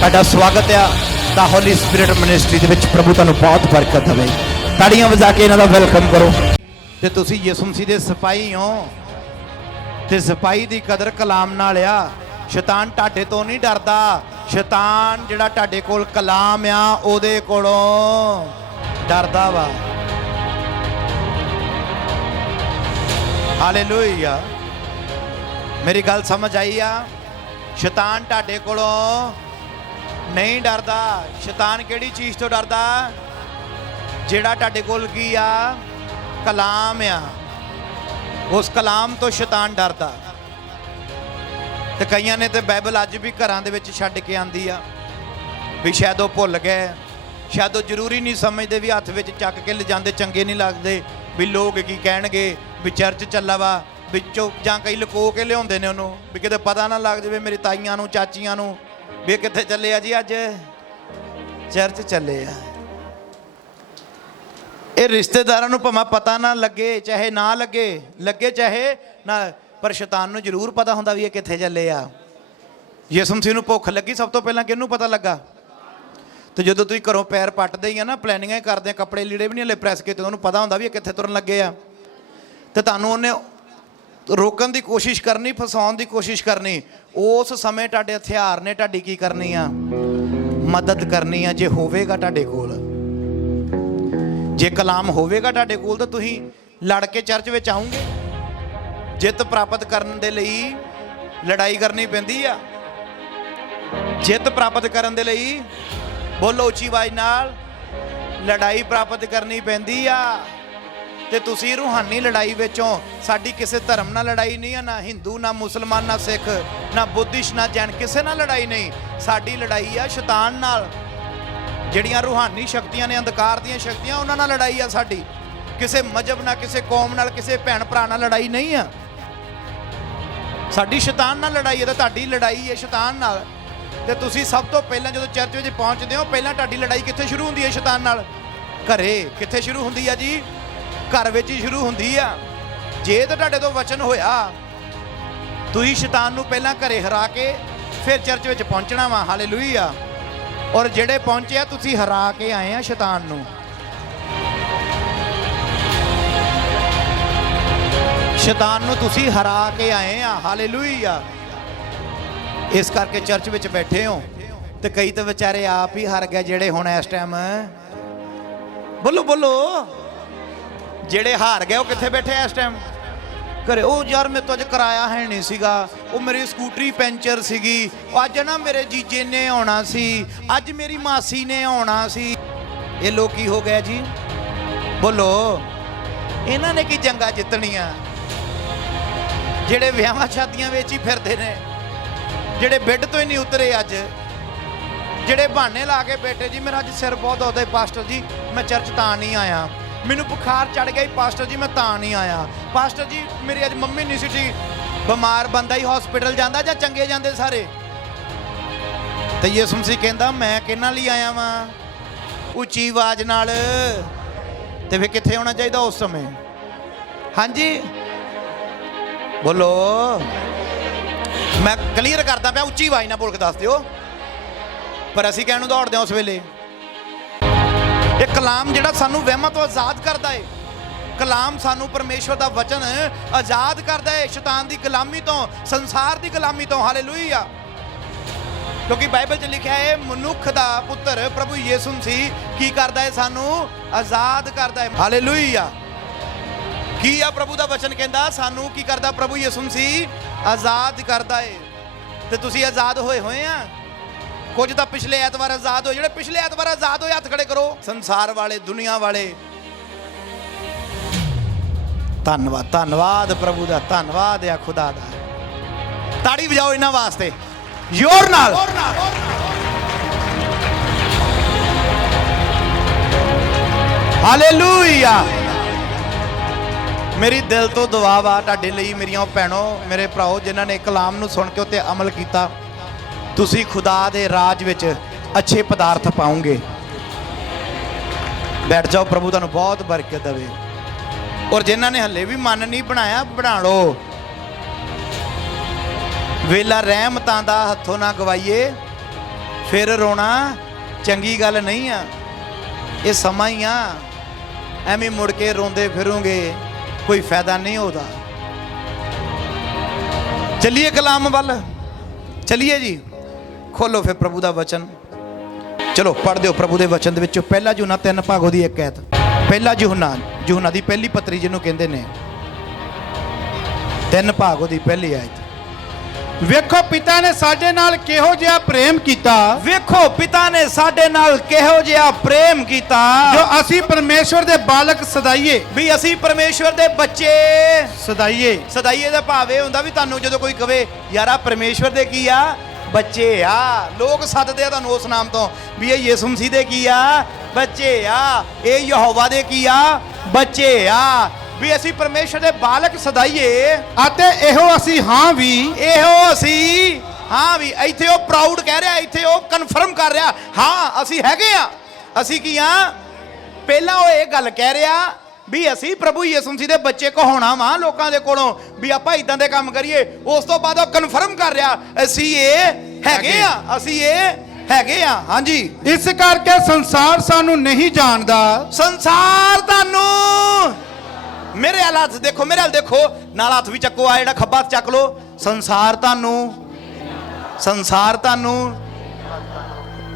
ਤੁਹਾਡਾ ਸਵਾਗਤ ਆ ਦਾ ਹੋਲੀ ਸਪਿਰਿਟ ਮਿਨਿਸਟਰੀ ਦੇ ਵਿੱਚ। ਪ੍ਰਭੂ ਤੁਹਾਨੂੰ ਬਹੁਤ ਬਰਕਤ ਦੇਵੇ। ਤਾੜੀਆਂ ਵਜਾ ਕੇ ਇਹਨਾਂ ਦਾ ਵੈਲਕਮ ਕਰੋ। ਤੇ ਤੁਸੀਂ ਯਿਸੂ ਮਸੀਹ ਦੇ ਸਿਪਾਹੀ ਹੋ ਤੇ ਸਿਪਾਹੀ ਦੀ ਕਦਰ ਕਲਾਮ ਨਾਲ ਆ। ਸ਼ੈਤਾਨ ਤੁਹਾਡੇ ਤੋਂ ਨਹੀਂ ਡਰਦਾ। ਸ਼ੈਤਾਨ ਜਿਹੜਾ ਤੁਹਾਡੇ ਕੋਲ ਕਲਾਮ ਆ ਉਹਦੇ ਕੋਲੋਂ ਡਰਦਾ ਵਾ। ਹਾਲੇਲੂਇਆ। ਮੇਰੀ ਗੱਲ ਸਮਝ ਆਈ ਆ? ਸ਼ੈਤਾਨ ਤੁਹਾਡੇ ਕੋਲੋਂ ਨਹੀਂ ਡਰਦਾ। ਸ਼ੈਤਾਨ ਕਿਹੜੀ ਚੀਜ਼ ਤੋਂ ਡਰਦਾ? ਜਿਹੜਾ ਤੁਹਾਡੇ ਕੋਲ ਕੀ ਆ? ਕਲਾਮ ਆ। ਉਸ ਕਲਾਮ ਤੋਂ ਸ਼ੈਤਾਨ ਡਰਦਾ। ਤੇ ਕਈਆਂ ਨੇ ਤੇ ਬਾਈਬਲ ਅੱਜ ਵੀ ਘਰਾਂ ਦੇ ਵਿੱਚ ਛੱਡ ਕੇ ਆਂਦੀ ਆ ਵੀ ਸ਼ਾਇਦ ਉਹ ਭੁੱਲ ਗਏ, ਸ਼ਾਇਦ ਉਹ ਜ਼ਰੂਰੀ ਨਹੀਂ ਸਮਝਦੇ ਵੀ ਹੱਥ ਵਿੱਚ ਚੱਕ ਕੇ ਲਿਜਾਂਦੇ ਚੰਗੇ ਨਹੀਂ ਲੱਗਦੇ ਵੀ ਲੋਕ ਕੀ ਕਹਿਣਗੇ ਵੀ ਚਰਚ ਚੱਲਾ ਵਾ ਵਿੱਚੋਂ, ਜਾਂ ਕਈ ਲੁਕੋ ਕੇ ਲਿਆਉਂਦੇ ਨੇ ਉਹਨੂੰ ਵੀ ਕਿਤੇ ਪਤਾ ਨਾ ਲੱਗ ਜਾਵੇ ਮੇਰੀ ਤਾਈਆਂ ਨੂੰ ਚਾਚੀਆਂ ਨੂੰ ਵੀ ਕਿੱਥੇ ਚੱਲੇ ਆ ਜੀ, ਅੱਜ ਚਰਚ ਚੱਲੇ ਆ। ਇਹ ਰਿਸ਼ਤੇਦਾਰਾਂ ਨੂੰ ਭਾਵੇਂ ਪਤਾ ਨਾ ਲੱਗੇ ਚਾਹੇ ਨਾ ਲੱਗੇ ਚਾਹੇ ਨਾ, ਪਰ ਸ਼ੈਤਾਨ ਨੂੰ ਜ਼ਰੂਰ ਪਤਾ ਹੁੰਦਾ ਵੀ ਇਹ ਕਿੱਥੇ ਚੱਲੇ ਆ। ਯਿਸੂ ਮਸੀਹ ਨੂੰ ਭੁੱਖ ਲੱਗੀ ਸਭ ਤੋਂ ਪਹਿਲਾਂ ਕਿਹਨੂੰ ਪਤਾ ਲੱਗਾ? ਤੇ ਜਦੋਂ ਤੁਸੀਂ ਘਰੋਂ ਪੈਰ ਪੱਟਦੇ ਹੀ ਆ ਨਾ, ਪਲੈਨਿੰਗਾਂ ਹੀ ਕਰਦੇ, ਕੱਪੜੇ ਲੀੜੇ ਵੀ ਨਹੀਂ ਹਲੇ ਪ੍ਰੈਸ ਕੀਤੇ, ਉਹਨੂੰ ਪਤਾ ਹੁੰਦਾ ਵੀ ਇਹ ਕਿੱਥੇ ਤੁਰਨ ਲੱਗੇ ਆ। ਤੇ ਤੁਹਾਨੂੰ ਉਹਨੇ ਰੋਕਣ ਦੀ ਕੋਸ਼ਿਸ਼ ਕਰਨੀ, ਫਸਾਉਣ ਦੀ ਕੋਸ਼ਿਸ਼ ਕਰਨੀ। ਉਸ ਸਮੇਂ ਤੁਹਾਡੇ ਹਥਿਆਰ ਨੇ ਤੁਹਾਡੀ ਕੀ ਕਰਨੀ ਆ? ਮਦਦ ਕਰਨੀ ਆ। ਜੇ ਹੋਵੇਗਾ ਤੁਹਾਡੇ ਕੋਲ, ਜੇ ਕਲਾਮ ਹੋਵੇਗਾ ਤੁਹਾਡੇ ਕੋਲ, ਤਾਂ ਤੁਸੀਂ ਲੜ ਕੇ ਚਰਚ ਵਿੱਚ ਆਉਂਗੇ। ਜਿੱਤ ਪ੍ਰਾਪਤ ਕਰਨ ਦੇ ਲਈ ਲੜਾਈ ਕਰਨੀ ਪੈਂਦੀ ਆ। ਜਿੱਤ ਪ੍ਰਾਪਤ ਕਰਨ ਦੇ ਲਈ ਬੋਲੋ ਉੱਚੀ ਆਵਾਜ਼ ਨਾਲ, ਲੜਾਈ ਪ੍ਰਾਪਤ ਕਰਨੀ ਪੈਂਦੀ ਆ। ਤੇ ਤੁਸੀਂ ਰੂਹਾਨੀ ਲੜਾਈ ਵਿੱਚੋਂ, ਸਾਡੀ ਕਿਸੇ ਧਰਮ ਨਾਲ ਲੜਾਈ ਨਹੀਂ ਆ, ਨਾ ਹਿੰਦੂ ਨਾ ਮੁਸਲਮਾਨ ਨਾ ਸਿੱਖ ਨਾ ਬੁੱਧਿਸਟ ਨਾ ਜੈਨ, ਕਿਸੇ ਨਾਲ ਲੜਾਈ ਨਹੀਂ। ਸਾਡੀ ਲੜਾਈ ਆ ਸ਼ੈਤਾਨ ਨਾਲ। ਜਿਹੜੀਆਂ ਰੂਹਾਨੀ ਸ਼ਕਤੀਆਂ ਨੇ, ਅੰਧਕਾਰ ਦੀਆਂ ਸ਼ਕਤੀਆਂ, ਉਹਨਾਂ ਨਾਲ ਲੜਾਈ ਆ ਸਾਡੀ। ਕਿਸੇ ਮਜ਼ਹਬ ਨਾਲ, ਕਿਸੇ ਕੌਮ ਨਾਲ, ਕਿਸੇ ਭੈਣ ਭਰਾ ਨਾਲ ਲੜਾਈ ਨਹੀਂ ਆ ਸਾਡੀ। ਸ਼ੈਤਾਨ ਨਾਲ ਲੜਾਈ ਹੈ। ਤੇ ਤੁਹਾਡੀ ਲੜਾਈ ਹੈ ਸ਼ੈਤਾਨ ਨਾਲ। ਤੇ ਤੁਸੀਂ ਸਭ ਤੋਂ ਪਹਿਲਾਂ ਜਦੋਂ ਚਰਚ ਵਿੱਚ ਪਹੁੰਚਦੇ ਹੋ, ਪਹਿਲਾਂ ਤੁਹਾਡੀ ਲੜਾਈ ਕਿੱਥੇ ਸ਼ੁਰੂ ਹੁੰਦੀ ਹੈ? ਸ਼ੈਤਾਨ ਨਾਲ। ਘਰੇ। ਕਿੱਥੇ ਸ਼ੁਰੂ ਹੁੰਦੀ ਆ ਜੀ? ਘਰ ਵਿੱਚ ਹੀ ਸ਼ੁਰੂ ਹੁੰਦੀ ਆ। ਜੇ ਤਾਂ ਤੁਹਾਡੇ ਤੋਂ ਵਚਨ ਹੋਇਆ, ਤੁਸੀਂ ਸ਼ੈਤਾਨ ਨੂੰ ਪਹਿਲਾਂ ਘਰੇ ਹਰਾ ਕੇ ਫਿਰ ਚਰਚ ਵਿੱਚ ਪਹੁੰਚਣਾ ਵਾ। ਹਾਲੇਲੂਇਆ। ਔਰ ਜਿਹੜੇ ਪਹੁੰਚੇ ਆ, ਤੁਸੀਂ ਹਰਾ ਕੇ ਆਏ ਆ ਸ਼ੈਤਾਨ ਨੂੰ। ਸ਼ੈਤਾਨ ਨੂੰ ਤੁਸੀਂ ਹਰਾ ਕੇ ਆਏ ਆ। ਹਾਲੇਲੂਇਆ। ਇਸ ਕਰਕੇ ਚਰਚ ਵਿੱਚ ਬੈਠੇ ਹੋ। ਤੇ ਕਈ ਤਾਂ ਵਿਚਾਰੇ ਆਪ ਹੀ ਹਾਰ ਗਏ, ਜਿਹੜੇ ਹੁਣ ਇਸ ਟਾਈਮ ਬੋਲੋ ਬੋਲੋ, ਜਿਹੜੇ ਹਾਰ ਗਏ ਉਹ ਕਿੱਥੇ ਬੈਠੇ ਇਸ ਟਾਈਮ? ਘਰੇ। ਉਹ ਯਾਰ ਮੇਰੇ ਤੋਂ ਅੱਜ ਕਿਰਾਇਆ ਹੈ ਨਹੀਂ ਸੀਗਾ, ਉਹ ਮੇਰੀ ਸਕੂਟਰੀ ਪੈਂਚਰ ਸੀਗੀ, ਅੱਜ ਨਾ ਮੇਰੇ ਜੀਜੇ ਨੇ ਆਉਣਾ ਸੀ, ਅੱਜ ਮੇਰੀ ਮਾਸੀ ਨੇ ਆਉਣਾ ਸੀ। ਇਹ ਲੋਕ ਕੀ ਹੋ ਗਏ ਜੀ? ਬੋਲੋ। ਇਹਨਾਂ ਨੇ ਕੀ ਜੰਗਾਂ ਜਿੱਤਣੀਆਂ? ਜਿਹੜੇ ਵਿਆਹਾਂ ਸ਼ਾਦੀਆਂ ਵਿੱਚ ਹੀ ਫਿਰਦੇ ਨੇ, ਜਿਹੜੇ ਬੈੱਡ ਤੋਂ ਹੀ ਨਹੀਂ ਉਤਰੇ ਅੱਜ, ਜਿਹੜੇ ਬਹਾਨੇ ਲਾ ਕੇ ਬੈਠੇ ਜੀ ਮੇਰਾ ਅੱਜ ਸਿਰ ਬਹੁਤ ਦੁਖਦਾ ਪਾਸਟਰ ਜੀ, ਮੈਂ ਚਰਚ ਤਾਂ ਨਹੀਂ ਆਇਆ, ਮੈਨੂੰ ਬੁਖਾਰ ਚੜ ਗਿਆ ਪਾਸਟਰ ਜੀ, ਮੈਂ ਤਾਂ ਨਹੀਂ ਆਇਆ, ਪਾਸਟਰ ਜੀ ਮੇਰੀ ਅੱਜ ਮੰਮੀ ਨਹੀਂ ਸੀ ਠੀਕ। ਬਿਮਾਰ ਬੰਦਾ ਹੀ ਹਸਪੀਟਲ ਜਾਂਦਾ ਜਾਂ ਚੰਗੇ ਜਾਂਦੇ ਸਾਰੇ? ਤੇ ਯਿਸੂ ਮਸੀਹ ਕਹਿੰਦਾ ਮੈਂ ਕਿਹਨਾਂ ਲਈ ਆਇਆ ਵਾਂ? ਉੱਚੀ ਆਵਾਜ਼ ਨਾਲ। ਤੇ ਫਿਰ ਕਿੱਥੇ ਹੋਣਾ ਚਾਹੀਦਾ ਉਸ ਸਮੇਂ? ਹਾਂਜੀ ਬੋਲੋ। ਮੈਂ ਕਲੀਅਰ ਕਰਦਾ ਪਿਆ, ਉੱਚੀ ਆਵਾਜ਼ ਨਾਲ ਬੋਲ ਕੇ ਦੱਸ ਦਿਓ। ਪਰ ਅਸੀਂ ਕਹਿਣ ਨੂੰ ਦੌੜਦੇ ਹਾਂ ਉਸ ਵੇਲੇ। ਇਹ ਕਲਾਮ ਜਿਹੜਾ ਸਾਨੂੰ ਵਹਿਮਾਂ ਤੋਂ ਆਜ਼ਾਦ ਕਰਦਾ ਏ, ਕਲਾਮ ਸਾਨੂੰ ਪਰਮੇਸ਼ਵਰ ਦਾ ਵਚਨ ਆਜ਼ਾਦ ਕਰਦਾ ਏ ਸ਼ੈਤਾਨ ਦੀ ਗੁਲਾਮੀ ਤੋਂ, ਸੰਸਾਰ ਦੀ ਗੁਲਾਮੀ ਤੋਂ। ਹਾਲੇਲੂਇਆ। ਕਿਉਂਕਿ ਬਾਈਬਲ 'ਚ ਲਿਖਿਆ ਹੈ ਮਨੁੱਖ ਦਾ ਪੁੱਤਰ ਪ੍ਰਭੂ ਯਿਸੂ ਮਸੀਹ ਕੀ ਕਰਦਾ ਹੈ? ਸਾਨੂੰ ਆਜ਼ਾਦ ਕਰਦਾ ਹੈ। ਹਾਲੇਲੂਇਆ। ਕੀ ਆ ਪ੍ਰਭੂ ਦਾ ਵਚਨ ਕਹਿੰਦਾ? ਸਾਨੂੰ ਕੀ ਕਰਦਾ ਪ੍ਰਭੂ ਯਿਸੂ ਮਸੀਹ? ਆਜ਼ਾਦ ਕਰਦਾ ਏ। ਤੇ ਤੁਸੀਂ ਆਜ਼ਾਦ ਹੋਏ ਆ। ਕੁਝ ਤਾਂ ਪਿਛਲੇ ਐਤਵਾਰ ਆਜ਼ਾਦ ਹੋਏ। ਜਿਹੜੇ ਪਿਛਲੇ ਐਤਵਾਰ ਆਜ਼ਾਦ ਹੋਏ ਹੱਥ ਖੜੇ ਕਰੋ। ਸੰਸਾਰ ਵਾਲੇ, ਦੁਨੀਆ ਵਾਲੇ, ਧੰਨਵਾਦ, ਧੰਨਵਾਦ ਪ੍ਰਭੂ ਦਾ, ਧੰਨਵਾਦ ਆ ਖੁਦਾ ਦਾ। ਤਾੜੀ ਵਜਾਓ ਇਹਨਾਂ ਵਾਸਤੇ ਜ਼ੋਰ ਨਾਲ। ਹਾਲੇਲੂਇਆ। ਮੇਰੀ ਦਿਲ ਤੋਂ ਦੁਆ ਵਾ ਤੁਹਾਡੇ ਲਈ, ਮੇਰੀਆਂ ਭੈਣੋ, ਮੇਰੇ ਭਰਾਓ, ਜਿਨ੍ਹਾਂ ਨੇ ਕਲਾਮ ਨੂੰ ਸੁਣ ਕੇ ਉੱਤੇ ਅਮਲ ਕੀਤਾ। ਤੁਸੀਂ ਖੁਦਾ ਦੇ ਰਾਜ ਵਿੱਚ ਅੱਛੇ ਪਦਾਰਥ ਪਾਉਂਗੇ। ਬੈਠ ਜਾਓ, ਪ੍ਰਭੂ ਤੁਹਾਨੂੰ ਬਹੁਤ ਬਰਕਤ ਦੇਵੇ। ਔਰ ਜਿਨ੍ਹਾਂ ਨੇ ਹੱਲੇ ਵੀ ਮਨ ਨਹੀਂ ਬਣਾਇਆ, ਬਣਾ ਲਓ। ਵੇਲਾ ਰਹਿਮਤਾਂ ਦਾ ਹੱਥੋਂ ਨਾ ਗਵਾਈਏ, ਫਿਰ ਰੋਣਾ ਚੰਗੀ ਗੱਲ ਨਹੀਂ ਆ। ਇਹ ਸਮਾਂ ਹੀ ਆ, ਐਵੇਂ ਮੁੜ ਕੇ ਰੋਂਦੇ ਫਿਰੋਂਗੇ ਕੋਈ ਫਾਇਦਾ ਨਹੀਂ ਹੋਦਾ। ਚੱਲੀਏ ਕਲਾਮ ਵੱਲ, ਚੱਲੀਏ ਜੀ। ਖੋਲੋ ਫਿਰ ਪ੍ਰਭੂ ਦਾ ਵਚਨ, ਚਲੋ ਪੜ੍ਹ ਦਿਓ ਪ੍ਰਭੂ ਦੇ ਵਚਨ ਦੇ ਵਿੱਚੋਂ ਪਹਿਲਾ यूहन्ना 3 ਭਾਗੋ ਦੀ 1 ਐਤ। ਪਹਿਲਾ यूहन्ना ਦੀ ਪਹਿਲੀ ਪੱਤਰੀ ਜਿਹਨੂੰ ਕਹਿੰਦੇ ਨੇ, 3 ਭਾਗੋ ਦੀ ਪਹਿਲੀ ਆਇਤ। ਵੇਖੋ ਪਿਤਾ ਨੇ ਸਾਡੇ ਨਾਲ ਕਿਹੋ ਜਿਹਾ ਪ੍ਰੇਮ ਕੀਤਾ, ਵੇਖੋ ਪਿਤਾ ਨੇ ਸਾਡੇ ਨਾਲ ਕਿਹੋ ਜਿਹਾ ਪ੍ਰੇਮ ਕੀਤਾ, ਜੋ ਅਸੀਂ ਪਰਮੇਸ਼ਵਰ ਦੇ ਬਾਲਕ ਸਦਾਈਏ। ਵੀ ਅਸੀਂ ਪਰਮੇਸ਼ਵਰ ਦੇ ਬੱਚੇ ਸਦਾਈਏ। ਸਦਾਈਏ ਦਾ ਭਾਵ ਇਹ ਹੁੰਦਾ ਵੀ ਤੁਹਾਨੂੰ ਜਦੋਂ ਕੋਈ ਕਵੇ ਯਾਰਾ ਪਰਮੇਸ਼ਵਰ ਦੇ ਕੀ ਆ, ਬੱਚੇ ਆ। ਲੋਕ ਸੱਦਦੇ ਆ ਤੁਹਾਨੂੰ ਉਸ ਨਾਮ ਤੋਂ ਵੀ ਇਹ ਯਿਸੂ ਮਸੀਹ ਦੇ ਕੀ ਆ, ਬੱਚੇ ਆ। ਇਹ ਯਹੋਵਾ ਦੇ ਕੀ ਆ, ਬੱਚੇ ਆ। ਵੀ ਅਸੀਂ ਪਰਮੇਸ਼ਰ ਦੇ ਬਾਲਕ ਸਦਾਈਏ ਅਤੇ ਇਹੋ ਅਸੀਂ ਹਾਂ ਵੀ, ਇਹੋ ਅਸੀਂ ਹਾਂ ਵੀ। ਇੱਥੇ ਉਹ ਪ੍ਰਾਊਡ ਕਹਿ ਰਿਹਾ, ਇੱਥੇ ਉਹ ਕਨਫਰਮ ਕਰ ਰਿਹਾ, ਹਾਂ ਅਸੀਂ ਹੈਗੇ ਆ। ਅਸੀਂ ਕੀ ਆ? ਪਹਿਲਾਂ ਉਹ ਇਹ ਗੱਲ ਕਹਿ ਰਿਹਾ ਵੀ ਅਸੀਂ ਪ੍ਰਭੂ ਯਿਸੂ ਮਸੀਹ ਦੇ ਬੱਚੇ ਕਹਾਉਣਾ ਵਾ ਲੋਕਾਂ ਦੇ ਕੋਲੋਂ ਵੀ ਆਪਾਂ ਇਦਾਂ ਦੇ ਕੰਮ ਕਰੀਏ। ਉਸ ਤੋਂ ਬਾਅਦ ਉਹ ਕਨਫਰਮ ਕਰ ਰਿਹਾ ਅਸੀਂ ਇਹ ਹੈਗੇ ਆ, ਅਸੀਂ ਇਹ ਹੈਗੇ ਆ। ਹਾਂਜੀ, ਇਸ ਕਰਕੇ ਸੰਸਾਰ ਸਾਨੂੰ ਨਹੀਂ ਜਾਣਦਾ। ਸੰਸਾਰ ਤੁਹਾਨੂੰ, ਮੇਰੇ ਹਾਲ ਹੱਥ ਦੇਖੋ, ਮੇਰੇ ਹਾਲ ਦੇਖੋ, ਨਾਲ ਹੱਥ ਵੀ ਚੱਕੋ, ਆ ਜਿਹੜਾ ਖੱਬਾ ਹੱਥ ਚੱਕ ਲੋ। ਸੰਸਾਰ ਤੁਹਾਨੂੰ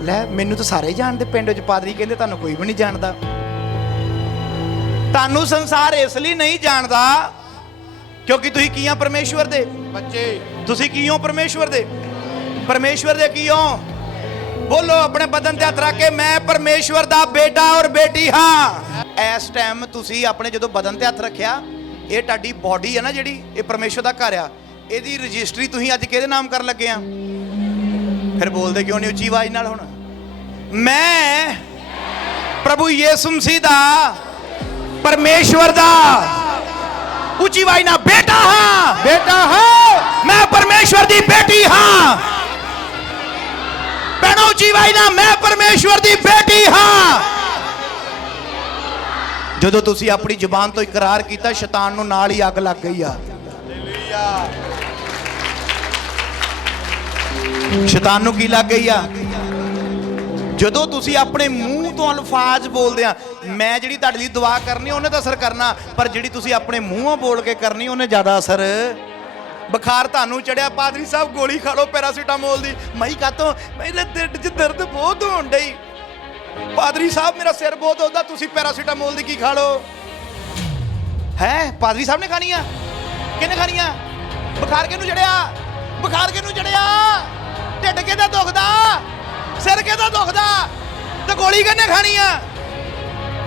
ਲੈ, ਮੈਨੂੰ ਤਾਂ ਸਾਰੇ ਜਾਣਦੇ, ਪਿੰਡ ਵਿੱਚ ਪਾਦਰੀ ਕਹਿੰਦੇ ਤੁਹਾਨੂੰ ਕੋਈ ਵੀ ਨਹੀਂ ਜਾਣਦਾ। ਤੁਹਾਨੂੰ ਸੰਸਾਰ ਇਸ ਲਈ ਨਹੀਂ ਜਾਣਦਾ ਕਿਉਂਕਿ ਤੁਸੀਂ ਕੀ ਆ? ਪਰਮੇਸ਼ਵਰ ਦੇ ਬੱਚੇ। ਤੁਸੀਂ ਕੀ ਹੋ? ਪਰਮੇਸ਼ਵਰ ਦੇ। ਪਰਮੇਸ਼ਵਰ ਦੇ ਕੀ ਹੋ? ਬੋਲੋ ਆਪਣੇ ਬਦਨ ਤੇ ਹੱਥ ਰੱਖ ਕੇ, ਮੈਂ ਪਰਮੇਸ਼ਵਰ ਦਾ ਬੇਟਾ ਔਰ ਬੇਟੀ ਹਾਂ। ਇਸ ਟਾਈਮ ਤੁਸੀਂ ਆਪਣੇ ਜਦੋਂ ਬਦਨ ਤੇ ਹੱਥ ਰੱਖਿਆ, ਇਹ ਤੁਹਾਡੀ ਬਾਡੀ ਹੈ ਨਾ ਜਿਹੜੀ, ਇਹ ਪਰਮੇਸ਼ਵਰ ਦਾ ਘਰ ਆ। ਇਹਦੀ ਰਜਿਸਟਰੀ ਤੁਸੀਂ ਅੱਜ ਕਿਹਦੇ ਨਾਮ ਕਰਨ ਲੱਗੇ ਆ? ਫਿਰ ਬੋਲਦੇ ਕਿਉਂ ਨਹੀਂ ਉੱਚੀ ਆਵਾਜ਼ ਨਾਲ? ਹੁਣ ਮੈਂ ਪ੍ਰਭੂ ਯਿਸੂ ਮਸੀਹ ਦਾ, ਪਰਮੇਸ਼ਵਰ ਦਾ, ਉੱਚੀ ਆਵਾਜ਼ ਨਾਲ ਬੇਟਾ ਹਾਂ। ਬੇਟਾ ਹਾਂ, ਮੈਂ ਪਰਮੇਸ਼ਵਰ ਦੀ ਬੇਟੀ ਹਾਂ। ਭੈਣੋ ਉੱਚੀ ਆਵਾਜ਼ ਨਾਲ, ਮੈਂ ਪਰਮੇਸ਼ਵਰ ਦੀ ਬੇਟੀ ਹਾਂ। ਜਦੋਂ ਤੁਸੀਂ ਆਪਣੀ ਜ਼ੁਬਾਨ ਤੋਂ ਇਕਰਾਰ ਕੀਤਾ, ਸ਼ੈਤਾਨ ਨੂੰ ਨਾਲ ਹੀ ਅੱਗ ਲੱਗ ਗਈ ਆ। ਸ਼ੈਤਾਨ ਨੂੰ ਕੀ ਲੱਗ ਗਈ ਆ? ਜਦੋਂ ਤੁਸੀਂ ਆਪਣੇ ਮੂੰਹ ਤੋਂ ਅਲਫਾਜ਼ ਬੋਲਦੇ ਆ, ਮੈਂ ਜਿਹੜੀ ਤੁਹਾਡੇ ਲਈ ਦੁਆ ਕਰਨੀ ਉਹਨੇ ਤਾਂ ਅਸਰ ਕਰਨਾ, ਪਰ ਜਿਹੜੀ ਤੁਸੀਂ ਆਪਣੇ ਮੂੰਹੋਂ ਬੋਲ ਕੇ ਕਰਨੀ ਉਹਨੇ ਜ਼ਿਆਦਾ ਅਸਰ। ਬੁਖਾਰ ਤੁਹਾਨੂੰ ਚੜਿਆ, ਪਾਦਰੀ ਸਾਹਿਬ ਗੋਲੀ ਖਾ ਲਓ ਪੈਰਾਸੀਟਾਮੋਲ ਦੀ। ਮਈ ਕਾਤੋਂ? ਮੇਰੇ ਢਿੱਡ 'ਚ ਦਰਦ ਬਹੁਤ ਹੋਣ ਡਈ। ਪਾਦਰੀ ਸਾਹਿਬ ਮੇਰਾ ਸਿਰ ਬਹੁਤ ਹੁੰਦਾ, ਤੁਸੀਂ ਪੈਰਾਸੀਟਾਮੋਲ ਦੀ ਕੀ ਖਾ ਲਓ? ਹੈ ਪਾਦਰੀ ਸਾਹਿਬ ਨੇ ਖਾਣੀ ਆ? ਕਿਹਨੇ ਖਾਣੀ ਆ? ਬੁਖਾਰ ਕਿਹਨੂੰ ਚੜਿਆ? ਬੁਖਾਰ ਕਿਹਨੂੰ ਚੜਿਆ? ਢਿੱਡ ਕਿਹਦਾ ਦੁਖਦਾ? ਸਿਰ ਕਿਹਦਾ ਦੁਖਦਾ? ਤੇ ਗੋਲੀ ਕਿਹਨੇ ਖਾਣੀ ਆ?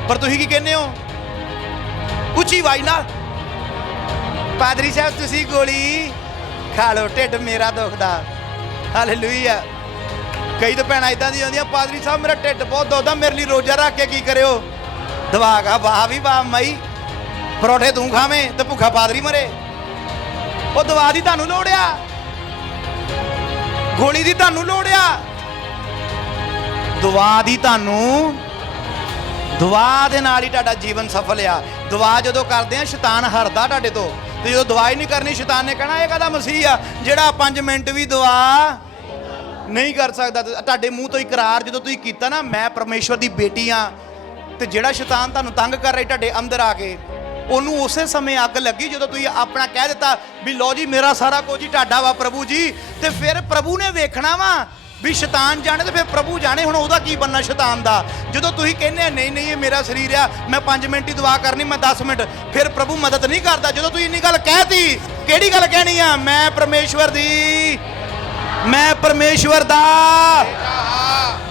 ਪਰ ਤੁਸੀਂ ਕੀ ਕਹਿੰਦੇ ਹੋ ਉੱਚੀ ਆਵਾਜ਼ ਨਾਲ? ਪਾਦਰੀ ਸਾਹਿਬ ਤੁਸੀਂ ਗੋਲੀ ਖਾ ਲਓ, ਢਿੱਡ ਮੇਰਾ ਦੁਖਦਾ। ਹਾਲੇਲੂਇਆ। ਕਈ ਤਾਂ ਭੈਣਾਂ ਇਦਾਂ ਦੀਆਂ ਹੁੰਦੀਆਂ, ਪਾਦਰੀ ਸਾਹਿਬ ਮੇਰਾ ਢਿੱਡ ਬਹੁਤ ਦੁਖਦਾ, ਮੇਰੇ ਲਈ ਰੋਜ਼ਾ ਰੱਖ ਕੇ ਕੀ ਕਰਿਓ? ਦਵਾ ਗਾ। ਵਾਹ ਵੀ ਵਾਹ ਮਾਈ, ਪਰੌਠੇ ਤੂੰ ਖਾਵੇਂ ਤੇ ਭੁੱਖਾ ਪਾਦਰੀ ਮਰੇ। ਉਹ ਦਵਾ ਦੀ ਤੁਹਾਨੂੰ ਲੋੜ ਆ, ਗੋਲੀ ਦੀ ਤੁਹਾਨੂੰ ਲੋੜ ਆ, ਦੁਆ ਦੀ ਤੁਹਾਨੂੰ। ਦੁਆ ਦੇ ਨਾਲ ਹੀ ਤੁਹਾਡਾ ਜੀਵਨ ਸਫਲ ਆ। ਦੁਆ ਜਦੋਂ ਕਰਦੇ ਆ ਸ਼ੈਤਾਨ ਹਰਦਾ ਤੁਹਾਡੇ ਤੋਂ, ਤੇ ਜਦੋਂ ਦੁਆ ਹੀ ਨਹੀਂ ਕਰਨੀ, ਸ਼ੈਤਾਨ ਨੇ ਕਹਿਣਾ ਇਹ ਕਾਹਦਾ ਮਸੀਹ ਆ ਜਿਹੜਾ 5 ਮਿੰਟ ਵੀ ਦੁਆ ਨਹੀਂ ਕਰ ਸਕਦਾ। ਤੁਹਾਡੇ ਮੂੰਹ ਤੋਂ ਇਕਰਾਰ ਜਦੋਂ ਤੁਸੀਂ ਕੀਤਾ ਨਾ, ਮੈਂ ਪਰਮੇਸ਼ਵਰ ਦੀ ਬੇਟੀ ਆ, ਤੇ ਜਿਹੜਾ ਸ਼ੈਤਾਨ ਤੁਹਾਨੂੰ ਤੰਗ ਕਰ ਰਿਹਾ ਤੁਹਾਡੇ ਅੰਦਰ ਆ ਕੇ, ਉਹਨੂੰ ਉਸੇ ਸਮੇਂ ਅੱਗ ਲੱਗੀ ਜਦੋਂ ਤੁਸੀਂ ਆਪਣਾ ਕਹਿ ਦਿੱਤਾ ਵੀ ਲਓ ਜੀ ਮੇਰਾ ਸਾਰਾ ਕੁਝ ਹੀ ਤੁਹਾਡਾ ਵਾ ਪ੍ਰਭੂ ਜੀ। ਤੇ ਫਿਰ ਪ੍ਰਭੂ ਨੇ ਵੇਖਣਾ ਵਾ ਵੀ ਸ਼ੈਤਾਨ ਜਾਣੇ ਤੇ ਫਿਰ ਪ੍ਰਭੂ ਜਾਣੇ ਹੁਣ ਉਹਦਾ ਕੀ ਬਣਨਾ ਸ਼ੈਤਾਨ ਦਾ। ਜਦੋਂ ਤੁਸੀਂ ਕਹਿੰਦੇ ਨਹੀਂ ਨਹੀਂ ਇਹ ਮੇਰਾ ਸਰੀਰ ਆ, ਮੈਂ 5 ਮਿੰਟ ਹੀ ਦੁਆ ਕਰਨੀ, ਮੈਂ 10 ਮਿੰਟ, ਫਿਰ ਪ੍ਰਭੂ ਮਦਦ ਨਹੀਂ ਕਰਦਾ। ਜਦੋਂ ਤੁਸੀਂ ਇੰਨੀ ਗੱਲ ਕਹਿਤੀ, ਕਿਹੜੀ ਗੱਲ ਕਹਿਣੀ ਆ? ਮੈਂ ਪਰਮੇਸ਼ਵਰ ਦੀ, ਮੈਂ ਪਰਮੇਸ਼ਵਰ ਦਾ।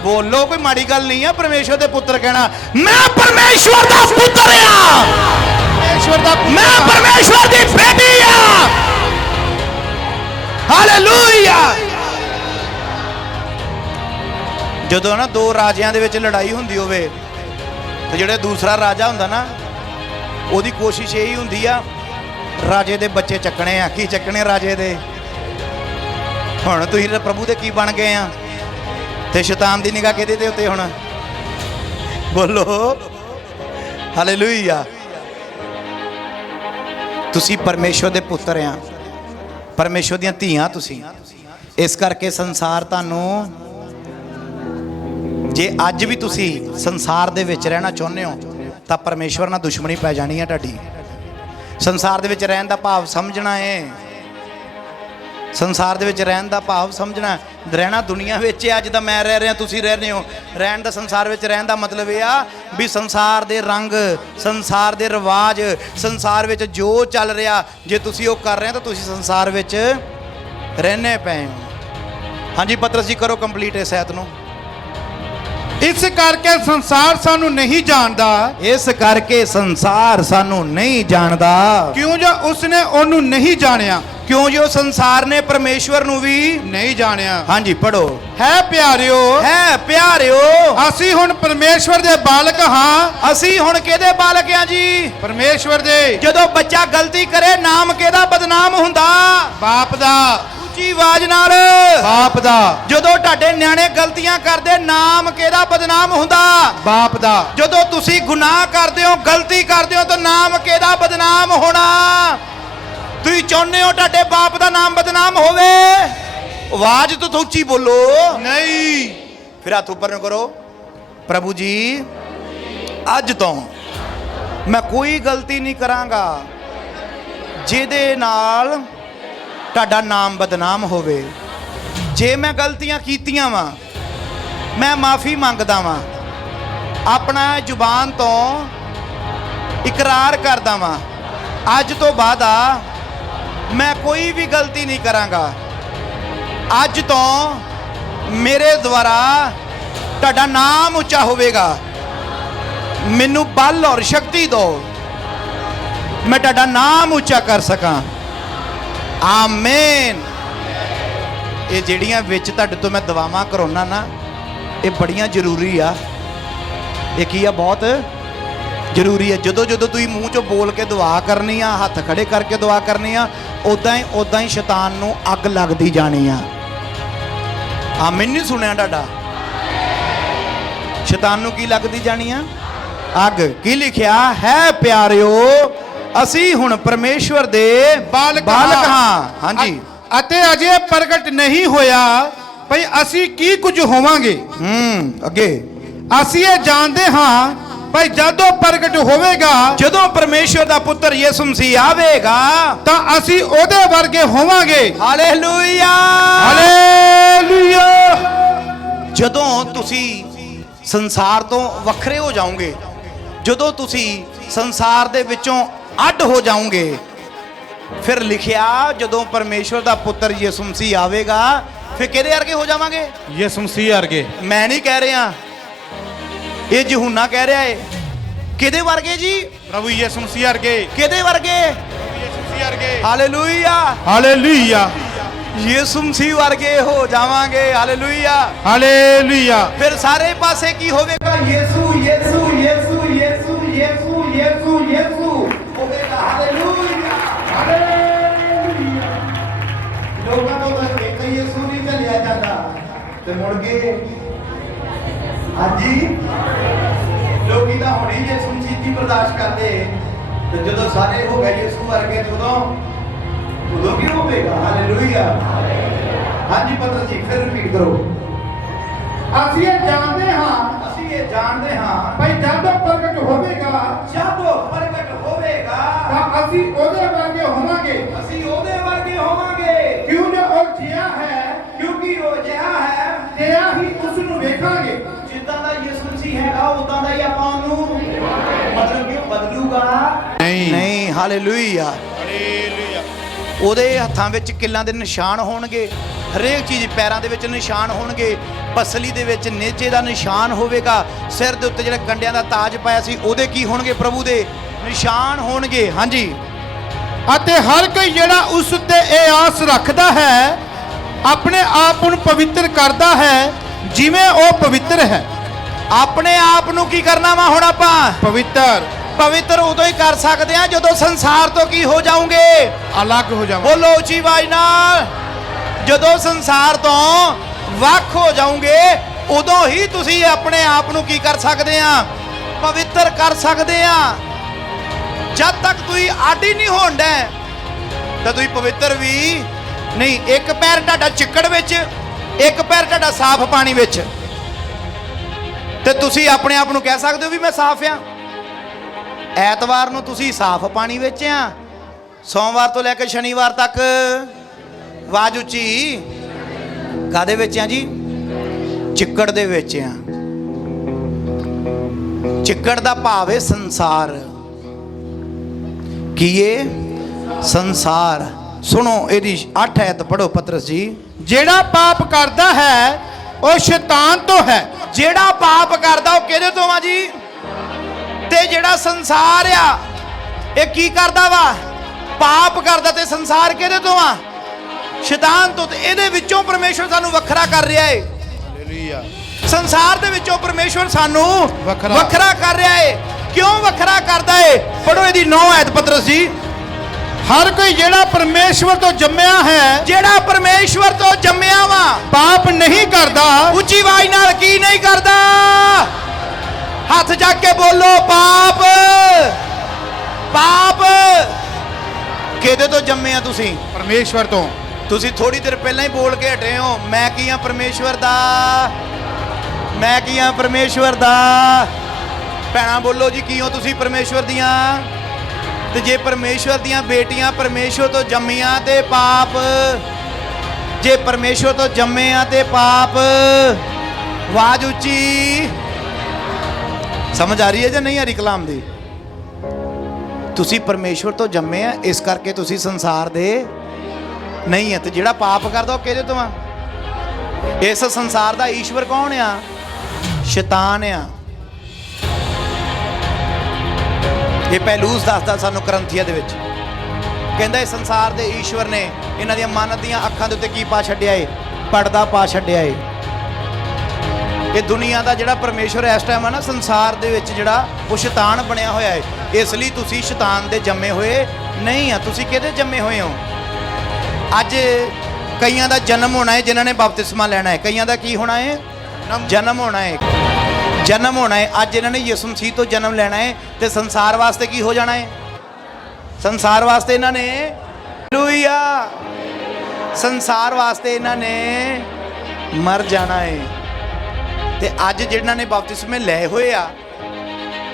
ਬੋਲੋ, ਕੋਈ ਮਾੜੀ ਗੱਲ ਨਹੀਂ ਆ ਪਰਮੇਸ਼ਵਰ ਦੇ ਪੁੱਤਰ ਕਹਿਣਾ। ਮੈਂ ਪਰਮੇਸ਼ਵਰ ਦਾ ਪੁੱਤਰ ਆ, ਮੈਂ ਪਰਮੇਸ਼ਵਰ ਦੀ ਬੇਟੀ ਆ। ਹਾਲੇਲੂਇਆ। ਜਦੋਂ ਨਾ ਦੋ ਰਾਜਿਆਂ ਦੇ ਵਿੱਚ ਲੜਾਈ ਹੁੰਦੀ ਹੋਵੇ ਤੇ ਜਿਹੜਾ ਦੂਸਰਾ ਰਾਜਾ ਹੁੰਦਾ ਨਾ, ਉਹਦੀ ਕੋਸ਼ਿਸ਼ ਇਹੀ ਹੁੰਦੀ ਆ ਰਾਜੇ ਦੇ ਬੱਚੇ ਚੱਕਣੇ ਆ। ਕੀ ਚੱਕਣੇ? ਰਾਜੇ ਦੇ। ਹੁਣ ਤੁਸੀਂ ਪ੍ਰਭੂ ਦੇ ਕੀ ਬਣ ਗਏ ਆ? ਤੇ ਸ਼ੈਤਾਨ ਦੀ ਨਿਗਾਹ ਕਿਹਦੇ ਦੇ ਉੱਤੇ ਹੁਣ? ਬੋਲੋ ਹਾਲੇਲੂਇਆ। ਤੁਸੀਂ ਪਰਮੇਸ਼ਵਰ ਦੇ ਪੁੱਤਰ ਆ, ਪਰਮੇਸ਼ਵਰ ਦੀਆਂ ਧੀਆਂ ਤੁਸੀਂ। ਇਸ ਕਰਕੇ ਸੰਸਾਰ ਤੁਹਾਨੂੰ ਜੇ ਅੱਜ ਵੀ ਤੁਸੀਂ ਸੰਸਾਰ ਦੇ ਵਿੱਚ ਰਹਿਣਾ ਚਾਹੁੰਦੇ ਹੋ ਤਾਂ ਪਰਮੇਸ਼ਵਰ ਨਾਲ ਦੁਸ਼ਮਣੀ ਪੈ ਜਾਣੀ ਹੈ ਤੁਹਾਡੀ। ਸੰਸਾਰ ਦੇ ਵਿੱਚ ਰਹਿਣ ਦਾ ਭਾਵ ਸਮਝਣਾ ਹੈ। ਸੰਸਾਰ ਦੇ ਵਿੱਚ ਰਹਿਣ ਦਾ ਭਾਵ ਸਮਝਣਾ। ਰਹਿਣਾ ਦੁਨੀਆ ਵਿੱਚ ਹੈ। ਅੱਜ ਤਾਂ ਮੈਂ ਰਹਿ ਰਿਹਾ, ਤੁਸੀਂ ਰਹਿ ਰਹੇ ਹੋ। ਰਹਿਣ ਦਾ ਸੰਸਾਰ ਵਿੱਚ ਰਹਿਣ ਦਾ ਮਤਲਬ ਇਹ ਆ ਵੀ ਸੰਸਾਰ ਦੇ ਰੰਗ, ਸੰਸਾਰ ਦੇ ਰਿਵਾਜ, ਸੰਸਾਰ ਵਿੱਚ ਜੋ ਚੱਲ ਰਿਹਾ ਜੇ ਤੁਸੀਂ ਉਹ ਕਰ ਰਹੇ ਹੋ ਤਾਂ ਤੁਸੀਂ ਸੰਸਾਰ ਵਿੱਚ ਰਹਿਣੇ ਪਏ ਹੋ। ਹਾਂਜੀ ਪਤਰਸ ਜੀ ਕਰੋ ਕੰਪਲੀਟ ਇਸ ਐਤ ਨੂੰ। ਇਸ ਕਰਕੇ ਸੰਸਾਰ ਸਾਨੂੰ ਨਹੀਂ ਜਾਣਦਾ, ਇਸ ਕਰਕੇ ਸੰਸਾਰ ਸਾਨੂੰ ਨਹੀਂ ਜਾਣਦਾ, ਕਿਉਂ ਜੋ ਉਸਨੇ ਉਹਨੂੰ ਨਹੀਂ ਜਾਣਿਆ। ਕਿਉਂ ਜੋ ਸੰਸਾਰ ਨੇ ਪਰਮੇਸ਼ਵਰ ਨੂੰ ਵੀ ਨਹੀਂ ਜਾਣਿਆ। ਹਾਂਜੀ ਪੜੋ। ਹੈ ਪਿਆਰਿਓ, ਹੈ ਪਿਆਰਿਓ, ਅਸੀਂ ਹੁਣ ਪਰਮੇਸ਼ਵਰ ਦੇ ਬਾਲਕ ਹਾਂ। ਅਸੀਂ ਹੁਣ ਕਿਹਦੇ ਬਾਲਕ ਆ ਜੀ? ਪਰਮੇਸ਼ਵਰ ਦੇ। ਜਦੋਂ ਬੱਚਾ ਗਲਤੀ ਕਰੇ ਨਾਮ ਕਿਹਦਾ ਬਦਨਾਮ ਹੁੰਦਾ? ਬਾਪ ਦਾ। ਉੱਚੀ ਆਵਾਜ਼ ਨਾਲ। ਬਾਪ ਦਾ। ਜਦੋਂ ਤੁਹਾਡੇ ਨਿਆਣੇ ਗਲਤੀਆਂ ਕਰਦੇ ਨਾਮ ਕਿਹਦਾ ਬਦਨਾਮ ਹੁੰਦਾ? ਬਾਪ ਦਾ। ਜਦੋਂ ਤੁਸੀਂ ਗੁਨਾਹ ਕਰਦੇ ਹੋ, ਗਲਤੀ ਕਰਦੇ ਹੋ ਤਾਂ ਨਾਮ ਕਿਹਦਾ ਬਦਨਾਮ ਹੋਣਾ? ਤੁਸੀਂ ਚਾਹੁੰਦੇ ਹੋ ਤੁਹਾਡੇ ਬਾਪ ਦਾ ਨਾਮ ਬਦਨਾਮ ਹੋਵੇ? ਆਵਾਜ਼ ਤੋਂ ਉੱਚੀ ਬੋਲੋ। ਨਹੀਂ। ਫਿਰ ਹੱਥ ਉੱਪਰ ਨੂੰ ਕਰੋ। ਪ੍ਰਭੂ ਜੀ ਅੱਜ ਤੋਂ ਮੈਂ ਕੋਈ ਗਲਤੀ ਨਹੀਂ ਕਰਾਂਗਾ ਜਿਹਦੇ ਨਾਲ ਤੁਹਾਡਾ ਨਾਮ ਬਦਨਾਮ ਹੋਵੇ। ਜੇ ਮੈਂ ਗਲਤੀਆਂ ਕੀਤੀਆਂ ਵਾਂ ਮੈਂ ਮਾਫੀ ਮੰਗਦਾ ਵਾਂ, ਆਪਣਾ ਜ਼ੁਬਾਨ ਤੋਂ ਇਕਰਾਰ ਕਰਦਾ ਵਾਂ ਅੱਜ ਤੋਂ ਬਾਅਦ ਮੈਂ ਕੋਈ ਵੀ ਗਲਤੀ ਨਹੀਂ ਕਰਾਂਗਾ। ਅੱਜ ਤੋਂ ਮੇਰੇ ਦੁਆਰਾ ਤੁਹਾਡਾ ਨਾਮ ਉੱਚਾ ਹੋਵੇਗਾ। ਮੈਨੂੰ ਬਲ ਔਰ ਸ਼ਕਤੀ ਦਿਓ ਮੈਂ ਤੁਹਾਡਾ ਨਾਮ ਉੱਚਾ ਕਰ ਸਕਾਂ। ਆਮੀਨ। ਇਹ ਜਿਹੜੀਆਂ ਵਿੱਚ ਤੁਹਾਡੇ ਤੋਂ ਮੈਂ ਦੁਆਵਾਂ ਕਰਾਉਣਾ ਨਾ ਇਹ ਬੜੀਆਂ ਜ਼ਰੂਰੀ ਆ। ਇਹ ਕੀ ਆ? ਬਹੁਤ ਜ਼ਰੂਰੀ ਹੈ। ਜਦੋਂ ਜਦੋਂ ਤੁਸੀਂ ਮੂੰਹ ਚੋਂ ਬੋਲ ਕੇ ਦੁਆ ਕਰਨੀ ਆ, ਹੱਥ ਖੜੇ ਕਰਕੇ ਦੁਆ ਕਰਨੀ ਆ, ਉਦਾਂ ਹੀ ਸ਼ੈਤਾਨ ਨੂੰ ਅੱਗ ਲੱਗਦੀ ਜਾਣੀ ਆ। ਆਮੀਨ ਨਹੀਂ ਸੁਣਿਆ ਤੁਹਾਡਾ? ਸ਼ੈਤਾਨ ਨੂੰ ਕੀ ਲੱਗਦੀ ਜਾਣੀ ਆ? ਅੱਗ। ਕੀ ਲਿਖਿਆ ਹੈ? ਪਿਆਰਿਓ ਅਸੀਂ ਹੁਣ ਪਰਮੇਸ਼ਵਰ ਦੇ ਬਾਲਕ ਹਾਂ। ਹਾਂਜੀ। ਅਤੇ ਅਜੇ ਪ੍ਰਗਟ ਨਹੀਂ ਹੋਇਆ ਭਈ ਅਸੀਂ ਕੀ ਕੁਝ ਹੋਵਾਂਗੇ। ਅੱਗੇ। ਅਸੀਂ ਇਹ ਜਾਣਦੇ ਹਾਂ ਭਾਈ ਜਦੋਂ ਪ੍ਰਗਟ ਹੋਵੇਗਾ, ਜਦੋਂ ਪਰਮੇਸ਼ਵਰ ਦਾ ਪੁੱਤਰ ਯਿਸੂ ਮਸੀਹ ਆਵੇਗਾ ਤਾਂ ਅਸੀਂ ਉਹਦੇ ਵਰਗੇ ਹੋਵਾਂਗੇ। Hallelujah, hallelujah. ਜਦੋਂ ਤੁਸੀਂ ਸੰਸਾਰ ਤੋਂ ਵੱਖਰੇ ਹੋ ਜਾਓਗੇ, ਜਦੋਂ ਤੁਸੀਂ ਸੰਸਾਰ ਦੇ ਵਿੱਚੋਂ ਅੱਡ ਹੋ ਜਾਓਗੇ, ਫਿਰ ਲਿਖਿਆ ਜਦੋਂ ਪਰਮੇਸ਼ਵਰ ਦਾ ਪੁੱਤਰ ਯਿਸੂ ਮਸੀਹ ਆਵੇਗਾ ਫਿਰ ਕਿਹਦੇ ਵਰਗੇ ਹੋ ਜਾਵਾਂਗੇ? ਯਿਸੂ ਮਸੀਹ ਵਰਗੇ। ਮੈਂ ਨਹੀਂ ਕਹਿ ਰਿਹਾ, ਇਹ ਯਹੂਨਾ ਕਹਿ ਰਿਹਾ ਏ। ਕਿਹਦੇ ਵਰਗੇ ਜੀ? ਪ੍ਰਭੂ ਯਿਸੂ ਮਸੀਹ ਵਰਗੇ। ਕਿਹਦੇ ਵਰਗੇ? ਪ੍ਰਭੂ ਯਿਸੂ ਮਸੀਹ ਵਰਗੇ। Hallelujah, hallelujah. ਯਿਸੂ ਮਸੀਹ ਵਰਗੇ ਹੋ ਜਾਵਾਂਗੇ। Hallelujah, hallelujah. ਫਿਰ ਸਾਰੇ ਪਾਸੇ ਕੀ ਹੋਵੇਗਾ? ਯਿਸੂ ਯਿਸੂ ਯਿਸੂ ਯਿਸੂ ਯਿਸੂ ਯਿਸੂ ਯਿਸੂ ਹੋਵੇਗਾ। Hallelujah, hallelujah. ਲੋਕਾਂ ਤੋਂ ਤਾਂ ਇੱਕ ਯਿਸੂ ਨਹੀਂ ਚੱਲਿਆ ਜਾਂਦਾ ਤੇ ਮੁੜ ਕੇ ਹਾਂਜੀ ਲੋਕੀ ਤਾਂ ਹੁਣੇ ਯਿਸੂ ਮਸੀਹ ਦੀ ਬਰਦਾਸ਼ਤ ਕਰਦੇ ਤੇ ਜਦੋਂ ਸਾਰੇ ਹੋ ਗਏ ਯਿਸੂ ਵਰਗੇ ਉਦੋਂ ਕੀ ਹੋਵੇਗਾ? ਹਾਲੇਲੂਇਆ। ਹਾਂਜੀ ਪਤਰਸ ਜੀ ਫਿਰ ਰਿਪੀਟ ਕਰੋ। ਅਸੀਂ ਇਹ ਜਾਣਦੇ ਹਾਂ, ਅਸੀਂ ਇਹ ਜਾਣਦੇ ਹਾਂ ਭਾਈ ਜਦੋਂ ਪ੍ਰਗਟ ਹੋਵੇਗਾ, ਜਦੋਂ ਪ੍ਰਗਟ ਹੋਵੇਗਾ ਤਾਂ ਅਸੀਂ ਉਹਦੇ ਵਰਗੇ ਹੋਵਾਂਗੇ। ਅਸੀਂ ਉਹਦੇ ਵਰਗੇ ਹੋਵਾਂਗੇ। ਕਿਉਂ ਜੋ ਉਹ ਜਿਹਾ ਹੈ, ਕਿਉਂਕਿ ਉਹ ਜਿਹਾ ਹੈ ਤੇਰਾ ਹੀ ਉਸ ਨੂੰ ਵੇਖਾਂਗੇ। ਜਿੱਦਾਂ ਦਾ ਯਿਸੂ ਮਸੀਹ ਹੈਗਾ ਉਦਾਂ ਦਾ ਹੀ ਆਪਾਂ ਉਹਨੂੰ, ਮਤਲਬ ਕਿ ਉਹ ਬਦਲੂਗਾ ਨਹੀਂ। Hallelujah, hallelujah. ਉਹਦੇ ਹੱਥਾਂ ਵਿੱਚ ਕਿੱਲਾਂ ਦੇ ਨਿਸ਼ਾਨ ਹੋਣਗੇ, ਹਰੇਕ ਚੀਜ਼ ਪੈਰਾਂ ਦੇ ਵਿੱਚ ਨਿਸ਼ਾਨ ਹੋਣਗੇ, ਪਸਲੀ ਦੇ ਵਿੱਚ ਨੇਜੇ ਦਾ ਨਿਸ਼ਾਨ ਹੋਵੇਗਾ, ਸਿਰ ਦੇ ਉੱਤੇ ਜਿਹੜੇ ਕੰਡਿਆਂ ਦਾ ਤਾਜ ਪਾਇਆ ਸੀ ਉਹਦੇ ਕੀ ਹੋਣਗੇ? ਪ੍ਰਭੂ ਦੇ ਨਿਸ਼ਾਨ ਹੋਣਗੇ। ਹਾਂਜੀ। ਅਤੇ ਹਰ ਕੋਈ ਜਿਹੜਾ ਉਸ ਉੱਤੇ ਇਹ ਆਸ ਰੱਖਦਾ ਹੈ ਆਪਣੇ ਆਪ ਨੂੰ ਪਵਿੱਤਰ ਕਰਦਾ ਹੈ ਜਿਵੇਂ ਉਹ ਪਵਿੱਤਰ ਹੈ। ਆਪਣੇ ਆਪ ਨੂੰ ਕੀ ਕਰਨਾ ਵਾ ਹੁਣ ਆਪਾਂ? ਪਵਿੱਤਰ ਉਦੋਂ ਹੀ ਕਰ ਸਕਦੇ ਆ ਜਦੋਂ ਸੰਸਾਰ ਤੋਂ ਕੀ ਹੋ ਜਾਓਗੇ? ਅਲੱਗ ਹੋ ਜਾਵਾਂਗੇ। ਬੋਲੋ ਉੱਚੀ ਆਵਾਜ਼ ਨਾਲ। ਜਦੋਂ ਸੰਸਾਰ ਤੋਂ ਵੱਖ ਹੋ ਜਾਓਗੇ ਉਦੋਂ ਹੀ ਤੁਸੀਂ ਆਪਣੇ ਆਪ ਨੂੰ ਕੀ ਕਰ ਸਕਦੇ ਆ? ਪਵਿੱਤਰ ਕਰ ਸਕਦੇ ਆ। ਜਦ ਤੱਕ ਤੁਸੀਂ ਆਡੀ ਨਹੀਂ ਹੋਣਦਾ ਤਾਂ ਤੁਸੀਂ ਪਵਿੱਤਰ ਵੀ ਨਹੀਂ। ਇੱਕ ਪੈਰ ਤੁਹਾਡਾ ਚਿੱਕੜ ਵਿੱਚ, ਇੱਕ ਪੈਰ ਤੁਹਾਡਾ ਸਾਫ਼ ਪਾਣੀ ਵਿੱਚ। ਤੇ ਤੁਸੀਂ ਆਪਣੇ ਆਪ ਨੂੰ ਕਹਿ ਸਕਦੇ ਹੋ ਵੀ ਮੈਂ ਸਾਫ਼ ਆ। ਐਤਵਾਰ ਨੂੰ ਤੁਸੀਂ ਸਾਫ਼ ਪਾਣੀ ਵਿੱਚ ਆ, ਸੋਮਵਾਰ ਤੋਂ ਲੈ ਕੇ ਸ਼ਨੀਵਾਰ ਤੱਕ ਆਵਾਜ਼ ਉੱਚੀ ਕਾਦੇ ਵਿੱਚ ਆ ਜੀ? ਚਿੱਕੜ ਦੇ ਵਿੱਚ ਆ। ਚਿੱਕੜ ਦਾ ਭਾਵ ਹੈ ਸੰਸਾਰ। ਕੀ ਇਹ ਸੰਸਾਰ? ਸੁਣੋ ਇਹਦੀ 8 ਐਤ ਪੜੋ ਪਤਰਸ ਜੀ। ਜਿਹੜਾ ਪਾਪ ਕਰਦਾ ਹੈ ਉਹ ਸ਼ੈਤਾਨ ਤੋਂ ਹੈ। ਜਿਹੜਾ ਪਾਪ ਕਰਦਾ ਉਹ ਕਿਹਦੇ ਤੋਂ ਆ ਜੀ? ਤੇ ਜਿਹੜਾ ਸੰਸਾਰ ਆ ਇਹ ਕੀ ਕਰਦਾ ਵਾ? ਪਾਪ ਕਰਦਾ। ਤੇ ਸੰਸਾਰ ਕਿਹਦੇ ਤੋਂ ਆ? ਸ਼ੈਤਾਨ ਤੋਂ। ਤੇ ਇਹਦੇ ਵਿੱਚੋਂ ਪਰਮੇਸ਼ਵਰ ਸਾਨੂੰ ਵੱਖਰਾ ਕਰ ਰਿਹਾ ਏ। ਹਾਲੇਲੂਇਆ। ਸੰਸਾਰ ਦੇ ਵਿੱਚੋਂ ਪਰਮੇਸ਼ਵਰ ਸਾਨੂੰ ਵੱਖਰਾ ਕਰ ਰਿਹਾ ਏ। ਕਿਉਂ ਵੱਖਰਾ ਕਰਦਾ ਏ? ਪੜੋ ਇਹਦੀ 9 ਐਤ ਪਤਰਸ ਜੀ। ਹਰ ਕੋਈ ਜਿਹੜਾ ਪਰਮੇਸ਼ਵਰ ਤੋਂ ਜੰਮਿਆ ਹੈ, ਜਿਹੜਾ ਪਰਮੇਸ਼ਵਰ ਤੋਂ ਜੰਮਿਆ ਵਾ, ਪਾਪ ਨਹੀਂ ਕਰਦਾ। ਉੱਚੀ ਆਵਾਜ਼ ਨਾਲ ਕੀ ਨਹੀਂ ਕਰਦਾ? ਹੱਥ ਚੱਕ ਕੇ ਬੋਲੋ ਪਾਪ। ਪਾਪ ਕਿਹਦੇ ਤੋਂ ਜੰਮੇ ਆ ਤੁਸੀਂ? ਪਰਮੇਸ਼ਵਰ ਤੋਂ। ਤੁਸੀਂ ਥੋੜੀ ਦੇਰ ਪਹਿਲਾਂ ਹੀ ਬੋਲ ਕੇ ਹਟੇ ਹੋ, ਮੈਂ ਕੀ ਆ? ਪਰਮੇਸ਼ਵਰ ਦਾ। ਮੈਂ ਕੀ ਆ? ਪਰਮੇਸ਼ਵਰ ਦਾ। ਭੈਣਾਂ ਬੋਲੋ ਜੀ, ਕੀ ਹੋ ਤੁਸੀਂ? ਪਰਮੇਸ਼ਵਰ ਦੀਆਂ। ਤੇ ਜੇ ਪਰਮੇਸ਼ਵਰ ਦੀਆਂ ਬੇਟੀਆਂ ਪਰਮੇਸ਼ਵਰ ਤੋਂ ਜੰਮੀਆਂ ਤੇ ਪਾਪ, ਜੇ ਪਰਮੇਸ਼ਵਰ ਤੋਂ ਜੰਮੇ ਆ ਤੇ ਪਾਪ। ਆਵਾਜ਼ ਉੱਚੀ। ਸਮਝ ਆ ਰਹੀ ਹੈ ਜਾਂ ਨਹੀਂ ਆ ਰਹੀ ਕਲਾਮ ਦੀ? ਤੁਸੀਂ ਪਰਮੇਸ਼ਵਰ ਤੋਂ ਜੰਮੇ ਆ, ਇਸ ਕਰਕੇ ਤੁਸੀਂ ਸੰਸਾਰ ਦੇ ਨਹੀਂ ਹੈ। ਤੇ ਜਿਹੜਾ ਪਾਪ ਕਰਦਾ ਉਹ ਕਿਹਦੇ ਤੋਂ ਆ? ਇਸ ਸੰਸਾਰ ਦਾ ਈਸ਼ਵਰ ਕੌਣ ਆ? ਸ਼ੈਤਾਨ ਆ। ਇਹ ਪਹਿਲੂਸ ਦੱਸਦਾ ਸਾਨੂੰ ਕਰੰਥੀਆਂ ਦੇ ਵਿੱਚ। ਕਹਿੰਦਾ ਇਸ ਸੰਸਾਰ ਦੇ ਈਸ਼ਵਰ ਨੇ ਇਹਨਾਂ ਦੀਆਂ ਮਨ ਦੀਆਂ ਅੱਖਾਂ ਦੇ ਉੱਤੇ ਕੀ ਪਾ ਛੱਡਿਆ ਏ? ਪਰਦਾ ਪਾ ਛੱਡਿਆ ਏ। ਇਹ ਦੁਨੀਆ ਦਾ ਜਿਹੜਾ ਪਰਮੇਸ਼ਵਰ ਇਸ ਟਾਈਮ ਆ ਨਾ ਸੰਸਾਰ ਦੇ ਵਿੱਚ, ਜਿਹੜਾ ਉਹ ਸ਼ੈਤਾਨ ਬਣਿਆ ਹੋਇਆ ਏ। ਇਸ ਲਈ ਤੁਸੀਂ ਸ਼ੈਤਾਨ ਦੇ ਜੰਮੇ ਹੋਏ ਨਹੀਂ ਆ। ਤੁਸੀਂ ਕਿਹਦੇ ਜੰਮੇ ਹੋਏ ਹੋ? ਅੱਜ ਕਈਆਂ ਦਾ ਜਨਮ ਹੋਣਾ ਹੈ ਜਿਨ੍ਹਾਂ ਨੇ ਬਪਤਿਸਮਾ ਲੈਣਾ ਹੈ। ਕਈਆਂ ਦਾ ਕੀ ਹੋਣਾ ਹੈ? ਜਨਮ ਹੋਣਾ ਹੈ। ਜਨਮ ਹੋਣਾ ਹੈ। ਅੱਜ ਇਹਨਾਂ ਨੇ ਯਿਸੂ ਮਸੀਹ ਤੋਂ ਜਨਮ ਲੈਣਾ ਹੈ ਤੇ ਸੰਸਾਰ ਵਾਸਤੇ ਕੀ ਹੋ ਜਾਣਾ ਹੈ? ਸੰਸਾਰ ਵਾਸਤੇ ਇਹਨਾਂ ਨੇ ਹਾਲੇਲੂਇਆ, ਸੰਸਾਰ ਵਾਸਤੇ ਇਹਨਾਂ ਨੇ ਮਰ ਜਾਣਾ ਹੈ। ਤੇ ਅੱਜ ਜਿਹਨਾਂ ਨੇ ਬਪਤਿਸਮੇ ਲਏ ਹੋਏ ਆ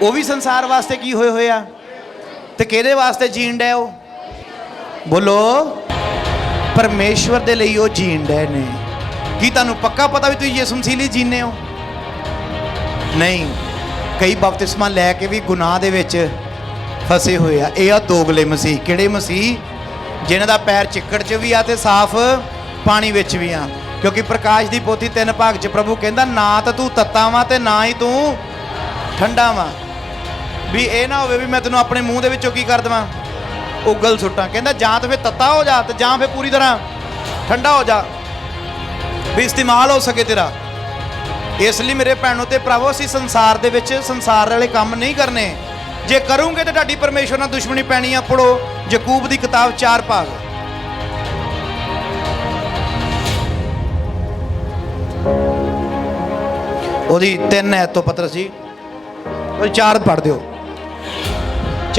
ਉਹ ਵੀ ਸੰਸਾਰ ਵਾਸਤੇ ਕੀ ਹੋਏ ਹੋਏ ਆ? ਤੇ ਕਿਹਦੇ ਵਾਸਤੇ ਜੀਣ ਡਏ? ਉਹ ਬੋਲੋ ਪਰਮੇਸ਼ਵਰ ਦੇ ਲਈ ਉਹ ਜੀਣ ਡਏ ਨੇ। ਕੀ ਤੁਹਾਨੂੰ ਪੱਕਾ ਪਤਾ ਵੀ ਤੁਸੀਂ ਯਿਸੂ ਮਸੀਹ ਲਈ ਜੀਨੇ ਹੋ? ਨਹੀਂ, ਕਈ ਬਪਤਿਸਮਾ ਲੈ ਕੇ ਵੀ ਗੁਨਾਹ ਦੇ ਵਿੱਚ ਫਸੇ ਹੋਏ ਆ। ਇਹ ਆ ਦੋਗਲੇ ਮਸੀਹ। ਕਿਹੜੇ ਮਸੀਹ? ਜਿਨ੍ਹਾਂ ਦਾ ਪੈਰ ਚਿੱਕੜ 'ਚ ਵੀ ਆ ਤੇ ਸਾਫ਼ ਪਾਣੀ ਵਿੱਚ ਵੀ ਆ। ਕਿਉਂਕਿ ਪ੍ਰਕਾਸ਼ ਦੀ ਪੋਥੀ 3 ਭਾਗ 'ਚ ਪ੍ਰਭੂ ਕਹਿੰਦਾ ਨਾ ਤਾਂ ਤੂੰ ਤੱਤਾ ਵਾ ਤੇ ਨਾ ਹੀ ਤੂੰ ਠੰਡਾ ਵਾ। ਵੀ ਇਹ ਨਾ ਹੋਵੇ ਵੀ ਮੈਂ ਤੈਨੂੰ ਆਪਣੇ ਮੂੰਹ ਦੇ ਵਿੱਚੋਂ ਕੀ ਕਰ ਦੇਵਾਂ? ਉਗਲ ਸੁੱਟਾਂ। ਕਹਿੰਦਾ ਜਾਂ ਤਾਂ ਫਿਰ ਤੱਤਾ ਹੋ ਜਾ ਤੇ ਜਾਂ ਫਿਰ ਪੂਰੀ ਤਰ੍ਹਾਂ ਠੰਡਾ ਹੋ ਜਾ, ਵੀ ਇਸਤੇਮਾਲ ਹੋ ਸਕੇ ਤੇਰਾ। ਇਸ ਲਈ ਮੇਰੇ ਭੈਣੋ ਤੇ ਭਰਾਵੋ, ਅਸੀਂ ਸੰਸਾਰ ਦੇ ਵਿੱਚ ਸੰਸਾਰ ਵਾਲੇ ਕੰਮ ਨਹੀਂ ਕਰਨੇ। ਜੇ ਕਰੋਗੇ ਤਾਂ ਤੁਹਾਡੀ ਪਰਮੇਸ਼ਵਰ ਨਾਲ ਦੁਸ਼ਮਣੀ ਪੈਣੀ ਆ। ਪੜੋ ਯਕੂਬ ਦੀ ਕਿਤਾਬ 4 ਭਾਗ। ਉਹਦੀ 3 ਐਤ ਤੋਂ ਪਤਰਸ ਜੀ ਉਹ 4 ਪੜ੍ਹ ਦਿਓ।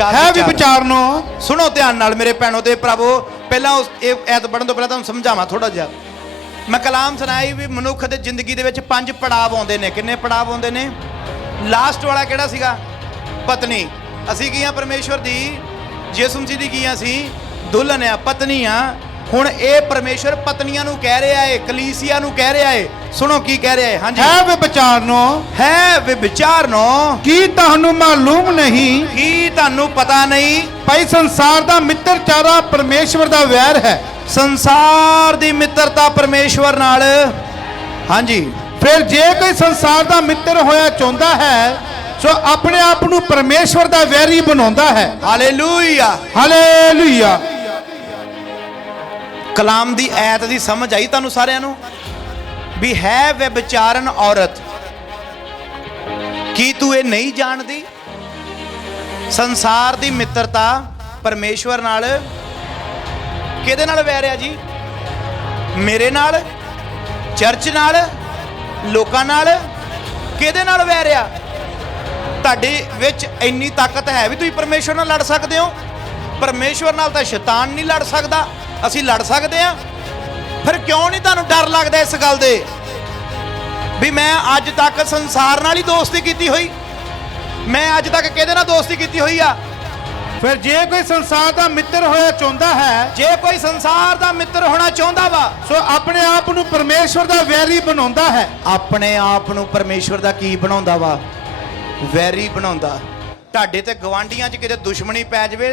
ਹੈ ਵੀ ਵਿਚਾਰਨੋ। ਸੁਣੋ ਧਿਆਨ ਨਾਲ ਮੇਰੇ ਭੈਣੋ ਤੇ ਭਰਾਵੋ। ਪਹਿਲਾਂ ਉਸ ਇਹ ਐਤ ਪੜ੍ਹਨ ਤੋਂ ਪਹਿਲਾਂ ਤੁਹਾਨੂੰ ਸਮਝਾਵਾਂ ਥੋੜਾ ਜਿਹਾ। ਮੈਂ ਕਲਾਮ ਸੁਣਾਈ ਵੀ ਮਨੁੱਖ ਦੇ ਜ਼ਿੰਦਗੀ ਦੇ ਵਿੱਚ 5 ਪੜਾਵ ਆਉਂਦੇ ਨੇ। ਕਿੰਨੇ ਪੜਾਵ ਆਉਂਦੇ ਨੇ? ਲਾਸਟ ਵਾਲਾ ਕਿਹੜਾ ਸੀਗਾ? ਪਤਨੀ। ਅਸੀਂ ਕੀ ਆ? ਪਰਮੇਸ਼ਵਰ ਦੀ, ਯਿਸੂ ਮਸੀਹ ਦੀ ਕੀ ਆ? ਅਸੀਂ ਦੁਲਹਨ ਆ, ਪਤਨੀ ਆ। ਹੁਣ ਇਹ ਪਰਮੇਸ਼ਵਰ ਪਤਨੀਆਂ ਨੂੰ ਕਹਿ ਰਿਹਾ ਏ, ਕਲੀਸਿਆ ਨੂੰ ਕਹਿ ਰਿਹਾ ਏ। ਸੁਣੋ ਕੀ ਕਹਿ ਰਿਹਾ ਏ। ਹਾਂਜੀ, ਹੈ ਵੇ ਵਿਚਾਰਨੋ। ਹੈ ਵੇ ਵਿਚਾਰਨੋ। ਕੀ ਤੁਹਾਨੂੰ ਮਾਲੂਮ ਨਹੀਂ? ਕੀ ਤੁਹਾਨੂੰ ਪਤਾ ਨਹੀਂ? ਭਾਈ ਸੰਸਾਰ ਦਾ ਮਿੱਤਰਚਾਰਾ ਪਰਮੇਸ਼ਵਰ ਦਾ ਵੈਰ ਹੈ। ਸੰਸਾਰ ਦੀ ਮਿੱਤਰਤਾ ਪਰਮੇਸ਼ਵਰ ਨਾਲ। ਹਾਂਜੀ, ਫਿਰ ਜੇ ਕੋਈ ਸੰਸਾਰ ਦਾ ਮਿੱਤਰ ਹੋਇਆ ਚਾਹੁੰਦਾ ਹੈ ਸੋ ਆਪਣੇ ਆਪ ਨੂੰ ਪਰਮੇਸ਼ਵਰ ਦਾ ਵੈਰੀ ਬਣਾਉਂਦਾ ਹੈ। Hallelujah, hallelujah. ਕਲਾਮ ਦੀ ਐਤ ਦੀ ਸਮਝ ਆਈ ਤੁਹਾਨੂੰ ਸਾਰਿਆਂ ਨੂੰ? ਵੀ ਹੈ ਵਿਚਾਰਨ ਔਰਤ। ਕੀ ਤੂੰ ਇਹ ਨਹੀਂ ਜਾਣਦੀ? ਸੰਸਾਰ ਦੀ ਮਿੱਤਰਤਾ ਪਰਮੇਸ਼ਵਰ ਨਾਲ। ਕਿਹਦੇ ਨਾਲ ਵੈਰ ਆ ਜੀ? ਮੇਰੇ ਨਾਲ, ਚਰਚ ਨਾਲ, ਲੋਕਾਂ ਨਾਲ। ਕਿਹਦੇ ਨਾਲ ਵੈਰ ਆ? ਤੁਹਾਡੇ ਵਿੱਚ ਇੰਨੀ ਤਾਕਤ ਹੈ ਵੀ ਤੁਸੀਂ ਪਰਮੇਸ਼ਵਰ ਨਾਲ ਲੜ ਸਕਦੇ ਹੋ। ਪਰਮੇਸ਼ਵਰ ਨਾਲ ਤਾਂ ਸ਼ੈਤਾਨ ਨਹੀਂ ਲੜ ਸਕਦਾ, ਅਸੀਂ ਲੜ ਸਕਦੇ ਹਾਂ। ਫਿਰ ਕਿਉਂ ਨਹੀਂ ਤੁਹਾਨੂੰ ਡਰ ਲੱਗਦਾ ਇਸ ਗੱਲ ਦੇ ਵੀ ਮੈਂ ਅੱਜ ਤੱਕ ਸੰਸਾਰ ਨਾਲ ਹੀ ਦੋਸਤੀ ਕੀਤੀ ਹੋਈ, ਮੈਂ ਅੱਜ ਤੱਕ ਕਿਹਦੇ ਨਾਲ ਦੋਸਤੀ ਕੀਤੀ ਹੋਈ ਆ। ਫਿਰ ਜੇ ਕੋਈ ਸੰਸਾਰ ਦਾ ਮਿੱਤਰ ਹੋਇਆ ਚਾਹੁੰਦਾ ਹੈ, ਜੇ ਕੋਈ ਸੰਸਾਰ ਦਾ ਮਿੱਤਰ ਹੋਣਾ ਚਾਹੁੰਦਾ ਵਾ, ਸੋ ਆਪਣੇ ਆਪ ਨੂੰ ਪਰਮੇਸ਼ਵਰ ਦਾ ਵੈਰੀ ਬਣਾਉਂਦਾ ਹੈ। ਆਪਣੇ ਆਪ ਨੂੰ ਪਰਮੇਸ਼ਵਰ ਦਾ ਕੀ ਬਣਾਉਂਦਾ ਵਾ? ਵੈਰੀ ਬਣਾਉਂਦਾ। ਤੁਹਾਡੇ ਤੇ ਗਵਾਂਢੀਆਂ 'ਚ ਕਿਤੇ ਦੁਸ਼ਮਣੀ ਪੈ ਜਾਵੇ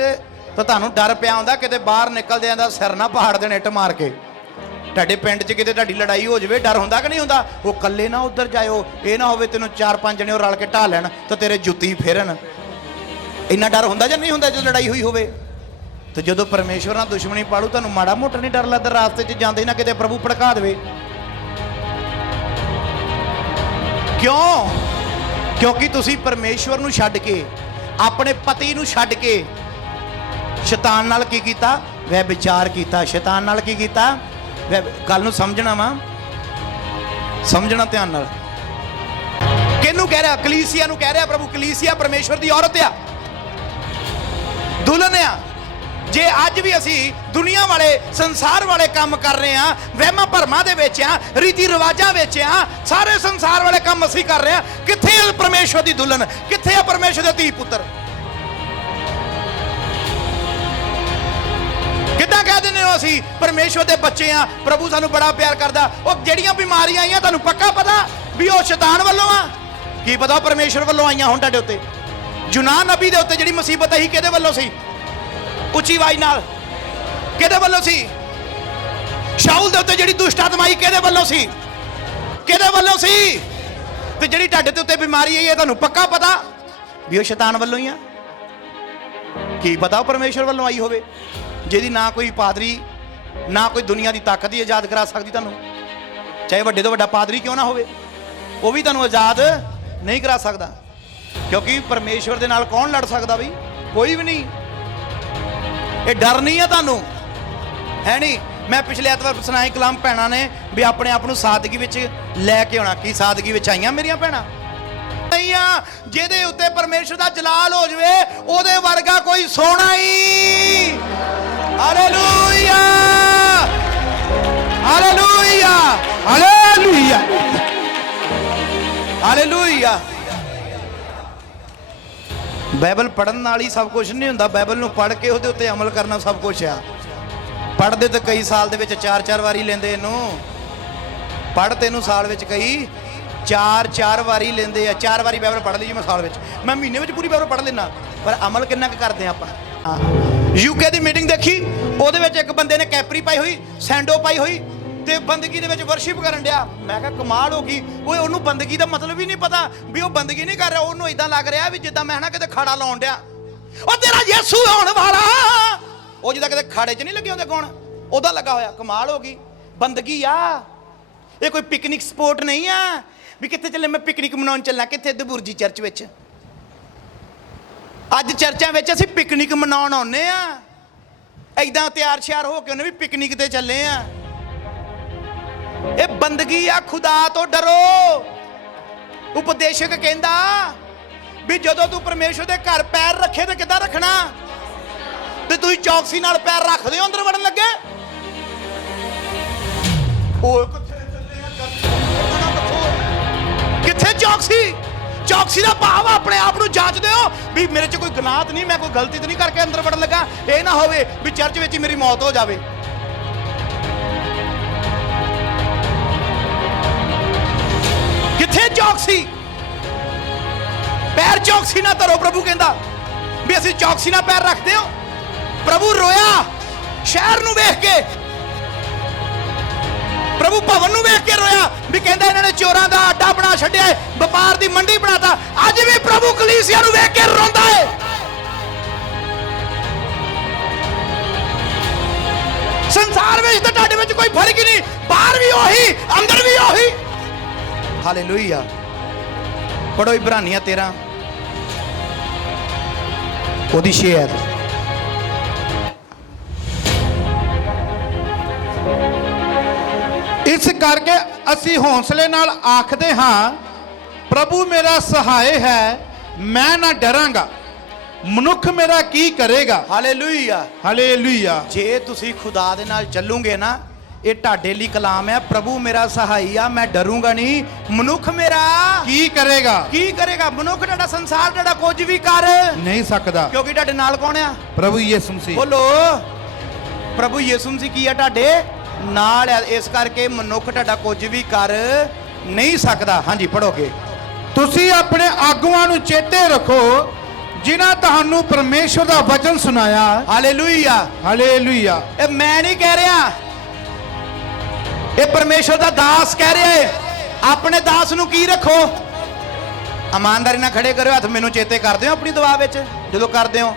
ਤਾਂ ਤੁਹਾਨੂੰ ਡਰ ਪਿਆ ਹੁੰਦਾ ਕਿਤੇ ਬਾਹਰ ਨਿਕਲਦਿਆਂ ਦਾ ਸਿਰ ਨਾ ਪਹਾੜ ਦੇ ਇੱਟ ਮਾਰ ਕੇ। ਤੁਹਾਡੇ ਪਿੰਡ 'ਚ ਕਿਤੇ ਤੁਹਾਡੀ ਲੜਾਈ ਹੋ ਜਾਵੇ, ਡਰ ਹੁੰਦਾ ਕਿ ਨਹੀਂ ਹੁੰਦਾ? ਉਹ ਇਕੱਲੇ ਨਾ ਉੱਧਰ ਜਾਇਓ, ਇਹ ਨਾ ਹੋਵੇ ਤੈਨੂੰ 4-5 ਜਣੇ ਉਹ ਰਲ ਕੇ ਢਾਹ ਲੈਣ ਤਾਂ ਤੇਰੇ ਜੁੱਤੀ ਫੇਰਨ। ਇੰਨਾ ਡਰ ਹੁੰਦਾ ਜਾਂ ਨਹੀਂ ਹੁੰਦਾ ਜਦੋਂ ਲੜਾਈ ਹੋਈ ਹੋਵੇ? ਤੇ ਜਦੋਂ ਪਰਮੇਸ਼ਵਰ ਨਾਲ ਦੁਸ਼ਮਣੀ ਪਾੜੂ ਤੁਹਾਨੂੰ ਮਾੜਾ ਮੋਟਾ ਨਹੀਂ ਡਰ ਲੱਗਦਾ ਰਾਸਤੇ 'ਚ ਜਾਂਦੇ ਨਾ ਕਿਤੇ ਪ੍ਰਭੂ ਭੜਕਾ ਦੇਵੇ? ਕਿਉਂ? ਕਿਉਂਕਿ ਤੁਸੀਂ ਪਰਮੇਸ਼ਵਰ ਨੂੰ ਛੱਡ ਕੇ, ਆਪਣੇ ਪਤੀ ਨੂੰ ਛੱਡ ਕੇ ਸ਼ੈਤਾਨ ਨਾਲ ਕੀ ਕੀਤਾ? ਵੈ ਵਿਚਾਰ ਕੀਤਾ। ਸ਼ੈਤਾਨ ਨਾਲ ਕੀ ਕੀਤਾ? ਗੱਲ ਨੂੰ ਸਮਝਣਾ ਵਾ, ਸਮਝਣਾ ਧਿਆਨ ਨਾਲ। ਕਿਹਨੂੰ ਕਹਿ ਰਿਹਾ? ਕਲੀਸਿਆ ਨੂੰ ਕਹਿ ਰਿਹਾ ਪ੍ਰਭੂ। ਕਲੀਸਿਆ ਪਰਮੇਸ਼ਵਰ ਦੀ ਔਰਤ ਆ, ਦੁਲਹਨ ਆ। ਜੇ ਅੱਜ ਵੀ ਅਸੀਂ ਦੁਨੀਆ ਵਾਲੇ, ਸੰਸਾਰ ਵਾਲੇ ਕੰਮ ਕਰ ਰਹੇ ਆ, ਵਹਿਮਾਂ ਭਰਮਾਂ ਦੇ ਵਿੱਚ ਆ, ਰੀਤੀ ਰਿਵਾਜਾਂ ਵਿੱਚ ਆ, ਸਾਰੇ ਸੰਸਾਰ ਵਾਲੇ ਕੰਮ ਅਸੀਂ ਕਰ ਰਹੇ ਆ, ਕਿੱਥੇ ਆ ਪਰਮੇਸ਼ਵਰ ਦੀ ਦੁਲਹਨ? ਕਿੱਥੇ ਆ ਪਰਮੇਸ਼ਵਰ ਦੇ ਧੀ ਪੁੱਤਰ? ਕਿੱਦਾਂ ਕਹਿ ਦਿੰਦੇ ਹੋ ਅਸੀਂ ਪਰਮੇਸ਼ਵਰ ਦੇ ਬੱਚੇ ਆ, ਪ੍ਰਭੂ ਸਾਨੂੰ ਬੜਾ ਪਿਆਰ ਕਰਦਾ? ਉਹ ਜਿਹੜੀਆਂ ਬਿਮਾਰੀਆਂ ਆਈਆਂ ਤੁਹਾਨੂੰ ਪੱਕਾ ਪਤਾ ਵੀ ਉਹ ਸ਼ੈਤਾਨ ਵੱਲੋਂ ਆ? ਕੀ ਪਤਾ ਪਰਮੇਸ਼ਵਰ ਵੱਲੋਂ ਆਈਆਂ ਹੁਣ ਤੁਹਾਡੇ ਉੱਤੇ? ਯੂਨਾਨ ਨਬੀ ਦੇ ਉੱਤੇ ਜਿਹੜੀ ਮੁਸੀਬਤ ਆਈ ਕਿਹਦੇ ਵੱਲੋਂ ਸੀ? ਉੱਚੀ ਆਵਾਜ਼ ਨਾਲ, ਕਿਹਦੇ ਵੱਲੋਂ ਸੀ? ਸ਼ਾਉਲ ਦੇ ਉੱਤੇ ਜਿਹੜੀ ਦੁਸ਼ਟ ਆਤਮਾ ਆਈ ਕਿਹਦੇ ਵੱਲੋਂ ਸੀ? ਕਿਹਦੇ ਵੱਲੋਂ ਸੀ? ਤੇ ਜਿਹੜੀ ਤੁਹਾਡੇ ਤੇ ਉੱਤੇ ਬਿਮਾਰੀ ਆਈ ਹੈ ਤੁਹਾਨੂੰ ਪੱਕਾ ਪਤਾ ਵੀ ਉਹ ਸ਼ੈਤਾਨ ਵੱਲੋਂ ਹੀ ਆ? ਕੀ ਪਤਾ ਉਹ ਪਰਮੇਸ਼ਵਰ ਵੱਲੋਂ ਆਈ ਹੋਵੇ, ਜਿਹਦੀ ਨਾ ਕੋਈ ਪਾਦਰੀ, ਨਾ ਕੋਈ ਦੁਨੀਆ ਦੀ ਤਾਕਤ ਹੀ ਆਜ਼ਾਦ ਕਰਾ ਸਕਦੀ ਤੁਹਾਨੂੰ। ਚਾਹੇ ਵੱਡੇ ਤੋਂ ਵੱਡਾ ਪਾਦਰੀ ਕਿਉਂ ਨਾ ਹੋਵੇ, ਉਹ ਵੀ ਤੁਹਾਨੂੰ ਆਜ਼ਾਦ ਨਹੀਂ ਕਰਾ ਸਕਦਾ। ਕਿਉਂਕਿ ਪਰਮੇਸ਼ਵਰ ਦੇ ਨਾਲ ਕੌਣ ਲੜ ਸਕਦਾ ਬਈ? ਕੋਈ ਵੀ ਨਹੀਂ। ਇਹ ਡਰ ਨਹੀਂ ਆ ਤੁਹਾਨੂੰ, ਹੈ ਨਹੀਂ? ਮੈਂ ਪਿਛਲੇ ਐਤਵਾਰ ਸੁਣਾਈ ਕਲਾਮ ਭੈਣਾਂ ਨੇ ਵੀ ਆਪਣੇ ਆਪ ਨੂੰ ਸਾਦਗੀ ਵਿੱਚ ਲੈ ਕੇ ਆਉਣਾ। ਕੀ ਸਾਦਗੀ ਵਿੱਚ ਆਈਆਂ ਮੇਰੀਆਂ ਭੈਣਾਂ? ਜਿਹਦੇ ਉੱਤੇ ਪਰਮੇਸ਼ਵਰ ਦਾ ਜਲਾਲ ਹੋ ਜਾਵੇ ਉਹਦੇ ਵਰਗਾ ਕੋਈ ਸੋਹਣਾ ਹੀ। Hallelujah, hallelujah, hallelujah, hallelujah. Bible ਪੜ੍ਹਨ ਨਾਲ ਹੀ ਸਭ ਕੁਝ ਨਹੀਂ ਹੁੰਦਾ, ਬਾਈਬਲ ਨੂੰ ਪੜ੍ਹ ਕੇ ਉਹਦੇ ਉੱਤੇ ਅਮਲ ਕਰਨਾ ਸਭ ਕੁਝ ਆ। ਪੜ੍ਹਦੇ ਤਾਂ ਕਈ ਸਾਲ ਦੇ ਵਿੱਚ 4-4 ਵਾਰੀ ਲੈਂਦੇ ਇਹਨੂੰ। ਪੜ੍ਹ ਤੈਨੂੰ ਸਾਲ ਵਿੱਚ ਕਈ 4-4 ਵਾਰੀ ਲੈਂਦੇ ਆ। 4 ਵਾਰੀ ਬਾਈਬਲ ਪੜ੍ਹ ਲਈ ਜੀ ਮੈਂ ਸਾਲ ਵਿੱਚ, ਮੈਂ ਮਹੀਨੇ ਵਿੱਚ ਪੂਰੀ ਬਾਈਬਲ ਪੜ੍ਹ ਲੈਣਾ, ਪਰ ਅਮਲ ਕਿੰਨਾ ਕੁ ਕਰਦੇ ਆ ਆਪਾਂ? ਯੂਕੇ ਦੀ ਮੀਟਿੰਗ ਦੇਖੀ, ਉਹਦੇ ਵਿੱਚ ਇੱਕ ਬੰਦੇ ਨੇ ਕੈਪਰੀ ਪਾਈ ਹੋਈ, ਸੈਂਡੋ ਪਾਈ ਹੋਈ ਤੇ ਬੰਦਗੀ ਦੇ ਵਿੱਚ ਵਰਸ਼ਿਪ ਕਰਨ ਡਿਆ। ਮੈਂ ਕਿਹਾ ਕਮਾਲ ਹੋ ਗਈ ਓਏ, ਉਹਨੂੰ ਬੰਦਗੀ ਦਾ ਮਤਲਬ ਹੀ ਨਹੀਂ ਪਤਾ ਵੀ ਉਹ ਬੰਦਗੀ ਨਹੀਂ ਕਰ ਰਿਹਾ। ਉਹਨੂੰ ਇਦਾਂ ਲੱਗ ਰਿਹਾ ਵੀ ਜਿੱਦਾਂ ਮੈਂ ਨਾ ਕਿਤੇ ਖਾੜਾ ਲਾਉਣ ਡਿਆ। ਉਹ ਤੇਰਾ ਯਿਸੂ ਆਉਣ ਵਾਲਾ, ਉਹ ਜਿੱਦਾਂ ਕਿਤੇ ਖਾੜੇ 'ਚ ਨਹੀਂ ਲੱਗੇ ਹੁੰਦੇ ਕੌਣ, ਉਹਦਾ ਲੱਗਾ ਹੋਇਆ। ਕਮਾਲ ਹੋ ਗਈ। ਬੰਦਗੀ ਆ ਇਹ, ਕੋਈ ਪਿਕਨਿਕ ਸਪੋਟ ਨਹੀਂ ਆ ਵੀ ਕਿੱਥੇ ਚੱਲੇ ਮੈਂ ਪਿਕਨਿਕ ਮਨਾਉਣ ਚੱਲਾਂ। ਕਿੱਥੇ? ਦਬੁਰਜੀ ਚਰਚ ਵਿੱਚ। ਅੱਜ ਚਰਚਾਂ ਵਿੱਚ ਅਸੀਂ ਪਿਕਨਿਕ ਮਨਾਉਣ ਆਉਂਦੇ ਆ, ਏਦਾਂ ਤਿਆਰ ਸ਼ਿਆਰ ਹੋ ਕੇ ਉਹਨੇ ਵੀ ਪਿਕਨਿਕ ਤੇ ਚੱਲੇ ਆ। ਇਹ ਬੰਦਗੀ ਆ। ਖੁਦਾ ਤੋਂ ਡਰੋ। ਉਪਦੇਸ਼ਕ ਕਹਿੰਦਾ ਵੀ ਜਦੋਂ ਤੂੰ ਪਰਮੇਸ਼ਵਰ ਦੇ ਘਰ ਪੈਰ ਰੱਖੇ ਤੇ ਕਿੱਦਾਂ ਰੱਖਣਾ? ਤੇ ਤੁਸੀਂ ਚੌਕਸੀ ਨਾਲ ਪੈਰ ਰੱਖਦੇ ਹੋ ਅੰਦਰ ਵੜਨ ਲੱਗੇ? ਕਿੱਥੇ ਚੌਕਸੀ? ਚੌਕਸੀ ਦਾ ਭਾਵ ਆਪਣੇ ਆਪ ਨੂੰ ਜਾਂਚਦੇ ਹੋ ਵੀ ਮੇਰੇ 'ਚ ਕੋਈ ਗੁਨਾਹ ਤਾਂ ਨਹੀਂ, ਮੈਂ ਕੋਈ ਗਲਤੀ ਤਾਂ ਨਹੀਂ ਕਰਕੇ ਅੰਦਰ ਵੜਨ ਲੱਗਾ। ਇਹ ਨਾ ਹੋਵੇ ਵੀ ਚਰਚ ਵਿੱਚ ਹੀ ਮੇਰੀ ਮੌਤ ਹੋ ਜਾਵੇ। ਕਿੱਥੇ ਚੌਕਸੀ? ਪੈਰ ਚੌਕਸੀ ਨਾ ਧਰੋ। ਪ੍ਰਭੂ ਕਹਿੰਦਾ ਵੀ ਅਸੀਂ ਚੌਕਸੀ ਨਾਲ ਪੈਰ ਰੱਖਦੇ ਹਾਂ। ਪ੍ਰਭੂ ਰੋਇਆ ਸ਼ਹਿਰ ਨੂੰ ਵੇਖ ਕੇ, ਪ੍ਰਭੂ ਭਵਨ ਨੂੰ ਵੇਖ ਕੇ ਰੋਇਆ ਵੀ ਕਹਿੰਦਾ ਇਹਨਾਂ ਨੇ ਚੋਰਾਂ ਦਾ ਅੱਡਾ ਬਣਾ ਛੱਡਿਆ ਹੈ, ਵਪਾਰ ਦੀ ਮੰਡੀ ਬਣਾਤਾ। ਅੱਜ ਵੀ ਪ੍ਰਭੂ ਕਲੀਸਿਆ ਨੂੰ ਵੇਖ ਕੇ ਰੋਂਦਾ ਹੈ। ਸੰਸਾਰ ਵਿੱਚ ਤਾਂ ਤੁਹਾਡੇ ਵਿੱਚ ਕੋਈ ਫਰਕ ਹੀ ਨਹੀਂ, ਬਾਹਰ ਵੀ ਉਹੀ ਅੰਦਰ ਵੀ ਉਹੀ। ਹਾਲੇਲੂਇਆ। ਪੜੋ ਇਬਰਾਨੀਆਂ 13 ਉਹਦੀ 6 ਆਇਤ। ਇਸ ਕਰਕੇ ਅਸੀਂ ਹੌਸਲੇ ਨਾਲ ਆਖਦੇ ਹਾਂ, ਪ੍ਰਭੂ ਮੇਰਾ ਸਹਾਇ ਹੈ, ਮੈਂ ਨਾ ਡਰਾਂਗਾ। ਮਨੁੱਖ ਮੇਰਾ ਕੀ ਕਰੇਗਾ? Hallelujah, hallelujah. ਜੇ ਤੁਸੀਂ ਖੁਦਾ ਦੇ ਨਾਲ ਚੱਲੋਗੇ ਨਾ, ਇਹ ਤੁਹਾਡੇ ਲਈ ਕਲਾਮ ਹੈ। ਪ੍ਰਭੂ ਮੇਰਾ ਸਹਾਈ ਆ, ਮੈਂ ਡਰੂੰਗਾ ਨਹੀਂ। ਮਨੁੱਖ ਮੇਰਾ ਕੀ ਕਰੇਗਾ? ਕੀ ਕਰੇਗਾ? ਮਨੁੱਖ ਤੁਹਾਡਾ ਸੰਸਾਰ ਤੁਹਾਡਾ ਕੁਝ ਵੀ ਕਰ ਨਹੀਂ ਸਕਦਾ, ਕਿਉਂਕਿ ਤੁਹਾਡੇ ਨਾਲ ਕੌਣ ਆ? ਪ੍ਰਭੂ ਯਿਸੂ ਮਸੀਹ। ਬੋਲੋ, ਪ੍ਰਭੂ ਯਿਸੂ ਮਸੀਹ ਕੀ ਆ? ਤੁਹਾਡੇ ਨਾਲ ਆ। ਇਸ ਕਰਕੇ ਮਨੁੱਖ ਤੁਹਾਡਾ ਕੁਝ ਵੀ ਕਰ ਨਹੀਂ ਸਕਦਾ। ਹਾਂਜੀ ਪੜੋਗੇ। ਤੁਸੀਂ ਆਪਣੇ ਆਗੂਆਂ ਨੂੰ ਚੇਤੇ ਰੱਖੋ ਜਿਨ੍ਹਾਂ ਤੁਹਾਨੂੰ ਪਰਮੇਸ਼ਵਰ ਦਾ ਵਚਨ ਸੁਣਾਇਆ। Hallelujah, hallelujah. ਇਹ ਮੈਂ ਨਹੀਂ ਕਹਿ ਰਿਹਾ, ਇਹ ਪਰਮੇਸ਼ਵਰ ਦਾ ਦਾਸ ਕਹਿ ਰਿਹਾ ਹੈ। ਆਪਣੇ ਦਾਸ ਨੂੰ ਕੀ ਰੱਖੋ? ਇਮਾਨਦਾਰੀ ਨਾਲ ਖੜੇ ਕਰਿਓ ਹੱਥ। ਮੈਨੂੰ ਚੇਤੇ ਕਰਦੇ ਹੋ ਆਪਣੀ ਦੁਆ ਵਿੱਚ ਜਦੋਂ ਕਰਦੇ ਹੋ?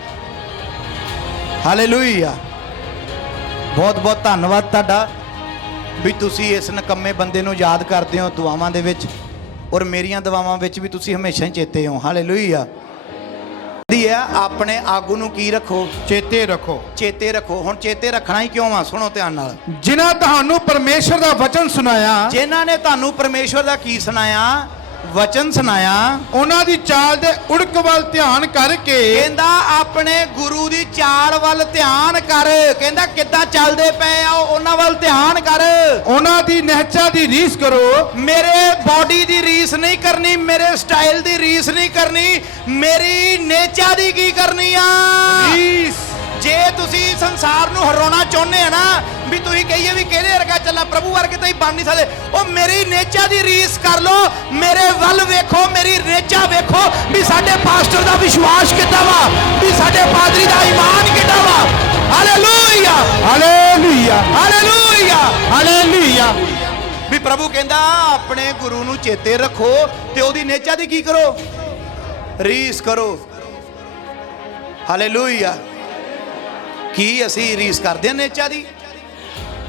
ਹਾਲੇਲੂਇਆ। ਬਹੁਤ ਬਹੁਤ ਧੰਨਵਾਦ ਤੁਹਾਡਾ ਵੀ ਤੁਸੀਂ ਇਸ ਨਕੰਮੇ ਬੰਦੇ ਨੂੰ ਯਾਦ ਕਰਦੇ ਹੋ ਦੁਆਵਾਂ ਦੇ ਵਿੱਚ, ਔਰ ਮੇਰੀਆਂ ਦੁਆਵਾਂ ਵਿੱਚ ਵੀ ਤੁਸੀਂ ਹਮੇਸ਼ਾ ਹੀ ਚੇਤੇ ਹੋ। ਹਾਲੇਲੂਇਆ। ਦੀ ਹੈ ਆਪਣੇ ਆਗੂ ਨੂੰ ਕੀ ਰੱਖੋ? ਚੇਤੇ ਰੱਖੋ। ਚੇਤੇ ਰੱਖੋ। ਹੁਣ ਚੇਤੇ ਰੱਖਣਾ ਹੀ ਕਿਉਂ ਆ? ਸੁਣੋ ਧਿਆਨ ਨਾਲ। ਜਿਨ੍ਹਾਂ ਤੁਹਾਨੂੰ ਪਰਮੇਸ਼ਵਰ ਦਾ ਵਚਨ ਸੁਣਾਇਆ। ਜਿਨ੍ਹਾਂ ਨੇ ਤੁਹਾਨੂੰ ਪਰਮੇਸ਼ਵਰ ਦਾ ਕੀ ਸੁਣਾਇਆ? ਵਚਨ ਸੁਣਾਇਆ। ਉਹਨਾਂ ਦੀ ਚਾਲ ਦੇ ਉੜਕ ਵੱਲ ਧਿਆਨ ਕਰਕੇ। ਕਹਿੰਦਾ ਆਪਣੇ ਗੁਰੂ ਦੀ ਚਾਲ ਵੱਲ ਧਿਆਨ ਕਰ। ਕਹਿੰਦਾ ਕਿੱਦਾਂ ਚੱਲਦੇ ਪਏ ਆ ਉਹਨਾਂ ਵੱਲ ਧਿਆਨ ਕਰ। ਉਹਨਾਂ ਦੀ ਨਿਹਚਾ ਦੀ ਰੀਸ ਕਰੋ। ਮੇਰੇ ਬਾਡੀ ਦੀ ਰੀਸ ਨਹੀਂ ਕਰਨੀ, ਮੇਰੇ ਸਟਾਈਲ ਦੀ ਰੀਸ ਨਹੀਂ ਕਰਨੀ, ਮੇਰੀ ਨੇਚਾ ਦੀ ਕੀ ਕਰਨੀ ਆ? ਰੀਸ। ਜੇ ਤੁਸੀਂ ਸੰਸਾਰ ਨੂੰ ਹਰਾਉਣਾ ਚਾਹੁੰਦੇ ਆ ਨਾ, ਵੀ ਤੁਸੀਂ ਕਹੀਏ ਵੀ ਕਿਹਦੇ ਵਰਗਾ ਚੱਲਣਾ, ਪ੍ਰਭੂ ਵਰਗੇ ਤਾਂ ਹੀ ਬਣ ਨਹੀਂ ਸਕਦੇ। ਉਹ ਮੇਰੀ ਨੇਚਾ ਦੀ ਰੀਸ ਕਰ ਲੋ। ਮੇਰੇ ਵੱਲ ਵੇਖੋ, ਮੇਰੀ ਨੇਚਾ ਵੇਖੋ ਵੀ ਸਾਡੇ ਪਾਸਟਰ ਦਾ ਵਿਸ਼ਵਾਸ ਕਿੱਦਾਂ ਵਾ, ਵੀ ਸਾਡੇ ਪਾਦਰੀ ਦਾ ਈਮਾਨ ਕਿੱਦਾਂ ਵਾ। Hallelujah, hallelujah, hallelujah, hallelujah. ਵੀ ਪ੍ਰਭੂ ਕਹਿੰਦਾ ਆਪਣੇ ਗੁਰੂ ਨੂੰ ਚੇਤੇ ਰੱਖੋ ਤੇ ਉਹਦੀ ਨੇਚਾ ਦੀ ਕੀ ਕਰੋ? ਰੀਸ ਕਰੋ। ਹਾਲੇਲੂਇਆ। ਕੀ ਅਸੀਂ ਰੀਸ ਕਰਦੇ ਹਾਂ ਨੇਚਾ ਦੀ?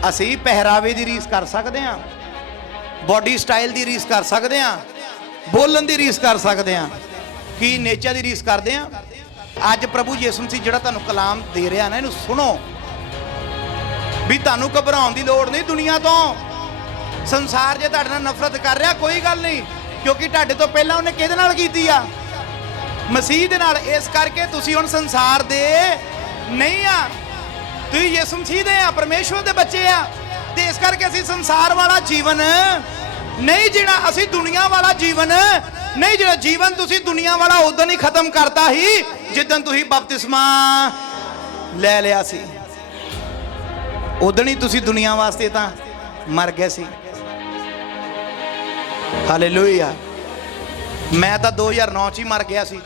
ਅਸੀਂ ਪਹਿਰਾਵੇ ਦੀ ਰੀਸ ਕਰ ਸਕਦੇ ਹਾਂ, ਬਾਡੀ ਸਟਾਈਲ ਦੀ ਰੀਸ ਕਰ ਸਕਦੇ ਹਾਂ, ਬੋਲਣ ਦੀ ਰੀਸ ਕਰ ਸਕਦੇ ਹਾਂ। ਕੀ ਨੇਚਾ ਦੀ ਰੀਸ ਕਰਦੇ ਹਾਂ? ਅੱਜ ਪ੍ਰਭੂ ਯਿਸੂ ਮਸੀਹ ਜਿਹੜਾ ਤੁਹਾਨੂੰ ਕਲਾਮ ਦੇ ਰਿਹਾ ਨਾ, ਇਹਨੂੰ ਸੁਣੋ। ਵੀ ਤੁਹਾਨੂੰ ਘਬਰਾਉਣ ਦੀ ਲੋੜ ਨਹੀਂ ਦੁਨੀਆ ਤੋਂ। ਸੰਸਾਰ ਜੇ ਤੁਹਾਡੇ ਨਾਲ ਨਫ਼ਰਤ ਕਰ ਰਿਹਾ, ਕੋਈ ਗੱਲ ਨਹੀਂ, ਕਿਉਂਕਿ ਤੁਹਾਡੇ ਤੋਂ ਪਹਿਲਾਂ ਉਹਨੇ ਕਿਹਦੇ ਨਾਲ ਕੀਤੀ ਆ? ਮਸੀਹ ਦੇ ਨਾਲ। ਇਸ ਕਰਕੇ ਤੁਸੀਂ ਹੁਣ ਸੰਸਾਰ ਦੇ ਨਹੀਂ ਆ, ਤੁਸੀਂ ਯਿਸੂ ਮਸੀਹ ਦੇ ਆ, ਪਰਮੇਸ਼ਵਰ ਦੇ ਬੱਚੇ ਆ। ਤੇ ਇਸ ਕਰਕੇ ਅਸੀਂ ਸੰਸਾਰ ਵਾਲਾ ਜੀਵਨ ਨਹੀਂ ਜੀਣਾ, ਅਸੀਂ ਦੁਨੀਆ ਵਾਲਾ ਜੀਵਨ ਨਹੀਂ ਜੀਣਾ। ਜੀਵਨ ਤੁਸੀਂ ਦੁਨੀਆ ਵਾਲਾ ਉਦੋਂ ਹੀ ਖਤਮ ਕਰਤਾ ਸੀ ਜਿੱਦਣ ਤੁਸੀਂ ਬਪਤਿਸਮਾ ਲੈ ਲਿਆ ਸੀ। ਉਦੋਂ ਹੀ ਤੁਸੀਂ ਦੁਨੀਆ ਵਾਸਤੇ ਤਾਂ ਮਰ ਗਏ ਸੀ। ਹਾਲੇਲੂਇਆ। ਮੈਂ ਤਾਂ 2009 ਚ ਹੀ ਮਰ ਗਿਆ ਸੀ,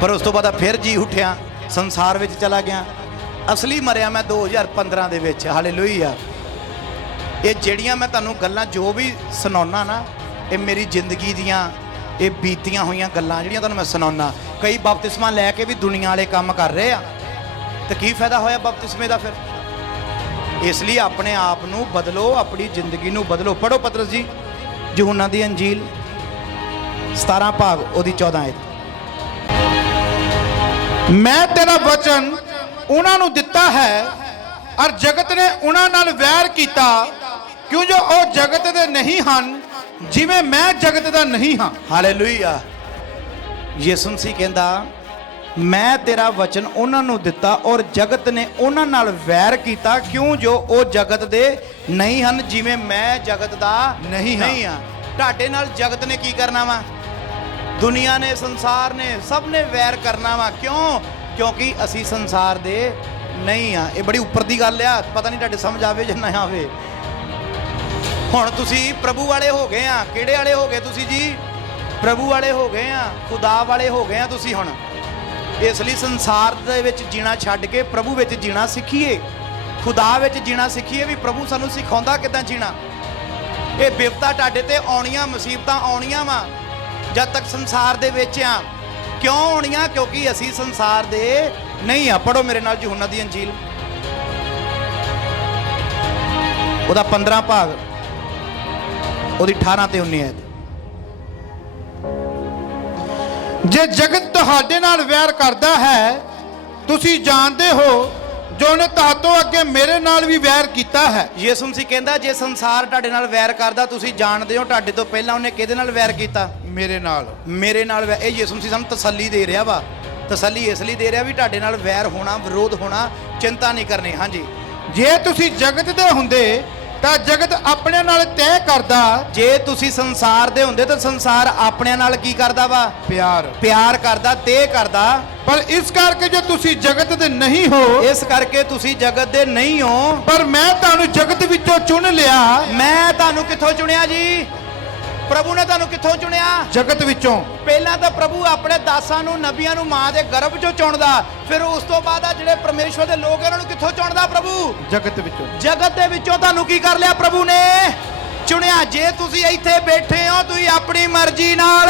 ਪਰ ਉਸ ਤੋਂ ਬਾਅਦ ਫਿਰ ਜੀ ਉੱਠਿਆ, ਸੰਸਾਰ ਵਿੱਚ ਚਲਾ ਗਿਆ। ਅਸਲੀ ਮਰਿਆ ਮੈਂ 2015 ਦੇ ਵਿੱਚ। ਹਾਲੇਲੂਇਆ। ਇਹ ਜਿਹੜੀਆਂ ਮੈਂ ਤੁਹਾਨੂੰ ਗੱਲਾਂ ਜੋ ਵੀ ਸੁਣਾਉਣਾ ਨਾ, ਇਹ ਮੇਰੀ ਜ਼ਿੰਦਗੀ ਦੀਆਂ ਇਹ ਬੀਤੀਆਂ ਹੋਈਆਂ ਗੱਲਾਂ ਜਿਹੜੀਆਂ ਤੁਹਾਨੂੰ ਮੈਂ ਸੁਣਾਉਣਾ। ਕਈ ਬਪਤਿਸਮਾ ਲੈ ਕੇ ਵੀ ਦੁਨੀਆ ਵਾਲੇ ਕੰਮ ਕਰ ਰਹੇ ਆ, ਤੇ ਕੀ ਫਾਇਦਾ ਹੋਇਆ ਬਪਤਿਸਮੇ ਦਾ ਫਿਰ? ਇਸ ਲਈ ਆਪਣੇ ਆਪ ਨੂੰ ਬਦਲੋ, ਆਪਣੀ ਜ਼ਿੰਦਗੀ ਨੂੰ ਬਦਲੋ। ਪੜੋ ਪਤਰਸ ਜੀ ਯਹੂਨਾ ਦੀ ਅੰਜੀਲ 17 ਭਾਗ ਉਹਦੀ 14 ਆਇਤ। ਮੈਂ ਤੇਰਾ ਵਚਨ ਉਹਨਾਂ ਨੂੰ ਦਿੱਤਾ ਹੈ ਔਰ ਜਗਤ ਨੇ ਉਹਨਾਂ ਨਾਲ ਵੈਰ ਕੀਤਾ, ਕਿਉਂ ਜੋ ਉਹ ਜਗਤ ਦੇ ਨਹੀਂ ਹਨ ਜਿਵੇਂ ਮੈਂ ਜਗਤ ਦਾ ਨਹੀਂ ਹਾਂ। ਹਾਲੇਲੂਇਆ। ਯਿਸੂ ਮਸੀਹ ਕਹਿੰਦਾ ਮੈਂ ਤੇਰਾ ਵਚਨ ਉਹਨਾਂ ਨੂੰ ਦਿੱਤਾ ਔਰ ਜਗਤ ਨੇ ਉਹਨਾਂ ਨਾਲ ਵੈਰ ਕੀਤਾ, ਕਿਉਂ ਜੋ ਉਹ ਜਗਤ ਦੇ ਨਹੀਂ ਹਨ ਜਿਵੇਂ ਮੈਂ ਜਗਤ ਦਾ ਨਹੀਂ ਹਾਂ। ਤੁਹਾਡੇ ਨਾਲ ਜਗਤ ਨੇ ਕੀ ਕਰਨਾ ਵਾ? ਦੁਨੀਆ ਨੇ, ਸੰਸਾਰ ਨੇ, ਸਭ ਨੇ ਵੈਰ ਕਰਨਾ ਵਾ। ਕਿਉਂ? ਕਿਉਂਕਿ ਅਸੀਂ ਸੰਸਾਰ ਦੇ ਨਹੀਂ ਆ। ਇਹ ਬੜੀ ਉੱਪਰ ਦੀ ਗੱਲ ਆ, ਪਤਾ ਨਹੀਂ ਤੁਹਾਡੇ ਸਮਝ ਆਵੇ ਜਾਂ ਨਾ ਆਵੇ। ਹੁਣ ਤੁਸੀਂ ਪ੍ਰਭੂ ਵਾਲੇ ਹੋ ਗਏ ਆ। ਕਿਹੜੇ ਵਾਲੇ ਹੋ ਗਏ ਤੁਸੀਂ ਜੀ? ਪ੍ਰਭੂ ਵਾਲੇ ਹੋ ਗਏ ਆ, ਖੁਦਾ ਵਾਲੇ ਹੋ ਗਏ ਆ ਤੁਸੀਂ ਹੁਣ। ਇਸ ਲਈ ਸੰਸਾਰ ਦੇ ਵਿੱਚ ਜੀਣਾ ਛੱਡ ਕੇ ਪ੍ਰਭੂ ਵਿੱਚ ਜੀਣਾ ਸਿੱਖੀਏ, ਖੁਦਾ ਵਿੱਚ ਜੀਣਾ ਸਿੱਖੀਏ। ਵੀ ਪ੍ਰਭੂ ਸਾਨੂੰ ਸਿਖਾਉਂਦਾ ਕਿੱਦਾਂ ਜੀਣਾ। ਇਹ ਬਿਪਤਾ ਤੁਹਾਡੇ ਤੇ ਆਉਣੀਆਂ, ਮੁਸੀਬਤਾਂ ਆਉਣੀਆਂ ਵਾ ਜਦ ਤੱਕ ਸੰਸਾਰ ਦੇ ਵਿੱਚ ਆ। ਕਿਉਂ ਆਉਣੀਆਂ? ਕਿਉਂਕਿ ਅਸੀਂ ਸੰਸਾਰ ਦੇ ਨਹੀਂ ਆ। ਪੜੋ ਮੇਰੇ ਨਾਲ ਯਹੂਨਾ ਦੀ ਅੰਜੀਲ ਉਹਦਾ 15 ਭਾਗ ਉਹਦੀ 18 ਤੇ 19 ਆਇਤ। ਜੇ ਜਗਤ ਤੁਹਾਡੇ ਨਾਲ ਵੈਰ ਕਰਦਾ ਹੈ, ਤੁਸੀਂ ਜਾਣਦੇ ਹੋ ਜੋ ਉਹਨੇ ਤੁਹਾਤੋਂ ਅੱਗੇ ਮੇਰੇ ਨਾਲ ਵੀ ਵੈਰ ਕੀਤਾ ਹੈ। ਯਿਸੂ ਮਸੀਹ ਕਹਿੰਦਾ ਜੇ ਸੰਸਾਰ ਤੁਹਾਡੇ ਨਾਲ ਵੈਰ ਕਰਦਾ, ਤੁਸੀਂ ਜਾਣਦੇ ਹੋ ਤੁਹਾਡੇ ਤੋਂ ਪਹਿਲਾਂ ਉਹਨੇ ਕਿਹਦੇ ਨਾਲ ਵੈਰ ਕੀਤਾ? ਮੇਰੇ ਨਾਲ। ਮੇਰੇ ਨਾਲ। ਇਹ ਯਿਸੂ ਮਸੀਹ ਸਾਨੂੰ ਤਸੱਲੀ ਦੇ ਰਿਹਾ ਵਾ। ਤਸੱਲੀ ਇਸ ਲਈ ਦੇ ਰਿਹਾ ਵੀ ਤੁਹਾਡੇ ਨਾਲ ਵੈਰ ਹੋਣਾ, ਵਿਰੋਧ ਹੋਣਾ, ਚਿੰਤਾ ਨਹੀਂ ਕਰਨੀ। ਹਾਂਜੀ ਜੇ ਤੁਸੀਂ ਜਗਤ ਦੇ ਹੁੰਦੇ ਤਾਂ ਜਗਤ ਆਪਣੇ ਨਾਲ ਤੈਅ ਕਰਦਾ ਜੇ ਤੁਸੀਂ ਸੰਸਾਰ ਦੇ ਹੁੰਦੇ ਤਾਂ ਸੰਸਾਰ ਆਪਣਿਆਂ ਨਾਲ ਕੀ ਕਰਦਾ ਵਾ? ਪਿਆਰ ਕਰਦਾ, ਤੈਅ ਕਰਦਾ। ਪਰ ਇਸ ਕਰਕੇ ਜੋ ਤੁਸੀਂ ਜਗਤ ਦੇ ਨਹੀਂ ਹੋ, ਇਸ ਕਰਕੇ ਤੁਸੀਂ ਜਗਤ ਦੇ ਨਹੀਂ ਹੋ, ਪਰ ਮੈਂ ਤੁਹਾਨੂੰ ਜਗਤ ਵਿੱਚੋਂ ਚੁਣ ਲਿਆ। ਮੈਂ ਤੁਹਾਨੂੰ ਕਿੱਥੋਂ ਚੁਣਿਆ ਜੀ? ਪ੍ਰਭੂ ਨੇ ਤੁਹਾਨੂੰ ਕਿੱਥੋਂ ਚੁਣਿਆ? ਜਗਤ ਵਿੱਚੋਂ। ਪਹਿਲਾਂ ਤਾਂ ਪ੍ਰਭੂ ਆਪਣੇ ਦਾਸਾਂ ਨੂੰ, ਨਬੀਆਂ ਨੂੰ ਮਾਂ ਦੇ ਗਰਭ ਚੋਂ ਚੁਣਦਾ, ਫਿਰ ਉਸ ਤੋਂ ਬਾਅਦ ਆ ਜਿਹੜੇ ਪਰਮੇਸ਼ਵਰ ਦੇ ਲੋਕ ਇਹਨਾਂ ਨੂੰ ਕਿੱਥੋਂ ਚੁਣਦਾ ਪ੍ਰਭੂ? ਜਗਤ ਵਿੱਚੋਂ। ਜਗਤ ਦੇ ਵਿੱਚੋਂ ਤੁਹਾਨੂੰ ਕੀ ਕਰ ਲਿਆ ਪ੍ਰਭੂ ਨੇ? ਚੁਣਿਆ। ਜੇ ਤੁਸੀਂ ਇੱਥੇ ਬੈਠੇ ਹੋ, ਤੁਸੀਂ ਆਪਣੀ ਮਰਜ਼ੀ ਨਾਲ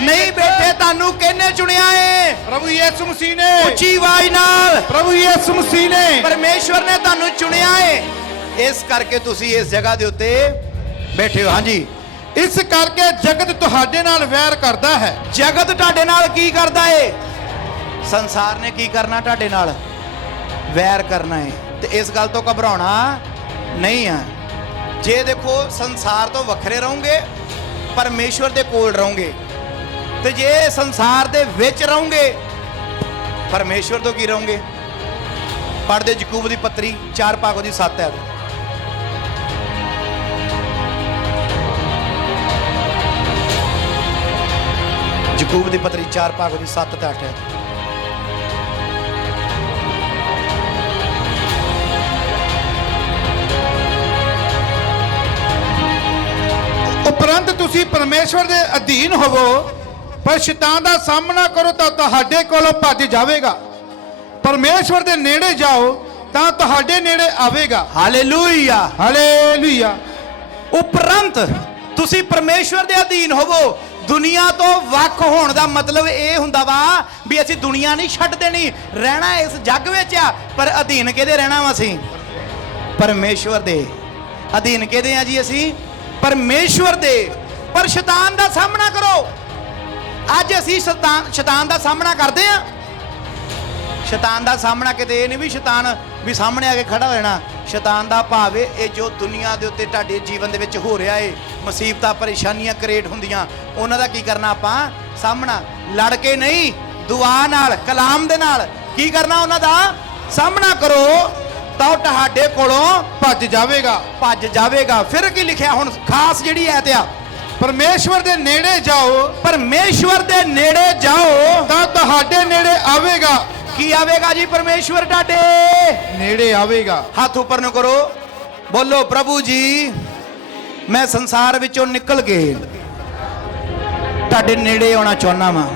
ਨਹੀਂ ਬੈਠੇ, ਤੁਹਾਨੂੰ ਕਿਹਨੇ ਚੁਣਿਆ ਏ? ਪ੍ਰਭੂ ਯਿਸੂ ਮਸੀਹ ਨੇ। ਉੱਚੀ ਆਵਾਜ਼ ਨਾਲ ਪ੍ਰਭੂ ਯਿਸੂ ਮਸੀਹ ਨੇ। ਪਰਮੇਸ਼ਵਰ ਨੇ ਤੁਹਾਨੂੰ ਚੁਣਿਆ ਏ। ਇਸ ਕਰਕੇ ਤੁਸੀਂ ਇਸ ਜਗ੍ਹਾ ਦੇ ਉੱਤੇ ਬੈਠੇ ਹੋ। ਹਾਂਜੀ, ਇਸ ਕਰਕੇ ਜਗਤ ਤੁਹਾਡੇ ਨਾਲ ਵੈਰ ਕਰਦਾ ਹੈ। ਜਗਤ ਤੁਹਾਡੇ ਨਾਲ ਕੀ ਕਰਦਾ ਏ? ਸੰਸਾਰ ਨੇ ਕੀ ਕਰਨਾ? ਤੁਹਾਡੇ ਨਾਲ ਵੈਰ ਕਰਨਾ ਏ। ਤੇ ਇਸ ਗੱਲ ਤੋਂ ਘਬਰਾਉਣਾ ਨਹੀਂ ਆ। ਜੇ ਦੇਖੋ ਸੰਸਾਰ ਤੋਂ ਵੱਖਰੇ ਰਹੋਗੇ, ਪਰਮੇਸ਼ਵਰ ਦੇ ਕੋਲ ਰਹੋਗੇ, ਤੇ ਜੇ ਸੰਸਾਰ ਦੇ ਵਿੱਚ ਰਹੋਗੇ, ਪਰਮੇਸ਼ਵਰ ਤੋਂ ਕੀ ਰਹੋਗੇ? ਪੜ੍ਹਦੇ ਯਾਕੂਬ ਦੀ ਪੱਤਰੀ 4:7 ਹੈ। ਯਾਕੂਬ ਦੀ ਪੱਤਰੀ 4:7 ਤੇ 8 ਹੈ। ਉਪਰੰਤ ਤੁਸੀਂ ਪਰਮੇਸ਼ਵਰ ਦੇ ਅਧੀਨ ਹੋਵੋ, ਪਰ ਸ਼ੈਤਾਨ ਦਾ ਸਾਹਮਣਾ ਕਰੋ ਤਾਂ ਤੁਹਾਡੇ ਕੋਲੋਂ ਭੱਜ ਜਾਵੇਗਾ। ਪਰਮੇਸ਼ਵਰ ਦੇ ਨੇੜੇ ਜਾਓ ਤਾਂ ਤੁਹਾਡੇ ਨੇੜੇ ਆਵੇਗਾ। Hallelujah, hallelujah. ਉਪਰੰਤ ਤੁਸੀਂ ਪਰਮੇਸ਼ਵਰ ਦੇ ਅਧੀਨ ਹੋਵੋ। ਦੁਨੀਆ ਤੋਂ ਵੱਖ ਹੋਣ ਦਾ ਮਤਲਬ ਇਹ ਹੁੰਦਾ ਵਾ ਵੀ ਅਸੀਂ ਦੁਨੀਆ ਨਹੀਂ ਛੱਡ ਦੇਣੀ, ਰਹਿਣਾ ਇਸ ਜੱਗ ਵਿੱਚ ਆ, ਪਰ ਅਧੀਨ ਕਿਹਦੇ ਰਹਿਣਾ ਵਾ? ਅਸੀਂ ਪਰਮੇਸ਼ਵਰ ਦੇ ਅਧੀਨ ਕਿਹਦੇ ਆ ਜੀ? ਅਸੀਂ ਪਰਮੇਸ਼ਵਰ ਦੇ। ਪਰ ਸ਼ੈਤਾਨ ਦਾ ਸਾਹਮਣਾ ਕਰੋ। ਅੱਜ ਅਸੀਂ ਸ਼ੈਤਾਨ ਦਾ ਸਾਹਮਣਾ ਕਰਦੇ ਆ। ਸ਼ੈਤਾਨ ਦਾ ਸਾਹਮਣਾ ਕਿਤੇ ਇਹ ਨਹੀਂ ਵੀ ਸ਼ੈਤਾਨ ਵੀ ਸਾਹਮਣੇ ਆ ਕੇ ਖੜਾ ਹੋ ਜਾਣਾ। ਸ਼ੈਤਾਨ ਦਾ ਭਾਵ ਇਹ ਜੋ ਦੁਨੀਆ ਦੇ ਉੱਤੇ ਤੁਹਾਡੇ ਜੀਵਨ ਦੇ ਵਿੱਚ ਹੋ ਰਿਹਾ ਏ, ਮੁਸੀਬਤਾਂ ਪਰੇਸ਼ਾਨੀਆਂ ਕ੍ਰੀਏਟ ਹੁੰਦੀਆਂ, ਉਹਨਾਂ ਦਾ ਕੀ ਕਰਨਾ? ਆਪਾਂ ਸਾਹਮਣਾ। ਲੜ ਕੇ ਨਹੀਂ, ਦੁਆ ਨਾਲ, ਕਲਾਮ ਦੇ ਨਾਲ ਕੀ ਕਰਨਾ? ਉਹਨਾਂ ਦਾ ਸਾਹਮਣਾ ਕਰੋ ਤਾਂ ਉਹ ਤੁਹਾਡੇ ਕੋਲੋਂ ਭੱਜ ਜਾਵੇਗਾ। ਭੱਜ ਜਾਵੇਗਾ। ਫਿਰ ਕੀ ਲਿਖਿਆ ਹੁਣ ਖਾਸ ਜਿਹੜੀ ਐਤ ਆ? ਪਰਮੇਸ਼ਵਰ ਦੇ ਨੇੜੇ ਜਾਓ, ਪਰਮੇਸ਼ਵਰ ਦੇ ਨੇੜੇ ਜਾਓ ਤਾਂ ਤੁਹਾਡੇ ਨੇੜੇ ਆਵੇਗਾ। ਕੀ ਆਵੇਗਾ ਜੀ? ਪਰਮੇਸ਼ਵਰ ਤੁਹਾਡੇ ਨੇੜੇ ਆਵੇਗਾ। ਹੱਥ ਉੱਪਰ ਨੂੰ ਕਰੋ, ਬੋਲੋ ਪ੍ਰਭੂ ਜੀ, ਮੈਂ ਸੰਸਾਰ ਵਿੱਚੋਂ ਨਿਕਲ ਕੇ ਤੁਹਾਡੇ ਨੇੜੇ ਆਉਣਾ ਚਾਹੁੰਦਾ ਵਾਂ।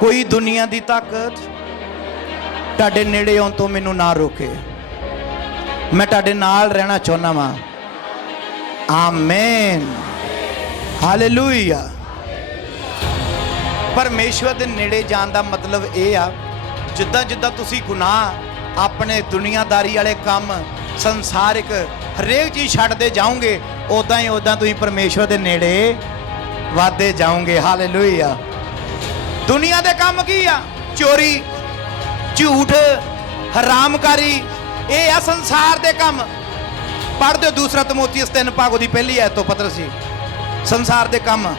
ਕੋਈ ਦੁਨੀਆ ਦੀ ਤਾਕਤ ਤੁਹਾਡੇ ਨੇੜੇ ਆਉਣ ਤੋਂ ਮੈਨੂੰ ਨਾ ਰੋਕੇ। ਮੈਂ ਤੁਹਾਡੇ ਨਾਲ ਰਹਿਣਾ ਚਾਹੁੰਦਾ ਵਾਂ। Amen, hallelujah. ਪਰਮੇਸ਼ਵਰ ਦੇ ਨੇੜੇ ਜਾਣ ਦਾ ਮਤਲਬ ਇਹ ਆ, ਜਿੱਦਾਂ ਜਿੱਦਾਂ ਤੁਸੀਂ ਗੁਨਾਹ, ਆਪਣੇ ਦੁਨੀਆਦਾਰੀ ਵਾਲੇ ਕੰਮ, ਸੰਸਾਰਿਕ ਹਰੇਕ ਚੀਜ਼ ਛੱਡਦੇ ਜਾਓਗੇ, ਉਦਾਂ ਹੀ ਉਦਾਂ ਤੁਸੀਂ ਪਰਮੇਸ਼ਵਰ ਦੇ ਨੇੜੇ ਵਧਦੇ ਜਾਓਗੇ। ਹਾਲੇਲੂਇਆ। ਦੁਨੀਆ ਦੇ ਕੰਮ ਕੀ ਆ? ਚੋਰੀ, ਝੂਠ, ਹਰਾਮਕਾਰੀ, ਇਹ ਆ ਸੰਸਾਰ ਦੇ ਕੰਮ। ਪੜ੍ਹ ਦਿਓ 2 ਤੀਮੋਥੀਉਸ 3 ਦੀ ਪਹਿਲੀ ਐਤ ਤੋਂ ਪਤਰਸ ਜੀ। ਸੰਸਾਰ ਦੇ ਕੰਮ।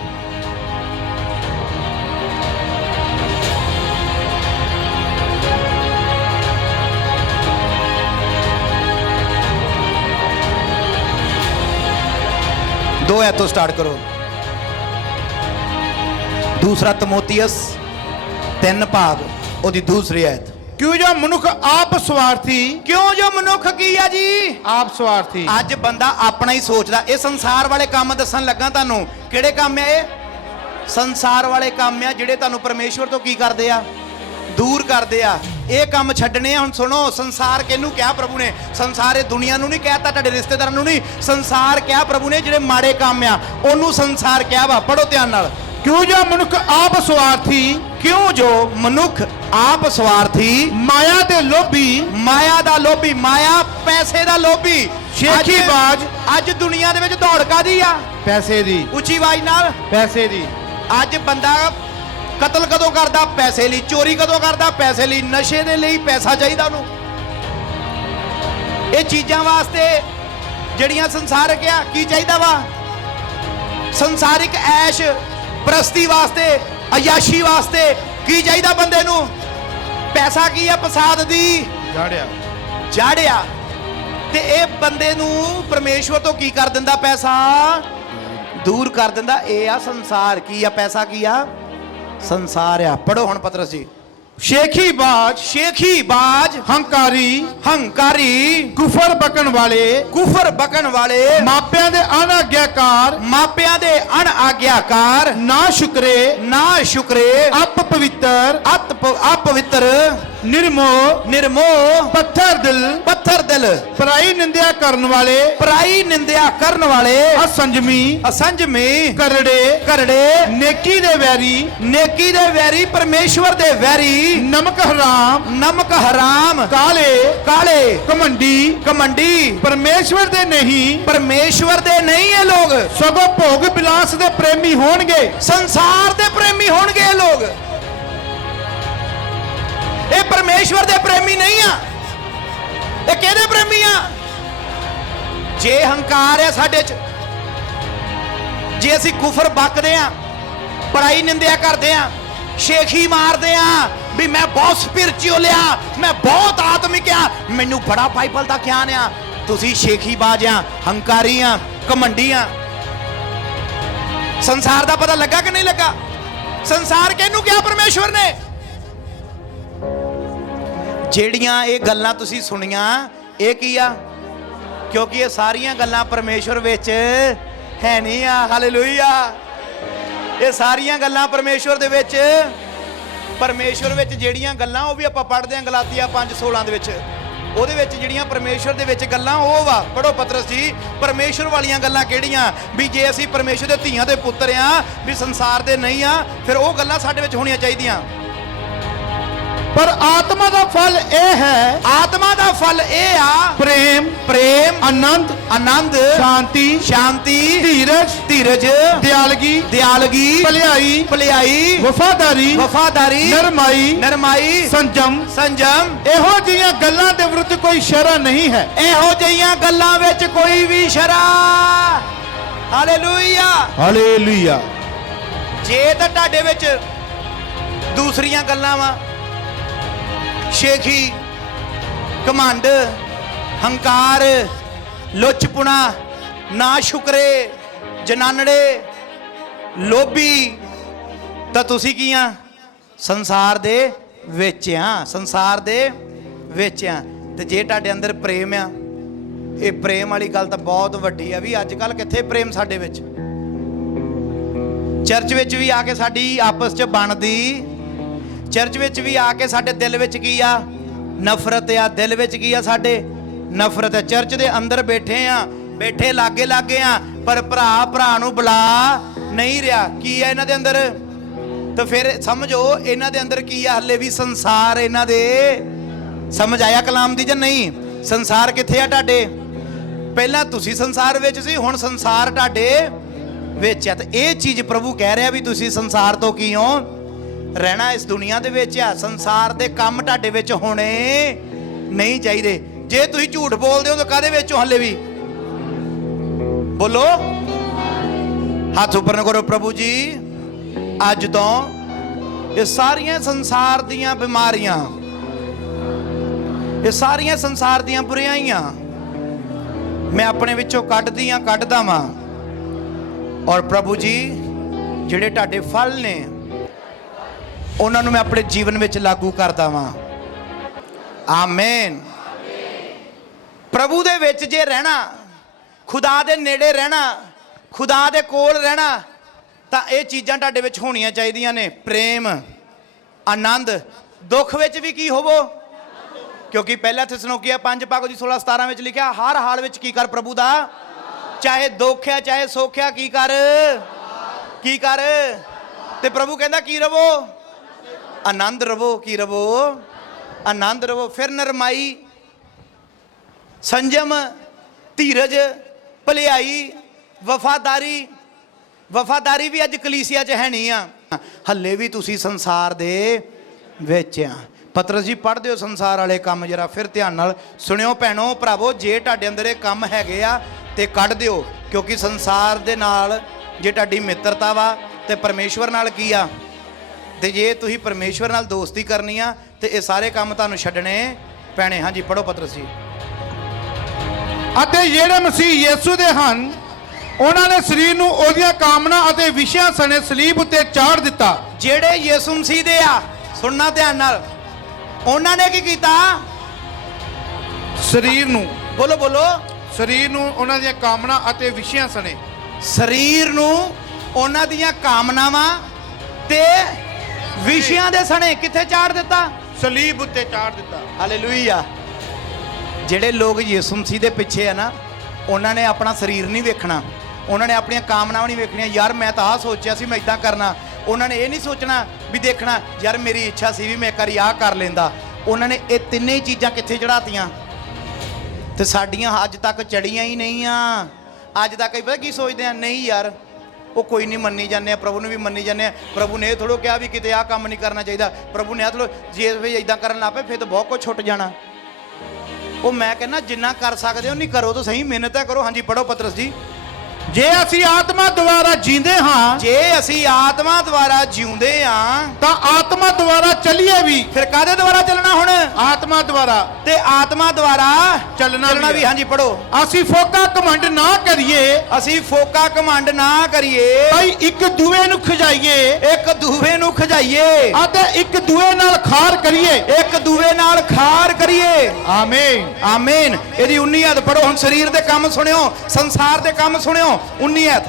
दो ऐत तो स्टार्ट करो। 2 ਤੀਮੋਥੀਉਸ 3 ਉਹਦੀ ਦੂਸਰੀ ਐਤ। ਕਿਉਂ ਜੋ ਮਨੁੱਖ ਆਪ ਸਵਾਰਥੀ। ਕਿਉਂ ਜੋ ਮਨੁੱਖ ਕੀ ਆ ਜੀ? ਆਪ ਸਵਾਰਥੀ। ਅੱਜ ਬੰਦਾ ਆਪਣਾ ਹੀ ਸੋਚਦਾ। ਇਹ ਸੰਸਾਰ ਵਾਲੇ ਕੰਮ ਦੱਸਣ ਲੱਗਾ ਤੁਹਾਨੂੰ। ਕਿਹੜੇ ਕੰਮ ਆ ਇਹ? ਸੰਸਾਰ ਵਾਲੇ ਕੰਮ ਆ ਜਿਹੜੇ ਤੁਹਾਨੂੰ ਪਰਮੇਸ਼ਵਰ ਤੋਂ ਕੀ ਕਰਦੇ ਆ? ਦੂਰ ਕਰਦੇ ਆ। ਇਹ ਕੰਮ ਛੱਡਣੇ ਆ। ਹੁਣ ਸੁਣੋ, ਸੰਸਾਰ ਕਿਹਨੂੰ ਕਿਹਾ ਪ੍ਰਭੂ ਨੇ? ਸੰਸਾਰ ਇਹ ਦੁਨੀਆ ਨੂੰ ਨਹੀਂ ਕਹਿਤਾ, ਤੁਹਾਡੇ ਰਿਸ਼ਤੇਦਾਰਾਂ ਨੂੰ ਨਹੀਂ। ਸੰਸਾਰ ਕਿਹਾ ਪ੍ਰਭੂ ਨੇ ਜਿਹੜੇ ਮਾੜੇ ਕੰਮ ਆ, ਉਹਨੂੰ ਸੰਸਾਰ ਕਿਹਾ ਵਾ। ਪੜੋ ਧਿਆਨ ਨਾਲ। ਕਿਉਂ ਜੋ ਮਨੁੱਖ ਆਪ ਸਵਾਰਥੀ। ਕਿਉਂ ਜੋ ਮਨੁੱਖ ਆਪ ਸਵਾਰਥੀ, ਮਾਇਆ ਦੇ ਲੋਭੀ। ਮਾਇਆ ਦਾ ਲੋਭੀ, ਮਾਇਆ ਪੈਸੇ ਦਾ ਲੋਭੀ, ਸ਼ੇਖੀਬਾਜ਼। ਅੱਜ ਦੁਨੀਆ ਦੇ ਵਿੱਚ ਦੌੜ ਕਾਹਦੀ ਆ? ਪੈਸੇ ਦੀ। ਉੱਚੀ ਆਵਾਜ਼ ਨਾਲ। ਪੈਸੇ ਦੀ। ਅੱਜ ਬੰਦਾ ਕਤਲ ਕਦੋਂ ਕਰਦਾ? ਪੈਸੇ ਲਈ। ਚੋਰੀ ਕਦੋਂ ਕਰਦਾ? ਪੈਸੇ ਲਈ। ਨਸ਼ੇ ਦੇ ਲਈ ਪੈਸਾ ਚਾਹੀਦਾ ਉਹਨੂੰ। ਇਹ ਚੀਜ਼ਾਂ ਵਾਸਤੇ ਜਿਹੜੀਆਂ ਸੰਸਾਰਿਕ ਆ, ਕੀ ਚਾਹੀਦਾ ਵਾ? ਸੰਸਾਰਿਕ ਐਸ਼ ਪ੍ਰਸਤੀ ਵਾਸਤੇ, ਅਯਾਸ਼ੀ ਵਾਸਤੇ ਕੀ ਚਾਹੀਦਾ ਬੰਦੇ ਨੂੰ? ਪੈਸਾ ਕੀ ਆ? ਫਸਾਦ ਦੀ ਜਾੜਿਆ। ਜਾੜਿਆ ਤੇ ਇਹ ਬੰਦੇ ਨੂੰ ਪਰਮੇਸ਼ਵਰ ਤੋਂ ਕੀ ਕਰ ਦਿੰਦਾ? ਪੈਸਾ ਦੂਰ ਕਰ ਦਿੰਦਾ। ਇਹ ਆ ਸੰਸਾਰ। ਕੀ ਆ? ਪੈਸਾ ਕੀ ਆ? ਸੰਸਾਰ ਆ। ਪੜੋ ਹੁਣ ਪਤਰਸ ਜੀ। ਸ਼ੇਖੀਬਾਜ਼, ਸ਼ੇਖੀਬਾਜ਼, ਹੰਕਾਰੀ, ਹੰਕਾਰੀ, ਕੁਫਰ ਬਕਣ ਵਾਲੇ, ਕੁਫਰ ਬਕਣ ਵਾਲੇ, ਮਾਪਿਆਂ ਦੇ ਅਨਾਗਿਆਕਾਰ, ਮਾਪਿਆਂ ਦੇ ਅਣਆਗਿਆਕਾਰ, ਨਾ ਸ਼ੁਕਰੇ, ਨਾ ਸ਼ੁਕਰੇ, ਅਪਵਿੱਤਰ, ਅਪਵਿੱਤਰ, ਨਿਰਮੋਹ, ਨਿਰਮੋਹ, ਪੱਥਰ ਦਿਲ, ਪੱਥਰ ਦਿਲ, ਪਰਾਈ ਨਿੰਦਿਆ ਕਰਨ ਵਾਲੇ, ਪਰਾਈ ਨਿੰਦਿਆ ਕਰਨ ਵਾਲੇ, ਅਸੰਜਮੀ, ਅਸੰਜਮੀ, ਕਰੜੇ, ਕਰੜੇ, ਨੇਕੀ ਦੇ ਵੈਰੀ, ਨੇਕੀ ਦੇ ਵੈਰੀ, ਪਰਮੇਸ਼ਵਰ ਦੇ ਵੈਰੀ, ਨਮਕ ਹਰਾਮ, ਨਮਕ ਹਰਾਮ, ਕਾਲੇ, ਕਾਲੇ, ਕਮੰਡੀ, ਕਮੰਡੀ, ਪਰਮੇਸ਼ਵਰ ਦੇ ਨਹੀਂ, ਪਰਮੇਸ਼ਵਰ ਦੇ ਨਹੀਂ ਇਹ ਲੋਕ, ਸਗੋਂ ਭੋਗ ਬਿਲਾਸ ਦੇ ਪ੍ਰੇਮੀ ਹੋਣਗੇ। ਸੰਸਾਰ ਦੇ ਪ੍ਰੇਮੀ ਹੋਣਗੇ ਇਹ ਲੋਕ। ਇਹ ਪਰਮੇਸ਼ਵਰ ਦੇ ਪ੍ਰੇਮੀ ਨਹੀਂ ਆ। ਇਹ ਕਿਹਦੇ ਪ੍ਰੇਮੀ ਆ? ਜੇ ਹੰਕਾਰ ਹੈ ਸਾਡੇ 'ਚ, ਜੇ ਅਸੀਂ ਕੁਫਰ ਬਕਦੇ ਆ, ਪਰਾਈ ਨਿੰਦਿਆ ਕਰਦੇ ਆ, ਸ਼ੇਖੀ ਮਾਰਦੇ ਆ ਵੀ ਮੈਂ ਬਹੁਤ ਸਪਿਰਚੁਅਲ ਆ, ਮੈਂ ਬਹੁਤ ਆਤਮਿਕ ਆ, ਮੈਨੂੰ ਬੜਾ ਬਾਈਬਲ ਦਾ ਗਿਆਨ ਆ, ਤੁਸੀਂ ਸ਼ੇਖੀਬਾਜ਼ ਆ, ਹੰਕਾਰੀ ਆ, ਘਮੰਡੀ ਆ। ਸੰਸਾਰ ਦਾ ਪਤਾ ਲੱਗਾ ਕਿ ਨਹੀਂ ਲੱਗਾ? ਸੰਸਾਰ ਕਿਹਨੂੰ ਕਿਹਾ ਪਰਮੇਸ਼ਵਰ ਨੇ? ਜਿਹੜੀਆਂ ਇਹ ਗੱਲਾਂ ਤੁਸੀਂ ਸੁਣੀਆਂ, ਇਹ ਕੀ ਆ? ਕਿਉਂਕਿ ਇਹ ਸਾਰੀਆਂ ਗੱਲਾਂ ਪਰਮੇਸ਼ਵਰ ਵਿੱਚ ਹੈ ਨਹੀਂ ਆ। ਹਾਲੇਲੂਇਆ। ਇਹ ਸਾਰੀਆਂ ਗੱਲਾਂ ਪਰਮੇਸ਼ਵਰ ਦੇ ਵਿੱਚ, ਪਰਮੇਸ਼ਵਰ ਵਿੱਚ ਜਿਹੜੀਆਂ ਗੱਲਾਂ, ਉਹ ਵੀ ਆਪਾਂ ਪੜ੍ਹਦੇ ਹਾਂ ਗਲਾਤੀਆ 5:16 ਦੇ ਵਿੱਚ। ਉਹਦੇ ਵਿੱਚ ਜਿਹੜੀਆਂ ਪਰਮੇਸ਼ਵਰ ਦੇ ਵਿੱਚ ਗੱਲਾਂ, ਉਹ ਵਾ, ਪੜੋ ਪਤਰਸ ਜੀ। ਪਰਮੇਸ਼ਵਰ ਵਾਲੀਆਂ ਗੱਲਾਂ ਕਿਹੜੀਆਂ? ਵੀ ਜੇ ਅਸੀਂ ਪਰਮੇਸ਼ਵਰ ਦੇ ਧੀਆਂ ਦੇ ਪੁੱਤਰ ਆ, ਵੀ ਸੰਸਾਰ ਦੇ ਨਹੀਂ ਆ, ਫਿਰ ਉਹ ਗੱਲਾਂ ਸਾਡੇ ਵਿੱਚ ਹੋਣੀਆਂ ਚਾਹੀਦੀਆਂ। ਪਰ ਆਤਮਾ ਦਾ ਫਲ ਇਹ ਹੈ, ਆਤਮਾ ਦਾ ਫਲ ਇਹ ਆ, ਪ੍ਰੇਮ, ਪ੍ਰੇਮ, ਆਨੰਦ, ਆਨੰਦ, ਸ਼ਾਂਤੀ, ਸ਼ਾਂਤੀ, ਧੀਰਜ, ਧੀਰਜ, ਦਿਆਲਗੀ, ਦਿਆਲਗੀ, ਭਲਾਈ, ਭਲਾਈ, ਵਫਾਦਾਰੀ, ਵਫਾਦਾਰੀ, ਨਰਮਾਈ, ਨਰਮਾਈ, ਸੰਜਮ। ਸੰਜਮ। ਇਹੋ ਜਿਹੀਆਂ ਗੱਲਾਂ ਦੇ ਵਿਰੁੱਧ ਕੋਈ ਸ਼ਰ੍ਹਾ ਨਹੀਂ ਹੈ। ਇਹੋ ਜਿਹੀਆਂ ਗੱਲਾਂ ਵਿੱਚ ਕੋਈ ਵੀ ਸ਼ਰ੍ਹਾ। ਹਾਲੇਲੂਇਆ। ਹਾਲੇਲੂਇਆ। ਜੇ ਤਾਂ ਤੁਹਾਡੇ ਵਿੱਚ ਦੂਸਰੀਆਂ ਗੱਲਾਂ ਵਾ, ਸ਼ੇਖੀ, ਘਮੰਡ, ਹੰਕਾਰ, ਲੁੱਚਪੁਣਾ, ਨਾ ਸ਼ੁਕਰੇ, ਜਨਾਨੜੇ, ਲੋਭੀ, ਤਾਂ ਤੁਸੀਂ ਕੀ ਆ? ਸੰਸਾਰ ਦੇ ਵਿੱਚ ਆ। ਸੰਸਾਰ ਦੇ ਵਿੱਚ ਆ। ਤੇ ਜੇ ਤੁਹਾਡੇ ਅੰਦਰ ਪ੍ਰੇਮ ਆ, ਇਹ ਪ੍ਰੇਮ ਵਾਲੀ ਗੱਲ ਤਾਂ ਬਹੁਤ ਵੱਡੀ ਆ। ਵੀ ਅੱਜ ਕੱਲ ਕਿੱਥੇ ਪ੍ਰੇਮ ਸਾਡੇ ਵਿੱਚ? ਚਰਚ ਵਿੱਚ ਵੀ ਆ ਕੇ ਸਾਡੀ ਆਪਸ 'ਚ ਬਣਦੀ, ਚਰਚ ਵਿੱਚ ਵੀ ਆ ਕੇ ਸਾਡੇ ਦਿਲ ਵਿੱਚ ਕੀ ਆ? ਨਫ਼ਰਤ ਆ। ਦਿਲ ਵਿੱਚ ਕੀ ਆ? ਸਾਡੇ ਨਫ਼ਰਤ ਹੈ। ਚਰਚ ਦੇ ਅੰਦਰ ਬੈਠੇ ਆ, ਬੈਠੇ ਲਾਗੇ ਲਾਗੇ ਆ, ਪਰ ਭਰਾ ਭਰਾ ਨੂੰ ਬੁਲਾ ਨਹੀਂ ਰਿਹਾ। ਕੀ ਆ ਇਹਨਾਂ ਦੇ ਅੰਦਰ? ਤਾਂ ਫਿਰ ਸਮਝੋ ਇਹਨਾਂ ਦੇ ਅੰਦਰ ਕੀ ਆ? ਹੱਲੇ ਵੀ ਸੰਸਾਰ ਇਹਨਾਂ ਦੇ। ਸਮਝ ਆਇਆ ਕਲਾਮ ਦੀ ਜਾਂ ਨਹੀਂ? ਸੰਸਾਰ ਕਿੱਥੇ ਆ ਤੁਹਾਡੇ? ਪਹਿਲਾਂ ਤੁਸੀਂ ਸੰਸਾਰ ਵਿੱਚ ਸੀ, ਹੁਣ ਸੰਸਾਰ ਤੁਹਾਡੇ ਵਿੱਚ ਆ। ਤੇ ਇਹ ਚੀਜ਼ ਪ੍ਰਭੂ ਕਹਿ ਰਿਹਾ ਵੀ ਤੁਸੀਂ ਸੰਸਾਰ ਤੋਂ ਕੀ ਹੋ? ਰਹਿਣਾ ਇਸ ਦੁਨੀਆ ਦੇ ਵਿੱਚ ਆ। ਸੰਸਾਰ ਦੇ ਕੰਮ ਤੁਹਾਡੇ ਵਿੱਚ ਹੋਣੇ ਨਹੀਂ ਚਾਹੀਦੇ। ਜੇ ਤੁਸੀਂ ਝੂਠ ਬੋਲਦੇ ਹੋ ਤਾਂ ਕਾਹਦੇ ਵਿੱਚੋਂ? ਹੱਲੇ ਵੀ ਬੋਲੋ, ਹੱਥ ਉੱਪਰ ਨਾ ਕਰੋ। ਪ੍ਰਭੂ ਜੀ, ਅੱਜ ਤੋਂ ਇਹ ਸਾਰੀਆਂ ਸੰਸਾਰ ਦੀਆਂ ਬਿਮਾਰੀਆਂ, ਇਹ ਸਾਰੀਆਂ ਸੰਸਾਰ ਦੀਆਂ ਬੁਰਾਈਆਂ ਮੈਂ ਆਪਣੇ ਵਿੱਚੋਂ ਕੱਢਦਾ ਵਾਂ। ਔਰ ਪ੍ਰਭੂ ਜੀ, ਜਿਹੜੇ ਤੁਹਾਡੇ ਫਲ ਨੇ, ਉਹਨਾਂ ਨੂੰ ਮੈਂ ਆਪਣੇ ਜੀਵਨ ਵਿੱਚ ਲਾਗੂ ਕਰਦਾ ਵਾਂ। ਆਮੇਨ। ਪ੍ਰਭੂ ਦੇ ਵਿੱਚ ਜੇ ਰਹਿਣਾ, ਖੁਦਾ ਦੇ ਨੇੜੇ ਰਹਿਣਾ, ਖੁਦਾ ਦੇ ਕੋਲ ਰਹਿਣਾ, ਤਾਂ ਇਹ ਚੀਜ਼ਾਂ ਤੁਹਾਡੇ ਵਿੱਚ ਹੋਣੀਆਂ ਚਾਹੀਦੀਆਂ ਨੇ। ਪ੍ਰੇਮ, ਆਨੰਦ, ਦੁੱਖ ਵਿੱਚ ਵੀ ਕੀ ਹੋਵੋ? ਕਿਉਂਕਿ ਪਹਿਲਾ ਥਿਸਲੋਕੀਆ 5:16-17 ਵਿੱਚ ਲਿਖਿਆ, ਹਰ ਹਾਲ ਵਿੱਚ ਕੀ ਕਰ? ਪ੍ਰਭੂ ਦਾ, ਚਾਹੇ ਦੁੱਖ ਹੈ ਚਾਹੇ ਸੁੱਖ ਹੈ, ਕੀ ਕਰ? ਕੀ ਕਰ? ਤੇ ਪ੍ਰਭੂ ਕਹਿੰਦਾ ਕੀ ਰਵੋ? ਆਨੰਦ ਰਵੋ। ਕੀ ਰਵੋ? ਆਨੰਦ ਰਵੋ। ਫਿਰ ਨਰਮਾਈ, ਸੰਜਮ, ਧੀਰਜ, ਭਲਾਈ, ਵਫਾਦਾਰੀ। ਵਫਾਦਾਰੀ ਵੀ ਅੱਜ ਕਲੀਸਿਆ 'ਚ ਹੈ ਨਹੀਂ ਆ। ਹੱਲੇ ਵੀ ਤੁਸੀਂ ਸੰਸਾਰ ਦੇ ਵਿੱਚ ਆ। ਪਤਰਸ ਜੀ ਪੜ੍ਹਦੇ ਹੋ ਸੰਸਾਰ ਵਾਲੇ ਕੰਮ, ਜਰਾ ਫਿਰ ਧਿਆਨ ਨਾਲ ਸੁਣਿਓ ਭੈਣੋ ਭਰਾਵੋ। ਜੇ ਤੁਹਾਡੇ ਅੰਦਰ ਇਹ ਕੰਮ ਹੈਗੇ ਆ ਤੇ ਕੱਢ ਦਿਓ, ਕਿਉਂਕਿ ਸੰਸਾਰ ਦੇ ਨਾਲ ਜੇ ਤੁਹਾਡੀ ਮਿੱਤਰਤਾ ਵਾ ਤੇ ਪਰਮੇਸ਼ਵਰ ਨਾਲ ਕੀ ਆ? ਤੇ ਜੇ ਤੁਸੀਂ ਪਰਮੇਸ਼ਵਰ ਨਾਲ ਦੋਸਤੀ ਕਰਨੀ ਆ ਤੇ ਇਹ ਸਾਰੇ ਕੰਮ ਤੁਹਾਨੂੰ ਛੱਡਣੇ ਪੈਣੇ। ਹਾਂਜੀ ਪੜੋ ਪਤਰਸ ਜੀ। ਅਤੇ ਜਿਹੜੇ ਮਸੀਹ ਯਿਸੂ ਦੇ ਹਨ ਉਹਨਾਂ ਨੇ ਸਰੀਰ ਨੂੰ ਉਹਦੀਆਂ ਕਾਮਨਾ ਅਤੇ ਵਿਸ਼ਿਆਂ ਸਣੇ ਸਲੀਬ ਉੱਤੇ ਚਾੜ ਦਿੱਤਾ। ਜਿਹੜੇ ਯਿਸੂ ਮਸੀਹ ਦੇ ਆ, ਸੁਣਨਾ ਧਿਆਨ ਨਾਲ, ਉਹਨਾਂ ਨੇ ਕੀ ਕੀਤਾ? ਸਰੀਰ ਨੂੰ, ਬੋਲੋ ਬੋਲੋ, ਸਰੀਰ ਨੂੰ ਉਹਨਾਂ ਦੀਆਂ ਕਾਮਨਾ ਅਤੇ ਵਿਸ਼ਿਆਂ ਸਣੇ, ਸਰੀਰ ਨੂੰ ਉਹਨਾਂ ਦੀਆਂ ਕਾਮਨਾਵਾਂ ਤੇ ਵਿਸ਼ਿਆਂ ਦੇ ਸਣੇ ਕਿੱਥੇ ਚਾੜ ਦਿੱਤਾ? ਸਲੀਬ ਉੱਤੇ ਚਾੜ ਦਿੱਤਾ। ਹਾਲੇਲੂਇਆ। ਜਿਹੜੇ ਲੋਕ ਯਿਸੂ ਮਸੀਹ ਦੇ ਪਿੱਛੇ ਆ ਨਾ, ਉਹਨਾਂ ਨੇ ਆਪਣਾ ਸਰੀਰ ਨਹੀਂ ਵੇਖਣਾ, ਉਹਨਾਂ ਨੇ ਆਪਣੀਆਂ ਕਾਮਨਾਵਾਂ ਨਹੀਂ ਵੇਖਣੀਆਂ। ਯਾਰ ਮੈਂ ਤਾਂ ਆਹ ਸੋਚਿਆ ਸੀ ਮੈਂ ਇਦਾਂ ਕਰਨਾ। ਉਹਨਾਂ ਨੇ ਇਹ ਨਹੀਂ ਸੋਚਣਾ ਵੀ ਦੇਖਣਾ ਯਾਰ ਮੇਰੀ ਇੱਛਾ ਸੀ ਵੀ ਮੈਂ ਇੱਕ ਵਾਰੀ ਆਹ ਕਰ ਲੈਂਦਾ। ਉਹਨਾਂ ਨੇ ਇਹ ਤਿੰਨੇ ਹੀ ਚੀਜ਼ਾਂ ਕਿੱਥੇ ਚੜਾਤੀਆਂ? ਤੇ ਸਾਡੀਆਂ ਅੱਜ ਤੱਕ ਚੜੀਆਂ ਹੀ ਨਹੀਂ ਆ। ਅੱਜ ਤੱਕ ਹੀ ਪਤਾ ਕੀ ਸੋਚਦੇ ਆ, ਨਹੀਂ ਯਾਰ ਉਹ ਕੋਈ ਨਹੀਂ, ਮੰਨੀ ਜਾਂਦੇ ਆ, ਪ੍ਰਭੂ ਨੂੰ ਵੀ ਮੰਨੀ ਜਾਂਦੇ ਆ। ਪ੍ਰਭੂ ਨੇ ਇਹ ਥੋੜ੍ਹਾ ਕਿਹਾ ਵੀ ਕਿਤੇ ਆਹ ਕੰਮ ਨਹੀਂ ਕਰਨਾ ਚਾਹੀਦਾ। ਪ੍ਰਭੂ ਨੇ ਥੋੜ੍ਹਾ ਜੇ ਵੀ ਇਦਾਂ ਕਰਨ ਲੱਗ ਪਏ ਫਿਰ ਤਾਂ ਬਹੁਤ ਕੁਝ ਛੁੱਟ ਜਾਣਾ। ਉਹ ਮੈਂ ਕਹਿੰਦਾ ਜਿੰਨਾ ਕਰ ਸਕਦੇ ਹੋ ਨਹੀਂ ਕਰੋ ਤਾਂ ਸਹੀ, ਮਿਹਨਤ ਤਾਂ ਕਰੋ। ਹਾਂਜੀ ਪੜੋ ਪਤਰਸ ਜੀ। ਜੇ ਅਸੀਂ ਆਤਮਾ ਦੁਆਰਾ ਜੀਂਦੇ ਹਾਂ, ਜੇ ਅਸੀਂ ਆਤਮਾ ਦੁਆਰਾ ਜਿਉਂਦੇ ਆ ਤਾਂ ਆਤਮਾ ਦੁਆਰਾ ਚੱਲੀਏ ਵੀ। ਫਿਰ ਕਾਹਦੇ ਦੁਆਰਾ ਚੱਲਣਾ ਹੁਣ? ਆਤਮਾ ਦੁਆਰਾ ਤੇ ਆਤਮਾ ਦੁਆਰਾ ਚੱਲਣਾ ਵੀ। ਹਾਂਜੀ ਪੜੋ। ਅਸੀਂ ਫੋਕਾ ਘਮੰਡ ਨਾ ਕਰੀਏ, ਅਸੀਂ ਫੋਕਾ ਘਮੰਡ ਨਾ ਕਰੀਏ, ਭਾਈ ਇੱਕ ਦੂਏ ਨੂੰ ਖਜਾਈਏ, ਇੱਕ ਦੂਵੇ ਨੂੰ ਖਜਾਈਏ ਅਤੇ ਇੱਕ ਦੂਏ ਨਾਲ ਖਾਰ ਕਰੀਏ। ਇੱਕ ਦੂਵੇ ਨਾਲ ਖਾਰ ਕਰੀਏ। ਆਮੀਨ ਆਮੀਨ। ਇਹਦੀ 19 ਆਇਤ ਪੜੋ। ਹੁਣ ਸਰੀਰ ਦੇ ਕੰਮ ਸੁਣਿਓ, ਸੰਸਾਰ ਦੇ ਕੰਮ ਸੁਣਿਓ। 19 ਆਇਤ।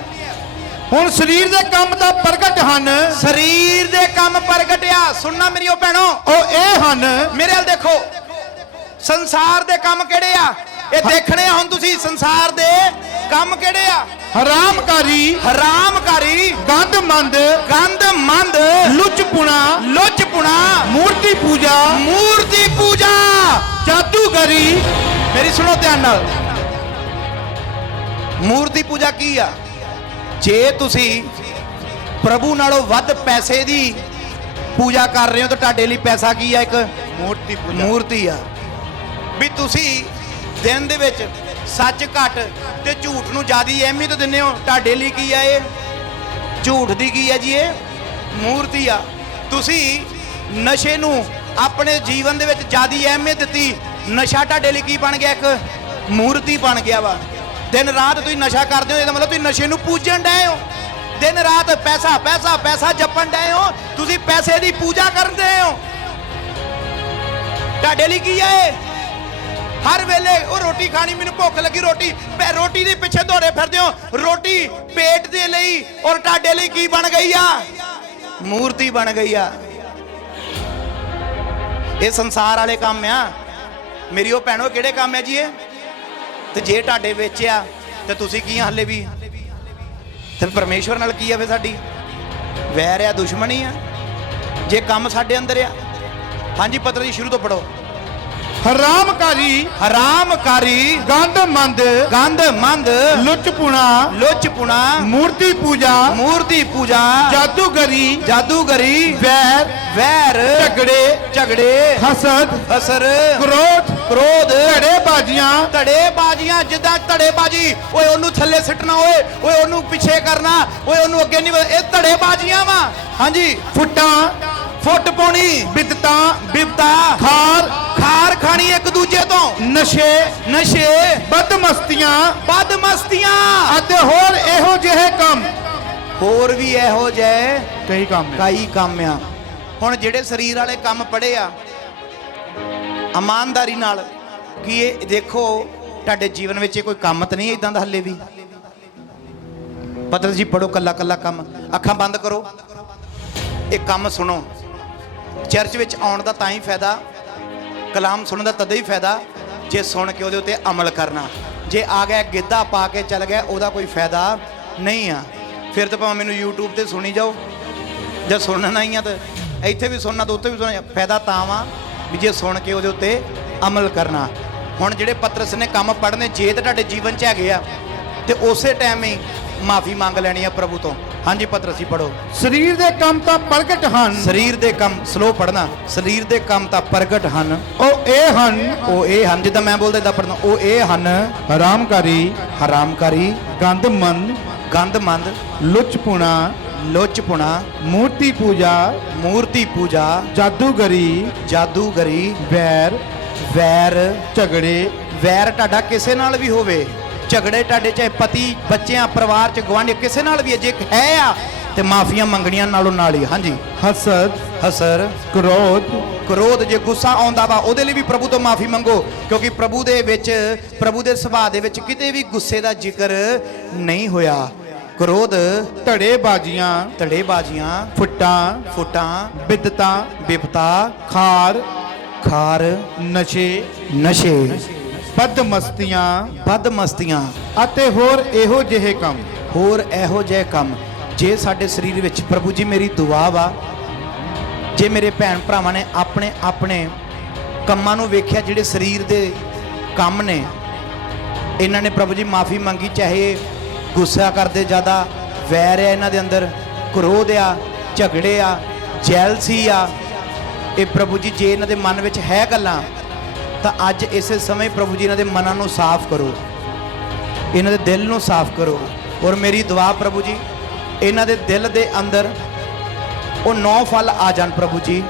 ਹੁਣ ਸਰੀਰ ਦੇ ਕੰਮ ਤਾਂ ਪ੍ਰਗਟ ਹਨ। ਸਰੀਰ ਦੇ ਕੰਮ ਪ੍ਰਗਟਿਆ। ਸੁਣਨਾ ਮੇਰੀਓ ਭੈਣੋ, ਉਹ ਇਹ ਹਨ। ਮੇਰੇ ਵੱਲ ਦੇਖੋ, ਸੰਸਾਰ ਦੇ ਕੰਮ ਕਿਹੜੇ ਆ? ਇਹ ਦੇਖਣੇ ਆ ਹੁਣ ਤੁਸੀਂ। ਸੰਸਾਰ ਦੇ ਕੰਮ ਕਿਹੜੇ ਆ? ਹਰਾਮਕਾਰੀ, ਹਰਾਮਕਾਰੀ, ਗੰਦਮੰਦ, ਗੰਦਮੰਦ, ਲੁੱਚਪੁਣਾ, ਲੁੱਚਪੁਣਾ, ਮੂਰਤੀ ਪੂਜਾ, ਮੂਰਤੀ ਪੂਜਾ, ਜਾਦੂਗਰੀ। ਮੇਰੀ ਸੁਣੋ ਧਿਆਨ ਨਾਲ। ਮੂਰਤੀ ਪੂਜਾ ਕੀ ਆ? ਜੇ ਤੁਸੀਂ ਪ੍ਰਭੂ ਨਾਲੋਂ ਵੱਧ ਪੈਸੇ ਦੀ ਪੂਜਾ ਕਰ ਰਹੇ ਹੋ ਤਾਂ ਤੁਹਾਡੇ ਲਈ ਪੈਸਾ ਕੀ ਆ? ਇੱਕ ਮੂਰਤੀ ਪੂਜਾ, ਮੂਰਤੀ ਆ। ਵੀ ਤੁਸੀਂ ਦਿਨ ਦੇ ਵਿੱਚ ਸੱਚ ਘੱਟ ਤੇ ਝੂਠ ਨੂੰ ਜ਼ਿਆਦਾ ਅਹਿਮੀਅਤ ਦਿੰਦੇ ਹੋ, ਤੁਹਾਡੇ ਲਈ ਕੀ ਆ? ਇਹ ਝੂਠ ਦੀ ਕੀ ਆ ਜੀ? ਇਹ ਮੂਰਤੀ ਆ। ਤੁਸੀਂ ਨਸ਼ੇ ਨੂੰ ਆਪਣੇ ਜੀਵਨ ਦੇ ਵਿੱਚ ਜ਼ਿਆਦਾ ਅਹਿਮੀਅਤ ਦਿੱਤੀ, ਨਸ਼ਾ ਤੁਹਾਡੇ ਲਈ ਕੀ ਬਣ ਗਿਆ? ਇੱਕ ਮੂਰਤੀ ਬਣ ਗਿਆ ਵਾ। ਦਿਨ ਰਾਤ ਤੁਸੀਂ ਨਸ਼ਾ ਕਰਦੇ ਹੋ, ਇਹਦਾ ਮਤਲਬ ਤੁਸੀਂ ਨਸ਼ੇ ਨੂੰ ਪੂਜਣ ਡਏ ਹੋ। ਦਿਨ ਰਾਤ ਪੈਸਾ ਪੈਸਾ ਪੈਸਾ ਜਪਣ ਡਏ ਹੋ, ਤੁਸੀਂ ਪੈਸੇ ਦੀ ਪੂਜਾ ਕਰਦੇ ਹੋ। ਤੁਹਾਡੇ ਲਈ ਕੀ ਹੈ? ਹਰ ਵੇਲੇ ਉਹ ਰੋਟੀ ਖਾਣੀ, ਮੈਨੂੰ ਭੁੱਖ ਲੱਗੀ, ਰੋਟੀ ਦੇ ਪਿੱਛੇ ਦੌੜੇ ਫਿਰਦੇ ਹੋ। ਰੋਟੀ ਪੇਟ ਦੇ ਲਈ, ਔਰ ਤੁਹਾਡੇ ਲਈ ਕੀ ਬਣ ਗਈ ਆ? ਮੂਰਤੀ ਬਣ ਗਈ ਆ। ਇਹ ਸੰਸਾਰ ਵਾਲੇ ਕੰਮ ਆ ਮੇਰੀ ਉਹ ਭੈਣੋ। ਕਿਹੜੇ ਕੰਮ ਹੈ ਜੀ ਇਹ? ਤੇ ਜੇ ਤੁਹਾਡੇ ਵਿੱਚ ਆ ਤੇ ਤੁਸੀਂ ਕੀ ਆ ਹੱਲੇ ਵੀ? ਤੇ ਪਰਮੇਸ਼ਵਰ ਨਾਲ ਕੀ ਆ? ਫੇ ਸਾਡੀ ਵੈਰ ਆ, ਦੁਸ਼ਮਣੀ ਆ ਜੇ ਕੰਮ ਸਾਡੇ ਅੰਦਰ ਆ। ਹਾਂਜੀ ਪਤਰ ਜੀ ਸ਼ੁਰੂ ਤੋਂ ਪੜੋ। ਹਰਾਮਕਾਰੀ, ਹਰਾਮਕਾਰੀ, ਗੰਦਮੰਦ, ਗੰਦਮੰਦ, ਲੁੱਚਪੁਣਾ, ਲੁੱਚਪੁਣਾ, ਮੂਰਤੀ ਪੂਜਾ, ਮੂਰਤੀ ਪੂਜਾ, ਜਾਦੂਗਰੀ, ਜਾਦੂਗਰੀ, ਵੈਰ, ਵੈਰ, ਝਗੜੇ, ਹਸਦ, ਹਸਰ, ਕ੍ਰੋਧ, ਧੜੇਬਾਜ਼ੀਆਂ, ਧੜੇਬਾਜ਼ੀਆਂ। ਜਿੱਦਾਂ ਧੜੇਬਾਜ਼ੀ, ਓਏ ਉਹਨੂੰ ਥੱਲੇ ਸਿੱਟਣਾ, ਓਏ ਉਹਨੂੰ ਪਿੱਛੇ ਕਰਨਾ, ਓਏ ਉਹਨੂੰ ਅੱਗੇ ਨਹੀਂ, ਇਹ ਧੜੇਬਾਜ਼ੀਆਂ ਵਾ। ਹਾਂਜੀ ਫੁੱਟ ਪਾਉਣੀ, ਬਿਪਤਾ, ਖਾਰ ਖਾਣੀ ਇੱਕ ਦੂਜੇ ਤੋਂ, ਨਸ਼ੇ, ਬਦਮਸਤੀਆਂ ਅਤੇ ਹੋਰ ਇਹੋ ਜਿਹੇ ਕੰਮ। ਹੋਰ ਵੀ ਇਹੋ ਜਿਹੇ ਕਈ ਕੰਮ ਆ। ਹੁਣ ਜਿਹੜੇ ਸਰੀਰ ਵਾਲੇ ਕੰਮ ਪੜੇ ਆ ਇਮਾਨਦਾਰੀ ਨਾਲ, ਕੀ ਇਹ ਦੇਖੋ ਤੁਹਾਡੇ ਜੀਵਨ ਵਿੱਚ ਇਹ ਕੋਈ ਕੰਮ ਤਾਂ ਨਹੀਂ ਇਦਾਂ ਦਾ ਹੱਲੇ ਵੀ? ਪਤਰ ਜੀ ਪੜੋ ਕੱਲਾ ਕੱਲਾ ਕੰਮ। ਅੱਖਾਂ ਬੰਦ ਕਰੋ, ਇਹ ਕੰਮ ਸੁਣੋ। ਚਰਚ ਵਿੱਚ ਆਉਣ ਦਾ ਤਾਂ ਹੀ ਫਾਇਦਾ, ਕਲਾਮ ਸੁਣਨ ਦਾ ਤਦ ਹੀ ਫਾਇਦਾ ਜੇ ਸੁਣ ਕੇ ਉਹਦੇ ਉੱਤੇ ਅਮਲ ਕਰਨਾ। ਜੇ ਆ ਗਿਆ ਗਿੱਧਾ ਪਾ ਕੇ ਚੱਲ ਗਿਆ, ਉਹਦਾ ਕੋਈ ਫਾਇਦਾ ਨਹੀਂ ਆ। ਫਿਰ ਤਾਂ ਭਾਵੇਂ ਮੈਨੂੰ YouTube ਤੇ ਸੁਣੀ ਜਾਓ, ਜੇ ਸੁਣਨਾ ਹੀ ਆ ਤਾਂ ਇੱਥੇ ਵੀ ਸੁਣਨਾ ਤਾਂ ਉੱਥੇ ਵੀ ਸੁਣਨਾ। ਫਾਇਦਾ ਤਾਂ ਵਾ ਵੀ ਜੇ ਸੁਣ ਕੇ ਉਹਦੇ ਉੱਤੇ ਅਮਲ ਕਰਨਾ। ਹੁਣ ਜਿਹੜੇ ਪਤਰਸ ਨੇ ਕੰਮ ਪੜ੍ਹਨੇ, ਜੇ ਤਾਂ ਤੁਹਾਡੇ ਜੀਵਨ 'ਚ ਹੈਗੇ ਆ ਤੇ ਉਸੇ ਟਾਈਮ ਹੀ ਮਾਫੀ ਮੰਗ ਲੈਣੀ ਆ ਪ੍ਰਭੂ ਤੋਂ। ਹਾਂਜੀ ਪਤਰਸ ਜੀ ਪੜੋ। ਸਰੀਰ ਦੇ ਕੰਮ ਤਾਂ ਪ੍ਰਗਟ ਹਨ। ਸਰੀਰ ਦੇ ਕੰਮ, ਸਲੋ ਪੜਨਾ। ਸਰੀਰ ਦੇ ਕੰਮ ਤਾਂ ਪ੍ਰਗਟ ਹਨ। ਉਹ ਇਹ ਹਨ, ਜਿੱਦਾਂ ਮੈਂ ਬੋਲਦਾ ਇਦਾਂ ਪੜਨਾ। ਉਹ ਇਹ ਹਨ, ਹਰਾਮਕਾਰੀ, ਗੰਦਮੰਦ, ਲੁੱਚਪੁਣਾ, ਮੂਰਤੀ ਪੂਜਾ, ਜਾਦੂਗਰੀ, ਵੈਰ, ਵੈਰ ਝਗੜੇ ਵੈਰ ਤੁਹਾਡਾ ਕਿਸੇ ਨਾਲ ਵੀ ਹੋਵੇ, ਝਗੜੇ ਤੁਹਾਡੇ ਚਾਹੇ ਪਤੀ ਬੱਚਿਆਂ ਪਰਿਵਾਰ ਚ ਗੁਆਂਢੀ ਕਿਸੇ ਨਾਲ ਵੀ ਹੈ, ਜੇ ਹੈ ਆ ਤੇ ਮਾਫੀਆਂ ਮੰਗਣੀਆਂ ਨਾਲੋਂ ਨਾਲ ਹੀ। ਹਾਂਜੀ, ਹਸਦ ਹਸਰ ਕ੍ਰੋਧ ਕ੍ਰੋਧ, ਜੇ ਗੁੱਸਾ ਆਉਂਦਾ ਵਾ ਉਹਦੇ ਲਈ ਵੀ ਪ੍ਰਭੂ ਤੋਂ ਮਾਫੀ ਮੰਗੋ, ਕਿਉਂਕਿ ਪ੍ਰਭੂ ਦੇ ਵਿੱਚ, ਪ੍ਰਭੂ ਦੇ ਸੁਭਾਅ ਦੇ ਵਿੱਚ ਕਿਤੇ ਵੀ ਗੁੱਸੇ ਦਾ ਜ਼ਿਕਰ ਨਹੀਂ ਹੋਇਆ। ਕ੍ਰੋਧ, ਧੜੇਬਾਜ਼ੀਆਂ ਧੜੇਬਾਜ਼ੀਆਂ, ਫੁੱਟਾਂ ਫੁੱਟਾਂ, ਬਿਦਤਾਂ ਬਿਪਤਾ, ਖਾਰ ਖਾਰ, ਨਸ਼ੇ ਨਸ਼ੇ, ਬਦਮਸਤੀਆਂ ਬਦਮਸਤੀਆਂ ਅਤੇ ਹੋਰ ਇਹੋ ਜਿਹੇ ਕੰਮ। ਹੋਰ ਇਹੋ ਜਿਹੇ ਕੰਮ ਜੇ ਸਾਡੇ ਸਰੀਰ ਵਿੱਚ, ਪ੍ਰਭੂ ਜੀ ਮੇਰੀ ਦੁਆ ਵਾ, ਜੇ ਮੇਰੇ ਭੈਣ ਭਰਾਵਾਂ ਨੇ ਆਪਣੇ ਆਪਣੇ ਕੰਮਾਂ ਨੂੰ ਵੇਖਿਆ, ਜਿਹੜੇ ਸਰੀਰ ਦੇ ਕੰਮ ਨੇ, ਇਹਨਾਂ ਨੇ ਪ੍ਰਭੂ ਜੀ ਮਾਫੀ ਮੰਗੀ, ਚਾਹੇ ਗੁੱਸਾ ਕਰਦੇ ਜ਼ਿਆਦਾ, ਵੈਰ ਹੈ ਇਹਨਾਂ ਦੇ ਅੰਦਰ, ਕ੍ਰੋਧ ਆ, ਝਗੜੇ ਆ, ਜੈਲਸੀ ਆ, ਇਹ ਪ੍ਰਭੂ ਜੀ ਜੇ ਇਹਨਾਂ ਦੇ ਮਨ ਵਿੱਚ ਹੈ ਗੱਲਾਂ, ਤਾਂ ਅੱਜ ਇਸੇ ਸਮੇਂ ਪ੍ਰਭੂ ਜੀ ਇਹਨਾਂ ਦੇ ਮਨਾਂ ਨੂੰ ਸਾਫ਼ ਕਰੋ, ਇਹਨਾਂ ਦੇ ਦਿਲ ਨੂੰ ਸਾਫ਼ ਕਰੋ। ਔਰ ਮੇਰੀ ਦੁਆ ਪ੍ਰਭੂ ਜੀ, ਇਹਨਾਂ ਦੇ ਦਿਲ ਦੇ ਅੰਦਰ ਉਹ 9 ਫਲ ਆ ਜਾਣ ਪ੍ਰਭੂ ਜੀ,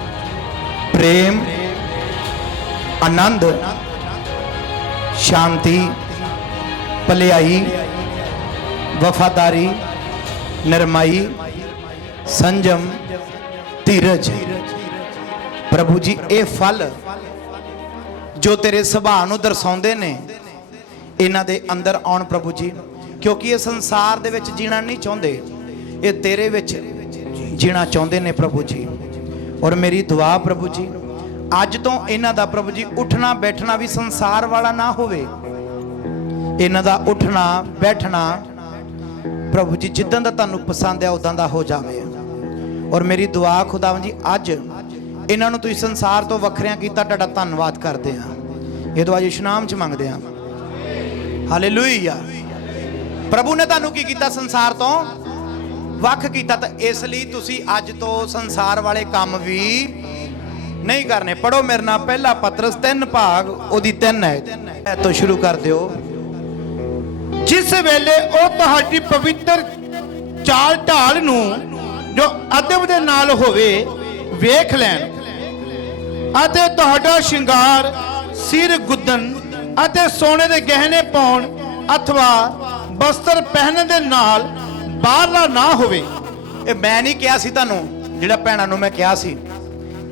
ਪ੍ਰੇਮ, ਆਨੰਦ, ਸ਼ਾਂਤੀ, ਭਲਾਈ, ਵਫਾਦਾਰੀ, ਨਰਮਾਈ, ਸੰਜਮ, ਧੀਰਜ। ਪ੍ਰਭੂ ਜੀ ਇਹ ਫਲ ਜੋ ਤੇਰੇ ਸੁਭਾਅ ਨੂੰ ਦਰਸਾਉਂਦੇ ਨੇ, ਇਹਨਾਂ ਦੇ ਅੰਦਰ ਆਉਣ ਪ੍ਰਭੂ ਜੀ, ਕਿਉਂਕਿ ਇਹ ਸੰਸਾਰ ਦੇ ਵਿੱਚ ਜੀਣਾ ਨਹੀਂ ਚਾਹੁੰਦੇ, ਇਹ ਤੇਰੇ ਵਿੱਚ ਜੀਣਾ ਚਾਹੁੰਦੇ ਨੇ ਪ੍ਰਭੂ ਜੀ। ਔਰ ਮੇਰੀ ਦੁਆ ਪ੍ਰਭੂ ਜੀ, ਅੱਜ ਤੋਂ ਇਹਨਾਂ ਦਾ ਪ੍ਰਭੂ ਜੀ ਉੱਠਣਾ ਬੈਠਣਾ ਵੀ ਸੰਸਾਰ ਵਾਲਾ ਨਾ ਹੋਵੇ, ਇਹਨਾਂ ਦਾ ਉੱਠਣਾ ਬੈਠਣਾ ਪ੍ਰਭੂ ਜੀ ਜਿੱਦਾਂ ਦਾ ਤੁਹਾਨੂੰ ਪਸੰਦ ਹੈ ਉਦਾਂ ਦਾ ਹੋ ਜਾਵੇ। ਔਰ ਮੇਰੀ ਦੁਆ ਖੁਦਾਵੰਦ ਜੀ, ਅੱਜ ਇਹਨਾਂ ਨੂੰ ਤੁਸੀਂ ਸੰਸਾਰ ਤੋਂ ਵੱਖਰਿਆਂ ਕੀਤਾ, ਤੁਹਾਡਾ ਧੰਨਵਾਦ ਕਰਦੇ ਹਾਂ। ਇਹ ਦੁਆ ਯਿਸੂ ਨਾਮ ਚ ਮੰਗਦੇ ਹਾਂ, ਹਾਲੇਲੂਇਆ। ਪ੍ਰਭੂ ਨੇ ਤੁਹਾਨੂੰ ਕੀ ਕੀਤਾ? ਸੰਸਾਰ ਤੋਂ ਵੱਖ ਕੀਤਾ, ਤਾਂ ਇਸ ਲਈ ਤੁਸੀਂ ਅੱਜ ਤੋਂ ਸੰਸਾਰ ਵਾਲੇ ਕੰਮ ਵੀ ਨਹੀਂ ਕਰਨੇ। ਪੜੋ ਮੇਰੇ ਨਾਲ ਪਹਿਲਾ ਪਤਰਸ 3 ਭਾਗ ਉਹਦੀ 3 ਹੈ ਤੋਂ ਸ਼ੁਰੂ ਕਰ ਦਿਓ। ਜਿਸ ਵੇਲੇ ਉਹ ਤੁਹਾਡੀ ਪਵਿੱਤਰ ਚਾਲ ਢਾਲ ਨੂੰ ਜੋ ਅਦਬ ਦੇ ਨਾਲ ਹੋਵੇ ਵੇਖ ਲੈਣ, ਅਤੇ ਤੁਹਾਡਾ ਸ਼ਿੰਗਾਰ ਸਿਰ ਗੁੱਦਨ ਅਤੇ ਸੋਨੇ ਦੇ ਗਹਿਣੇ ਪਾਉਣ ਅਥਵਾ ਬਸਤਰ ਪਹਿਨਣ ਦੇ ਨਾਲ ਬਾਹਰਲਾ ਨਾ ਹੋਵੇ। ਇਹ ਮੈਂ ਨਹੀਂ ਕਿਹਾ ਸੀ ਤੁਹਾਨੂੰ, ਜਿਹੜਾ ਭੈਣਾਂ ਨੂੰ ਮੈਂ ਕਿਹਾ ਸੀ,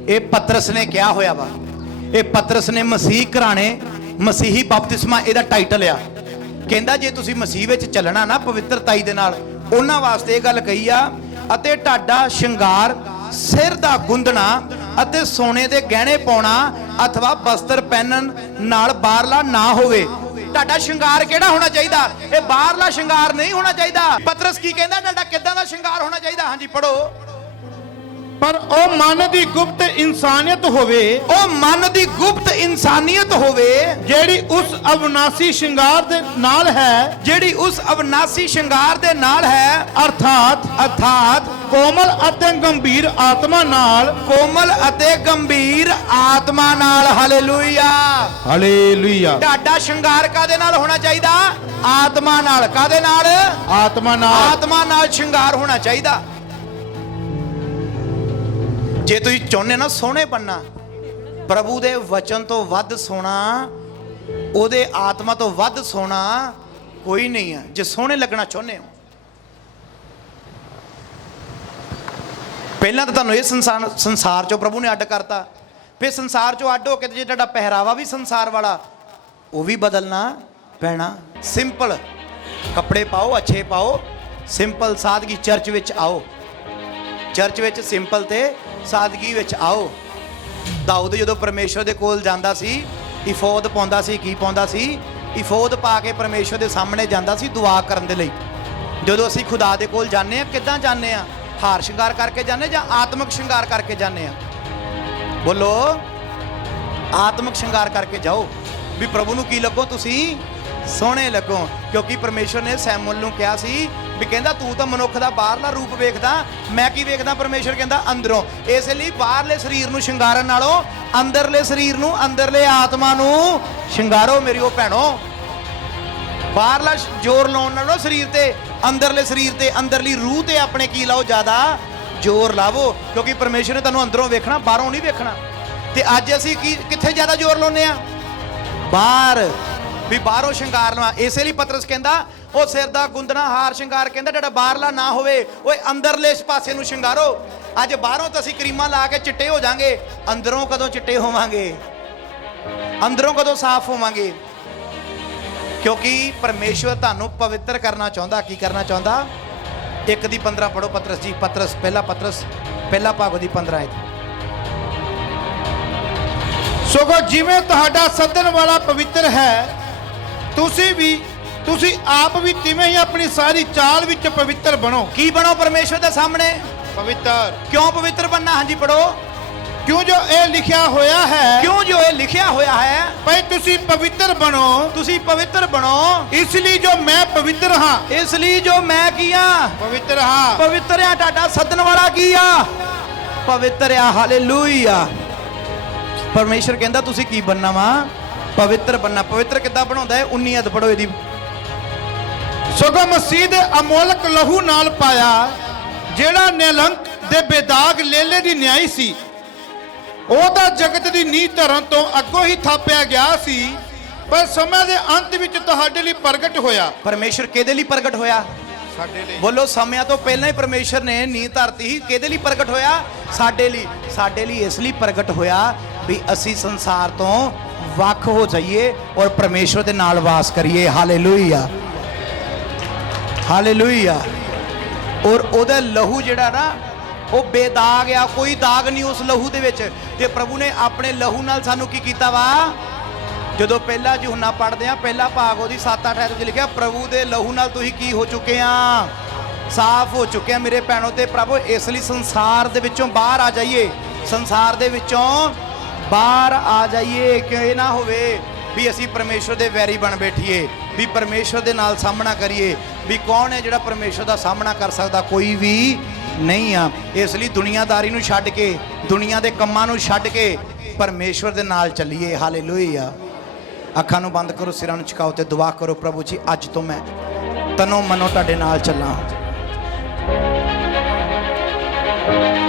ਇਹ ਪਤਰਸ ਨੇ ਕਿਹਾ ਹੋਇਆ ਵਾ। ਇਹ ਪਤਰਸ ਨੇ ਮਸੀਹ ਘਰਾਣੇ, ਮਸੀਹੀ ਬਪਤਿਸਮਾ ਇਹਦਾ ਟਾਈਟਲ ਆ। ਕਹਿੰਦਾ ਜੇ ਤੁਸੀਂ ਮਸੀਹ ਵਿੱਚ ਚੱਲਣਾ ਨਾ ਪਵਿੱਤਰਤਾਈ ਦੇ ਨਾਲ, ਉਹਨਾਂ ਵਾਸਤੇ ਇਹ ਗੱਲ ਕਹੀ ਆ, ਅਤੇ ਤੁਹਾਡਾ ਸ਼ਿੰਗਾਰ ਸਿਰ ਦਾ ਗੁੰਦਣਾ ਅਤੇ ਸੋਨੇ ਦੇ ਗਹਿਣੇ ਪਾਉਣਾ ਅਥਵਾ ਬਸਤਰ ਪਹਿਨਣ ਨਾਲ ਬਾਹਰਲਾ ਨਾ ਹੋਵੇ। ਤੁਹਾਡਾ ਸ਼ਿੰਗਾਰ ਕਿਹੜਾ ਹੋਣਾ ਚਾਹੀਦਾ? ਇਹ ਬਾਹਰਲਾ ਸ਼ਿੰਗਾਰ ਨਹੀਂ ਹੋਣਾ ਚਾਹੀਦਾ। ਪਤਰਸ ਕੀ ਕਹਿੰਦਾ? ਤੁਹਾਡਾ ਕਿੱਦਾਂ ਦਾ ਸ਼ਿੰਗਾਰ ਹੋਣਾ ਚਾਹੀਦਾ? ਹਾਂਜੀ ਪੜੋ। ਪਰ ਉਹ ਮਨ ਦੀ ਗੁਪਤ ਇਨਸਾਨੀਅਤ ਹੋਵੇ, ਉਹ ਮਨ ਦੀ ਗੁਪਤ ਇਨਸਾਨੀਅਤ ਹੋਵੇ, ਜਿਹੜੀ ਉਸ ਅਵਨਾਸੀ ਸ਼ਿੰਗਾਰ ਦੇ ਨਾਲ ਹੈ, ਜਿਹੜੀ ਉਸ ਅਵਨਾਸੀ ਸ਼ਿੰਗਾਰ ਦੇ ਨਾਲ ਹੈ, ਅਰਥਾਤ ਕੋਮਲ ਅਤੇ ਗੰਭੀਰ ਆਤਮਾ ਨਾਲ, ਕੋਮਲ ਅਤੇ ਗੰਭੀਰ ਆਤਮਾ ਨਾਲ। Hallelujah, hallelujah. ਤੁਹਾਡਾ ਸ਼ਿੰਗਾਰ ਕਾਦੇ ਨਾਲ ਹੋਣਾ ਚਾਹੀਦਾ? ਆਤਮਾ ਨਾਲ। ਕਾਦੇ ਨਾਲ? ਆਤਮਾ ਨਾਲ। ਆਤਮਾ ਨਾਲ ਸ਼ਿੰਗਾਰ ਹੋਣਾ ਚਾਹੀਦਾ। ਜੇ ਤੁਸੀਂ ਚਾਹੁੰਦੇ ਨਾ ਸੋਹਣੇ ਬਣਨਾ, ਪ੍ਰਭੂ ਦੇ ਵਚਨ ਤੋਂ ਵੱਧ ਸੋਹਣਾ, ਉਹਦੇ ਆਤਮਾ ਤੋਂ ਵੱਧ ਸੋਹਣਾ ਕੋਈ ਨਹੀਂ ਹੈ। ਜੇ ਸੋਹਣੇ ਲੱਗਣਾ ਚਾਹੁੰਦੇ ਹੋ, ਪਹਿਲਾਂ ਤਾਂ ਤੁਹਾਨੂੰ ਇਹ ਸੰਸਾਰ ਚੋਂ ਪ੍ਰਭੂ ਨੇ ਅੱਡ ਕਰਤਾ, ਫਿਰ ਸੰਸਾਰ ਚੋਂ ਅੱਡ ਹੋ ਕੇ ਜੇ ਤੁਹਾਡਾ ਪਹਿਰਾਵਾ ਵੀ ਸੰਸਾਰ ਵਾਲਾ, ਉਹ ਵੀ ਬਦਲਣਾ ਪੈਣਾ। ਸਿੰਪਲ ਕੱਪੜੇ ਪਾਓ, ਅੱਛੇ ਪਾਓ, ਸਿੰਪਲ ਸਾਦਗੀ। ਚਰਚ ਵਿੱਚ ਆਓ, ਚਰਚ ਵਿੱਚ ਸਿੰਪਲ ਤੇ ਸਾਦਗੀ ਵਿੱਚ ਆਓ। ਦਾਊਦ ਜਦੋਂ ਪਰਮੇਸ਼ਵਰ ਦੇ ਕੋਲ ਜਾਂਦਾ ਸੀ, ਇਫੋਦ ਪਾਉਂਦਾ ਸੀ। ਕੀ ਪਾਉਂਦਾ ਸੀ? ਇਫੋਦ ਪਾ ਕੇ ਪਰਮੇਸ਼ਵਰ ਦੇ ਸਾਹਮਣੇ ਜਾਂਦਾ ਸੀ ਦੁਆ ਕਰਨ ਦੇ ਲਈ। ਜਦੋਂ ਅਸੀਂ ਖੁਦਾ ਦੇ ਕੋਲ ਜਾਂਦੇ ਆ, ਕਿੱਦਾਂ ਜਾਂਦੇ ਆ? ਹਾਰ ਸ਼ਿੰਗਾਰ ਕਰਕੇ ਜਾਂਦੇ ਜਾਂ ਆਤਮਿਕ ਸ਼ਿੰਗਾਰ ਕਰਕੇ ਜਾਂਦੇ ਆ? ਬੋਲੋ, ਆਤਮਿਕ ਸ਼ਿੰਗਾਰ ਕਰਕੇ ਜਾਓ ਵੀ ਪ੍ਰਭੂ ਨੂੰ ਕੀ ਲੱਗੋ? ਤੁਸੀਂ ਸੋਹਣੇ ਲੱਗੋ। ਕਿਉਂਕਿ ਪਰਮੇਸ਼ਵਰ ਨੇ ਸੈਮੂਅਲ ਨੂੰ ਕਿਹਾ ਸੀ ਵੀ ਕਹਿੰਦਾ ਤੂੰ ਤਾਂ ਮਨੁੱਖ ਦਾ ਬਾਹਰਲਾ ਰੂਪ ਵੇਖਦਾ, ਮੈਂ ਕੀ ਵੇਖਦਾ? ਪਰਮੇਸ਼ਵਰ ਕਹਿੰਦਾ ਅੰਦਰੋਂ। ਇਸ ਲਈ ਬਾਹਰਲੇ ਸਰੀਰ ਨੂੰ ਸ਼ਿੰਗਾਰਨ ਨਾਲੋਂ ਅੰਦਰਲੇ ਸਰੀਰ ਨੂੰ, ਅੰਦਰਲੇ ਆਤਮਾ ਨੂੰ ਸ਼ਿੰਗਾਰੋ ਮੇਰੀਓ ਭੈਣੋ। ਬਾਹਰਲਾ ਜ਼ੋਰ ਲਾਉਣ ਨਾਲੋਂ ਸਰੀਰ ਤੇ, ਅੰਦਰਲੇ ਸਰੀਰ ਤੇ, ਅੰਦਰਲੀ ਰੂਹ ਤੇ ਆਪਣੇ ਕੀ ਲਾਓ? ਜ਼ਿਆਦਾ ਜ਼ੋਰ ਲਾਵੋ, ਕਿਉਂਕਿ ਪਰਮੇਸ਼ਵਰ ਨੇ ਤੁਹਾਨੂੰ ਅੰਦਰੋਂ ਵੇਖਣਾ, ਬਾਹਰੋਂ ਨਹੀਂ ਵੇਖਣਾ। ਤੇ ਅੱਜ ਅਸੀਂ ਕਿੱਥੇ ਜ਼ਿਆਦਾ ਜ਼ੋਰ ਲਾਉਂਦੇ ਆ? ਬਾਹਰ, ਵੀ ਬਾਹਰੋਂ ਸ਼ਿੰਗਾਰ ਲਵਾ। ਇਸੇ ਲਈ ਪਤਰਸ ਕਹਿੰਦਾ ਉਹ ਸਿਰ ਦਾ ਗੁੰਦਣਾ ਹਾਰ ਸ਼ਿੰਗਾਰ ਕਹਿੰਦਾ ਜਿਹੜਾ ਬਾਹਰਲਾ ਨਾ ਹੋਵੇ, ਓਏ ਅੰਦਰਲੇ ਇਸ ਪਾਸੇ ਨੂੰ ਸ਼ਿੰਗਾਰੋ। ਅੱਜ ਬਾਹਰੋਂ ਤਾਂ ਅਸੀਂ ਕਰੀਮਾਂ ਲਾ ਕੇ ਚਿੱਟੇ ਹੋ ਜਾਾਂਗੇ, ਅੰਦਰੋਂ ਕਦੋਂ ਚਿੱਟੇ ਹੋਵਾਂਗੇ? ਅੰਦਰੋਂ ਕਦੋਂ ਸਾਫ਼ ਹੋਵਾਂਗੇ? ਕਿਉਂਕਿ ਪਰਮੇਸ਼ਵਰ ਤੁਹਾਨੂੰ ਪਵਿੱਤਰ ਕਰਨਾ ਚਾਹੁੰਦਾ। ਕੀ ਕਰਨਾ ਚਾਹੁੰਦਾ? 1:15 ਪੜੋ ਪਤਰਸ ਜੀ, ਪਤਰਸ ਪਹਿਲਾ ਭਾਗ ਉਹਦੀ 15 ਆਇਤ। ਸਗੋਂ ਜਿਵੇਂ ਤੁਹਾਡਾ ਸੱਦਣ ਵਾਲਾ ਪਵਿੱਤਰ ਹੈ, ਤੁਸੀਂ ਆਪ ਵੀ ਤਿਵੇਂ ਹੀ ਆਪਣੀ ਸਾਰੀ ਚਾਲ ਵਿੱਚ ਪਵਿੱਤਰ ਬਣੋ। ਕੀ ਬਣੋ ਪਰਮੇਸ਼ਵਰ ਦੇ ਸਾਹਮਣੇ? ਪਵਿੱਤਰ। ਕਿਉਂ ਪਵਿੱਤਰ ਬਣਨਾ? ਹਾਂਜੀ ਪੜੋ। ਕਿਉਂ ਜੋ ਇਹ ਲਿਖਿਆ ਹੋਇਆ ਹੈ, ਕਿਉਂ ਜੋ ਇਹ ਲਿਖਿਆ ਹੋਇਆ ਹੈ ਭਈ ਤੁਸੀਂ ਪਵਿੱਤਰ ਬਣੋ। ਤੁਸੀਂ ਪਵਿੱਤਰ ਬਣੋ। ਇਸ ਲਈ ਜੋ ਮੈਂ ਪਵਿੱਤਰ ਹਾਂ, ਇਸ ਲਈ ਜੋ ਮੈਂ ਕੀ ਆ? ਪਵਿੱਤਰ ਹਾਂ। ਪਵਿੱਤਰ ਆ। ਤੁਹਾਡਾ ਸੱਦਣ ਵਾਲਾ ਕੀ ਆ? ਪਵਿੱਤਰ ਆ। ਹਾਲੇਲੂਇਆ। ਪਰਮੇਸ਼ਰ ਕਹਿੰਦਾ ਤੁਸੀਂ ਕੀ ਬਣਨਾ ਵਾ? ਪਵਿੱਤਰ ਬਣਨਾ। ਪਵਿੱਤਰ ਕਿੱਦਾਂ ਬਣਾਉਂਦਾ ਹੈ? 19 ਅਧ ਪੜੋ ਇਹਦੀ। ਸਗੋਂ ਮਸੀਹ ਦੇ ਅਮੋਲਕ ਲਹੂ ਨਾਲ ਪਾਇਆ, ਜਿਹੜਾ ਨਿਰਲੰਕ ਦੇ ਬੇਦਾਗ ਲੇਲੇ ਦੀ ਨਿਆਈ ਸੀ, ਉਹਦਾ ਜਗਤ ਦੀ ਨੀਂਹ ਧਰਨ ਤੋਂ ਅੱਗੋਂ ਹੀ ਥਾਪਿਆ ਗਿਆ ਸੀ, ਪਰ ਸਮੇਂ ਦੇ ਅੰਤ ਵਿੱਚ ਤੁਹਾਡੇ ਲਈ ਪ੍ਰਗਟ ਹੋਇਆ। ਪਰਮੇਸ਼ਰ ਕਿਹਦੇ ਲਈ ਪ੍ਰਗਟ ਹੋਇਆ? ਸਾਡੇ ਲਈ। ਬੋਲੋ, ਸਮਿਆਂ ਤੋਂ ਪਹਿਲਾਂ ਹੀ ਪਰਮੇਸ਼ਰ ਨੇ ਨੀਂਹ ਧਰਤੀ ਸੀ। ਕਿਹਦੇ ਲਈ ਪ੍ਰਗਟ ਹੋਇਆ? ਸਾਡੇ ਲਈ। ਸਾਡੇ ਲਈ ਇਸ ਲਈ ਪ੍ਰਗਟ ਹੋਇਆ ਵੀ ਅਸੀਂ ਸੰਸਾਰ ਤੋਂ ਵੱਖ ਹੋ ਜਾਈਏ ਔਰ ਪਰਮੇਸ਼ਰ ਦੇ ਨਾਲ ਵਾਸ ਕਰੀਏ। Hallelujah, hallelujah. ਔਰ ਉਹਦਾ ਲਹੂ ਜਿਹੜਾ ਨਾ ਉਹ ਬੇਦਾਗ ਆ, ਕੋਈ ਦਾਗ ਨਹੀਂ ਉਸ ਲਹੂ ਦੇ ਵਿੱਚ। ਤੇ ਪ੍ਰਭੂ ਨੇ ਆਪਣੇ ਲਹੂ ਨਾਲ ਸਾਨੂੰ ਕੀ ਕੀਤਾ ਵਾ? ਜਦੋਂ ਪਹਿਲਾ ਯਹੋਨਾ ਪੜ੍ਹਦੇ ਆ, ਪਹਿਲਾ ਭਾਗ ਉਹਦੀ 7-8 ਵਿੱਚ ਲਿਖਿਆ, ਪ੍ਰਭੂ ਦੇ ਲਹੂ ਨਾਲ ਤੁਸੀਂ ਕੀ ਹੋ ਚੁੱਕੇ ਆ? ਸਾਫ਼ ਹੋ ਚੁੱਕੇ ਆ ਮੇਰੇ ਭੈਣੋ ਤੇ ਪ੍ਰਭੂ। ਇਸ ਲਈ ਸੰਸਾਰ ਦੇ ਵਿੱਚੋਂ ਬਾਹਰ ਆ ਜਾਈਏ, ਸੰਸਾਰ ਦੇ ਵਿੱਚੋਂ ਬਾਹਰ ਆ ਜਾਈਏ। ਕਿ ਇਹ ਨਾ ਹੋਵੇ ਵੀ ਅਸੀਂ ਪਰਮੇਸ਼ਰ ਦੇ ਵੈਰੀ ਬਣ ਬੈਠੀਏ, ਵੀ ਪਰਮੇਸ਼ਰ ਦੇ ਨਾਲ ਸਾਹਮਣਾ ਕਰੀਏ। ਵੀ ਕੌਣ ਹੈ ਜਿਹੜਾ ਪਰਮੇਸ਼ਰ ਦਾ ਸਾਹਮਣਾ ਕਰ ਸਕਦਾ? ਕੋਈ ਵੀ ਨਹੀਂ ਆ। ਇਸ ਲਈ ਦੁਨੀਆਦਾਰੀ ਨੂੰ ਛੱਡ ਕੇ, ਦੁਨੀਆ ਦੇ ਕੰਮਾਂ ਨੂੰ ਛੱਡ ਕੇ ਪਰਮੇਸ਼ਰ ਦੇ ਨਾਲ ਚੱਲੀਏ। ਹਾਲੇਲੂਇਆ। ਅੱਖਾਂ ਨੂੰ ਬੰਦ ਕਰੋ, ਸਿਰਾਂ ਨੂੰ ਝੁਕਾਓ ਤੇ ਦੁਆ ਕਰੋ, ਪ੍ਰਭੂ ਜੀ ਅੱਜ ਤੋਂ ਮੈਂ ਤਨੋਂ ਮਨੋਂ ਤੁਹਾਡੇ ਨਾਲ ਚੱਲਾਂ।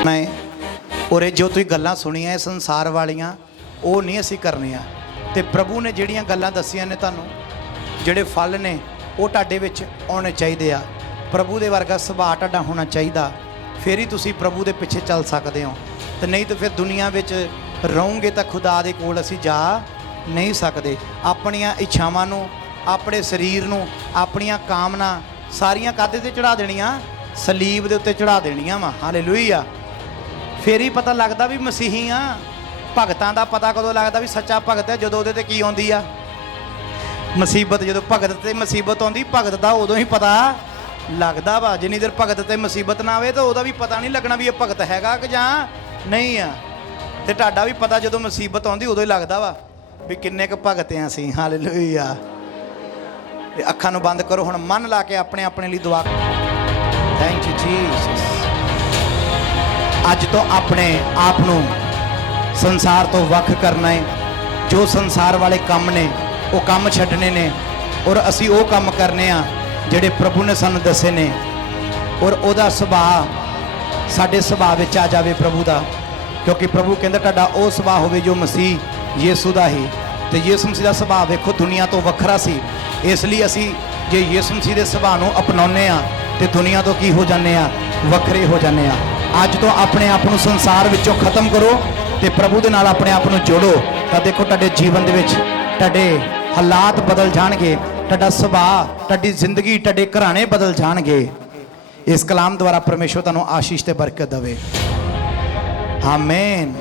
ਮੈਂ ਔਰੇ ਜੋ ਤੁਸੀਂ ਗੱਲਾਂ ਸੁਣੀਆਂ ਇਹ ਸੰਸਾਰ ਵਾਲੀਆਂ, ਉਹ ਨਹੀਂ ਅਸੀਂ ਕਰਨੀਆਂ। ਤੇ ਪ੍ਰਭੂ ਨੇ ਜਿਹੜੀਆਂ ਗੱਲਾਂ ਦੱਸੀਆਂ ਨੇ ਤੁਹਾਨੂੰ, ਜਿਹੜੇ ਫਲ ਨੇ ਉਹ ਤੁਹਾਡੇ ਵਿੱਚ ਆਉਣੇ ਚਾਹੀਦੇ ਆ। ਪ੍ਰਭੂ ਦੇ ਵਰਗਾ ਸੁਭਾਅ ਤੁਹਾਡਾ ਹੋਣਾ ਚਾਹੀਦਾ, ਫਿਰ ਹੀ ਤੁਸੀਂ ਪ੍ਰਭੂ ਦੇ ਪਿੱਛੇ ਚੱਲ ਸਕਦੇ ਹੋ। ਤੇ ਨਹੀਂ ਤਾਂ ਫਿਰ ਦੁਨੀਆ ਵਿੱਚ ਰਹੋਗੇ ਤਾਂ ਖੁਦਾ ਦੇ ਕੋਲ ਅਸੀਂ ਜਾ ਨਹੀਂ ਸਕਦੇ। ਆਪਣੀਆਂ ਇੱਛਾਵਾਂ ਨੂੰ, ਆਪਣੇ ਸਰੀਰ ਨੂੰ, ਆਪਣੀਆਂ ਕਾਮਨਾ ਸਾਰੀਆਂ ਕਾਹਦੇ ਤੇ ਚੜਾ ਦੇਣੀਆਂ? ਸਲੀਬ ਦੇ ਉੱਤੇ ਚੜਾ ਦੇਣੀਆਂ ਵਾ। ਹਾਲੇਲੂਇਆ। ਫਿਰ ਹੀ ਪਤਾ ਲੱਗਦਾ ਵੀ ਮਸੀਹੀ ਆ। ਭਗਤਾਂ ਦਾ ਪਤਾ ਕਦੋਂ ਲੱਗਦਾ ਵੀ ਸੱਚਾ ਭਗਤ ਹੈ? ਜਦੋਂ ਉਹਦੇ ਤੇ ਕੀ ਆਉਂਦੀ ਆ? ਮੁਸੀਬਤ। ਜਦੋਂ ਭਗਤ ਤੇ ਮੁਸੀਬਤ ਆਉਂਦੀ, ਭਗਤ ਦਾ ਉਦੋਂ ਹੀ ਪਤਾ ਲੱਗਦਾ ਵਾ। ਜਿੰਨੀ ਦੇਰ ਭਗਤ ਤੇ ਮੁਸੀਬਤ ਨਾ ਆਵੇ ਤਾਂ ਉਹਦਾ ਵੀ ਪਤਾ ਨਹੀਂ ਲੱਗਣਾ ਵੀ ਇਹ ਭਗਤ ਹੈਗਾ ਕਿ ਜਾਂ ਨਹੀਂ ਆ। ਤੇ ਤੁਹਾਡਾ ਵੀ ਪਤਾ ਜਦੋਂ ਮੁਸੀਬਤ ਆਉਂਦੀ ਉਦੋਂ ਹੀ ਲੱਗਦਾ ਵਾ ਵੀ ਕਿੰਨੇ ਕੁ ਭਗਤ ਆ ਅਸੀਂ। ਹਾਲੇਲੂਇਆ। ਅੱਖਾਂ ਨੂੰ ਬੰਦ ਕਰੋ, ਹੁਣ ਮਨ ਲਾ ਕੇ ਆਪਣੇ ਲਈ ਦੁਆ। Thank you Jesus. ਅੱਜ ਤੋਂ ਆਪਣੇ ਆਪ ਨੂੰ ਸੰਸਾਰ ਤੋਂ ਵੱਖ ਕਰਨਾ ਹੈ। ਜੋ ਸੰਸਾਰ ਵਾਲੇ ਕੰਮ ਨੇ ਉਹ ਕੰਮ ਛੱਡਣੇ ਨੇ, ਔਰ ਅਸੀਂ ਉਹ ਕੰਮ ਕਰਨੇ ਆ ਜਿਹੜੇ ਪ੍ਰਭੂ ਨੇ ਸਾਨੂੰ ਦੱਸੇ ਨੇ। ਔਰ ਉਹਦਾ ਸੁਭਾਅ ਸਾਡੇ ਸੁਭਾਅ ਵਿੱਚ ਆ ਜਾਵੇ ਪ੍ਰਭੂ ਦਾ। ਕਿਉਂਕਿ ਪ੍ਰਭੂ ਕਹਿੰਦਾ ਤੁਹਾਡਾ ਉਹ ਸੁਭਾਅ ਹੋਵੇ ਜੋ ਮਸੀਹ ਯੀਸੂ ਦਾ ਹੀ। ਤੇ ਯੀਸੂ ਮਸੀਹ ਦਾ ਸੁਭਾਅ ਵੇਖੋ ਦੁਨੀਆ ਤੋਂ ਵੱਖਰਾ ਸੀ। ਇਸ ਲਈ ਅਸੀਂ ਜੇ ਯੀਸੂ ਮਸੀਹ ਦੇ ਸੁਭਾਅ ਨੂੰ ਅਪਣਾਉਂਦੇ ਆ ਤੇ ਦੁਨੀਆ ਤੋਂ ਕੀ ਹੋ ਜਾਂਦੇ ਆ? ਵੱਖਰੇ ਹੋ ਜਾਂਦੇ ਆ। ਅੱਜ ਤੋਂ ਆਪਣੇ ਆਪ ਨੂੰ ਸੰਸਾਰ ਵਿੱਚੋਂ ਖਤਮ ਕਰੋ ਤੇ ਪ੍ਰਭੂ ਦੇ ਨਾਲ ਆਪਣੇ ਆਪ ਨੂੰ ਜੋੜੋ। ਤਾਂ ਦੇਖੋ ਤੁਹਾਡੇ ਜੀਵਨ ਦੇ ਵਿੱਚ ਤੁਹਾਡੇ ਹਾਲਾਤ ਬਦਲ ਜਾਣਗੇ, ਤੁਹਾਡਾ ਸੁਭਾਅ, ਤੁਹਾਡੀ ਜ਼ਿੰਦਗੀ, ਤੁਹਾਡੇ ਘਰਾਣੇ ਬਦਲ ਜਾਣਗੇ। ਇਸ ਕਲਾਮ ਦੁਆਰਾ ਪਰਮੇਸ਼ਰ ਤੁਹਾਨੂੰ ਆਸ਼ੀਸ਼ ਤੇ ਬਰਕਤ ਦੇਵੇ। ਆਮੇਨ।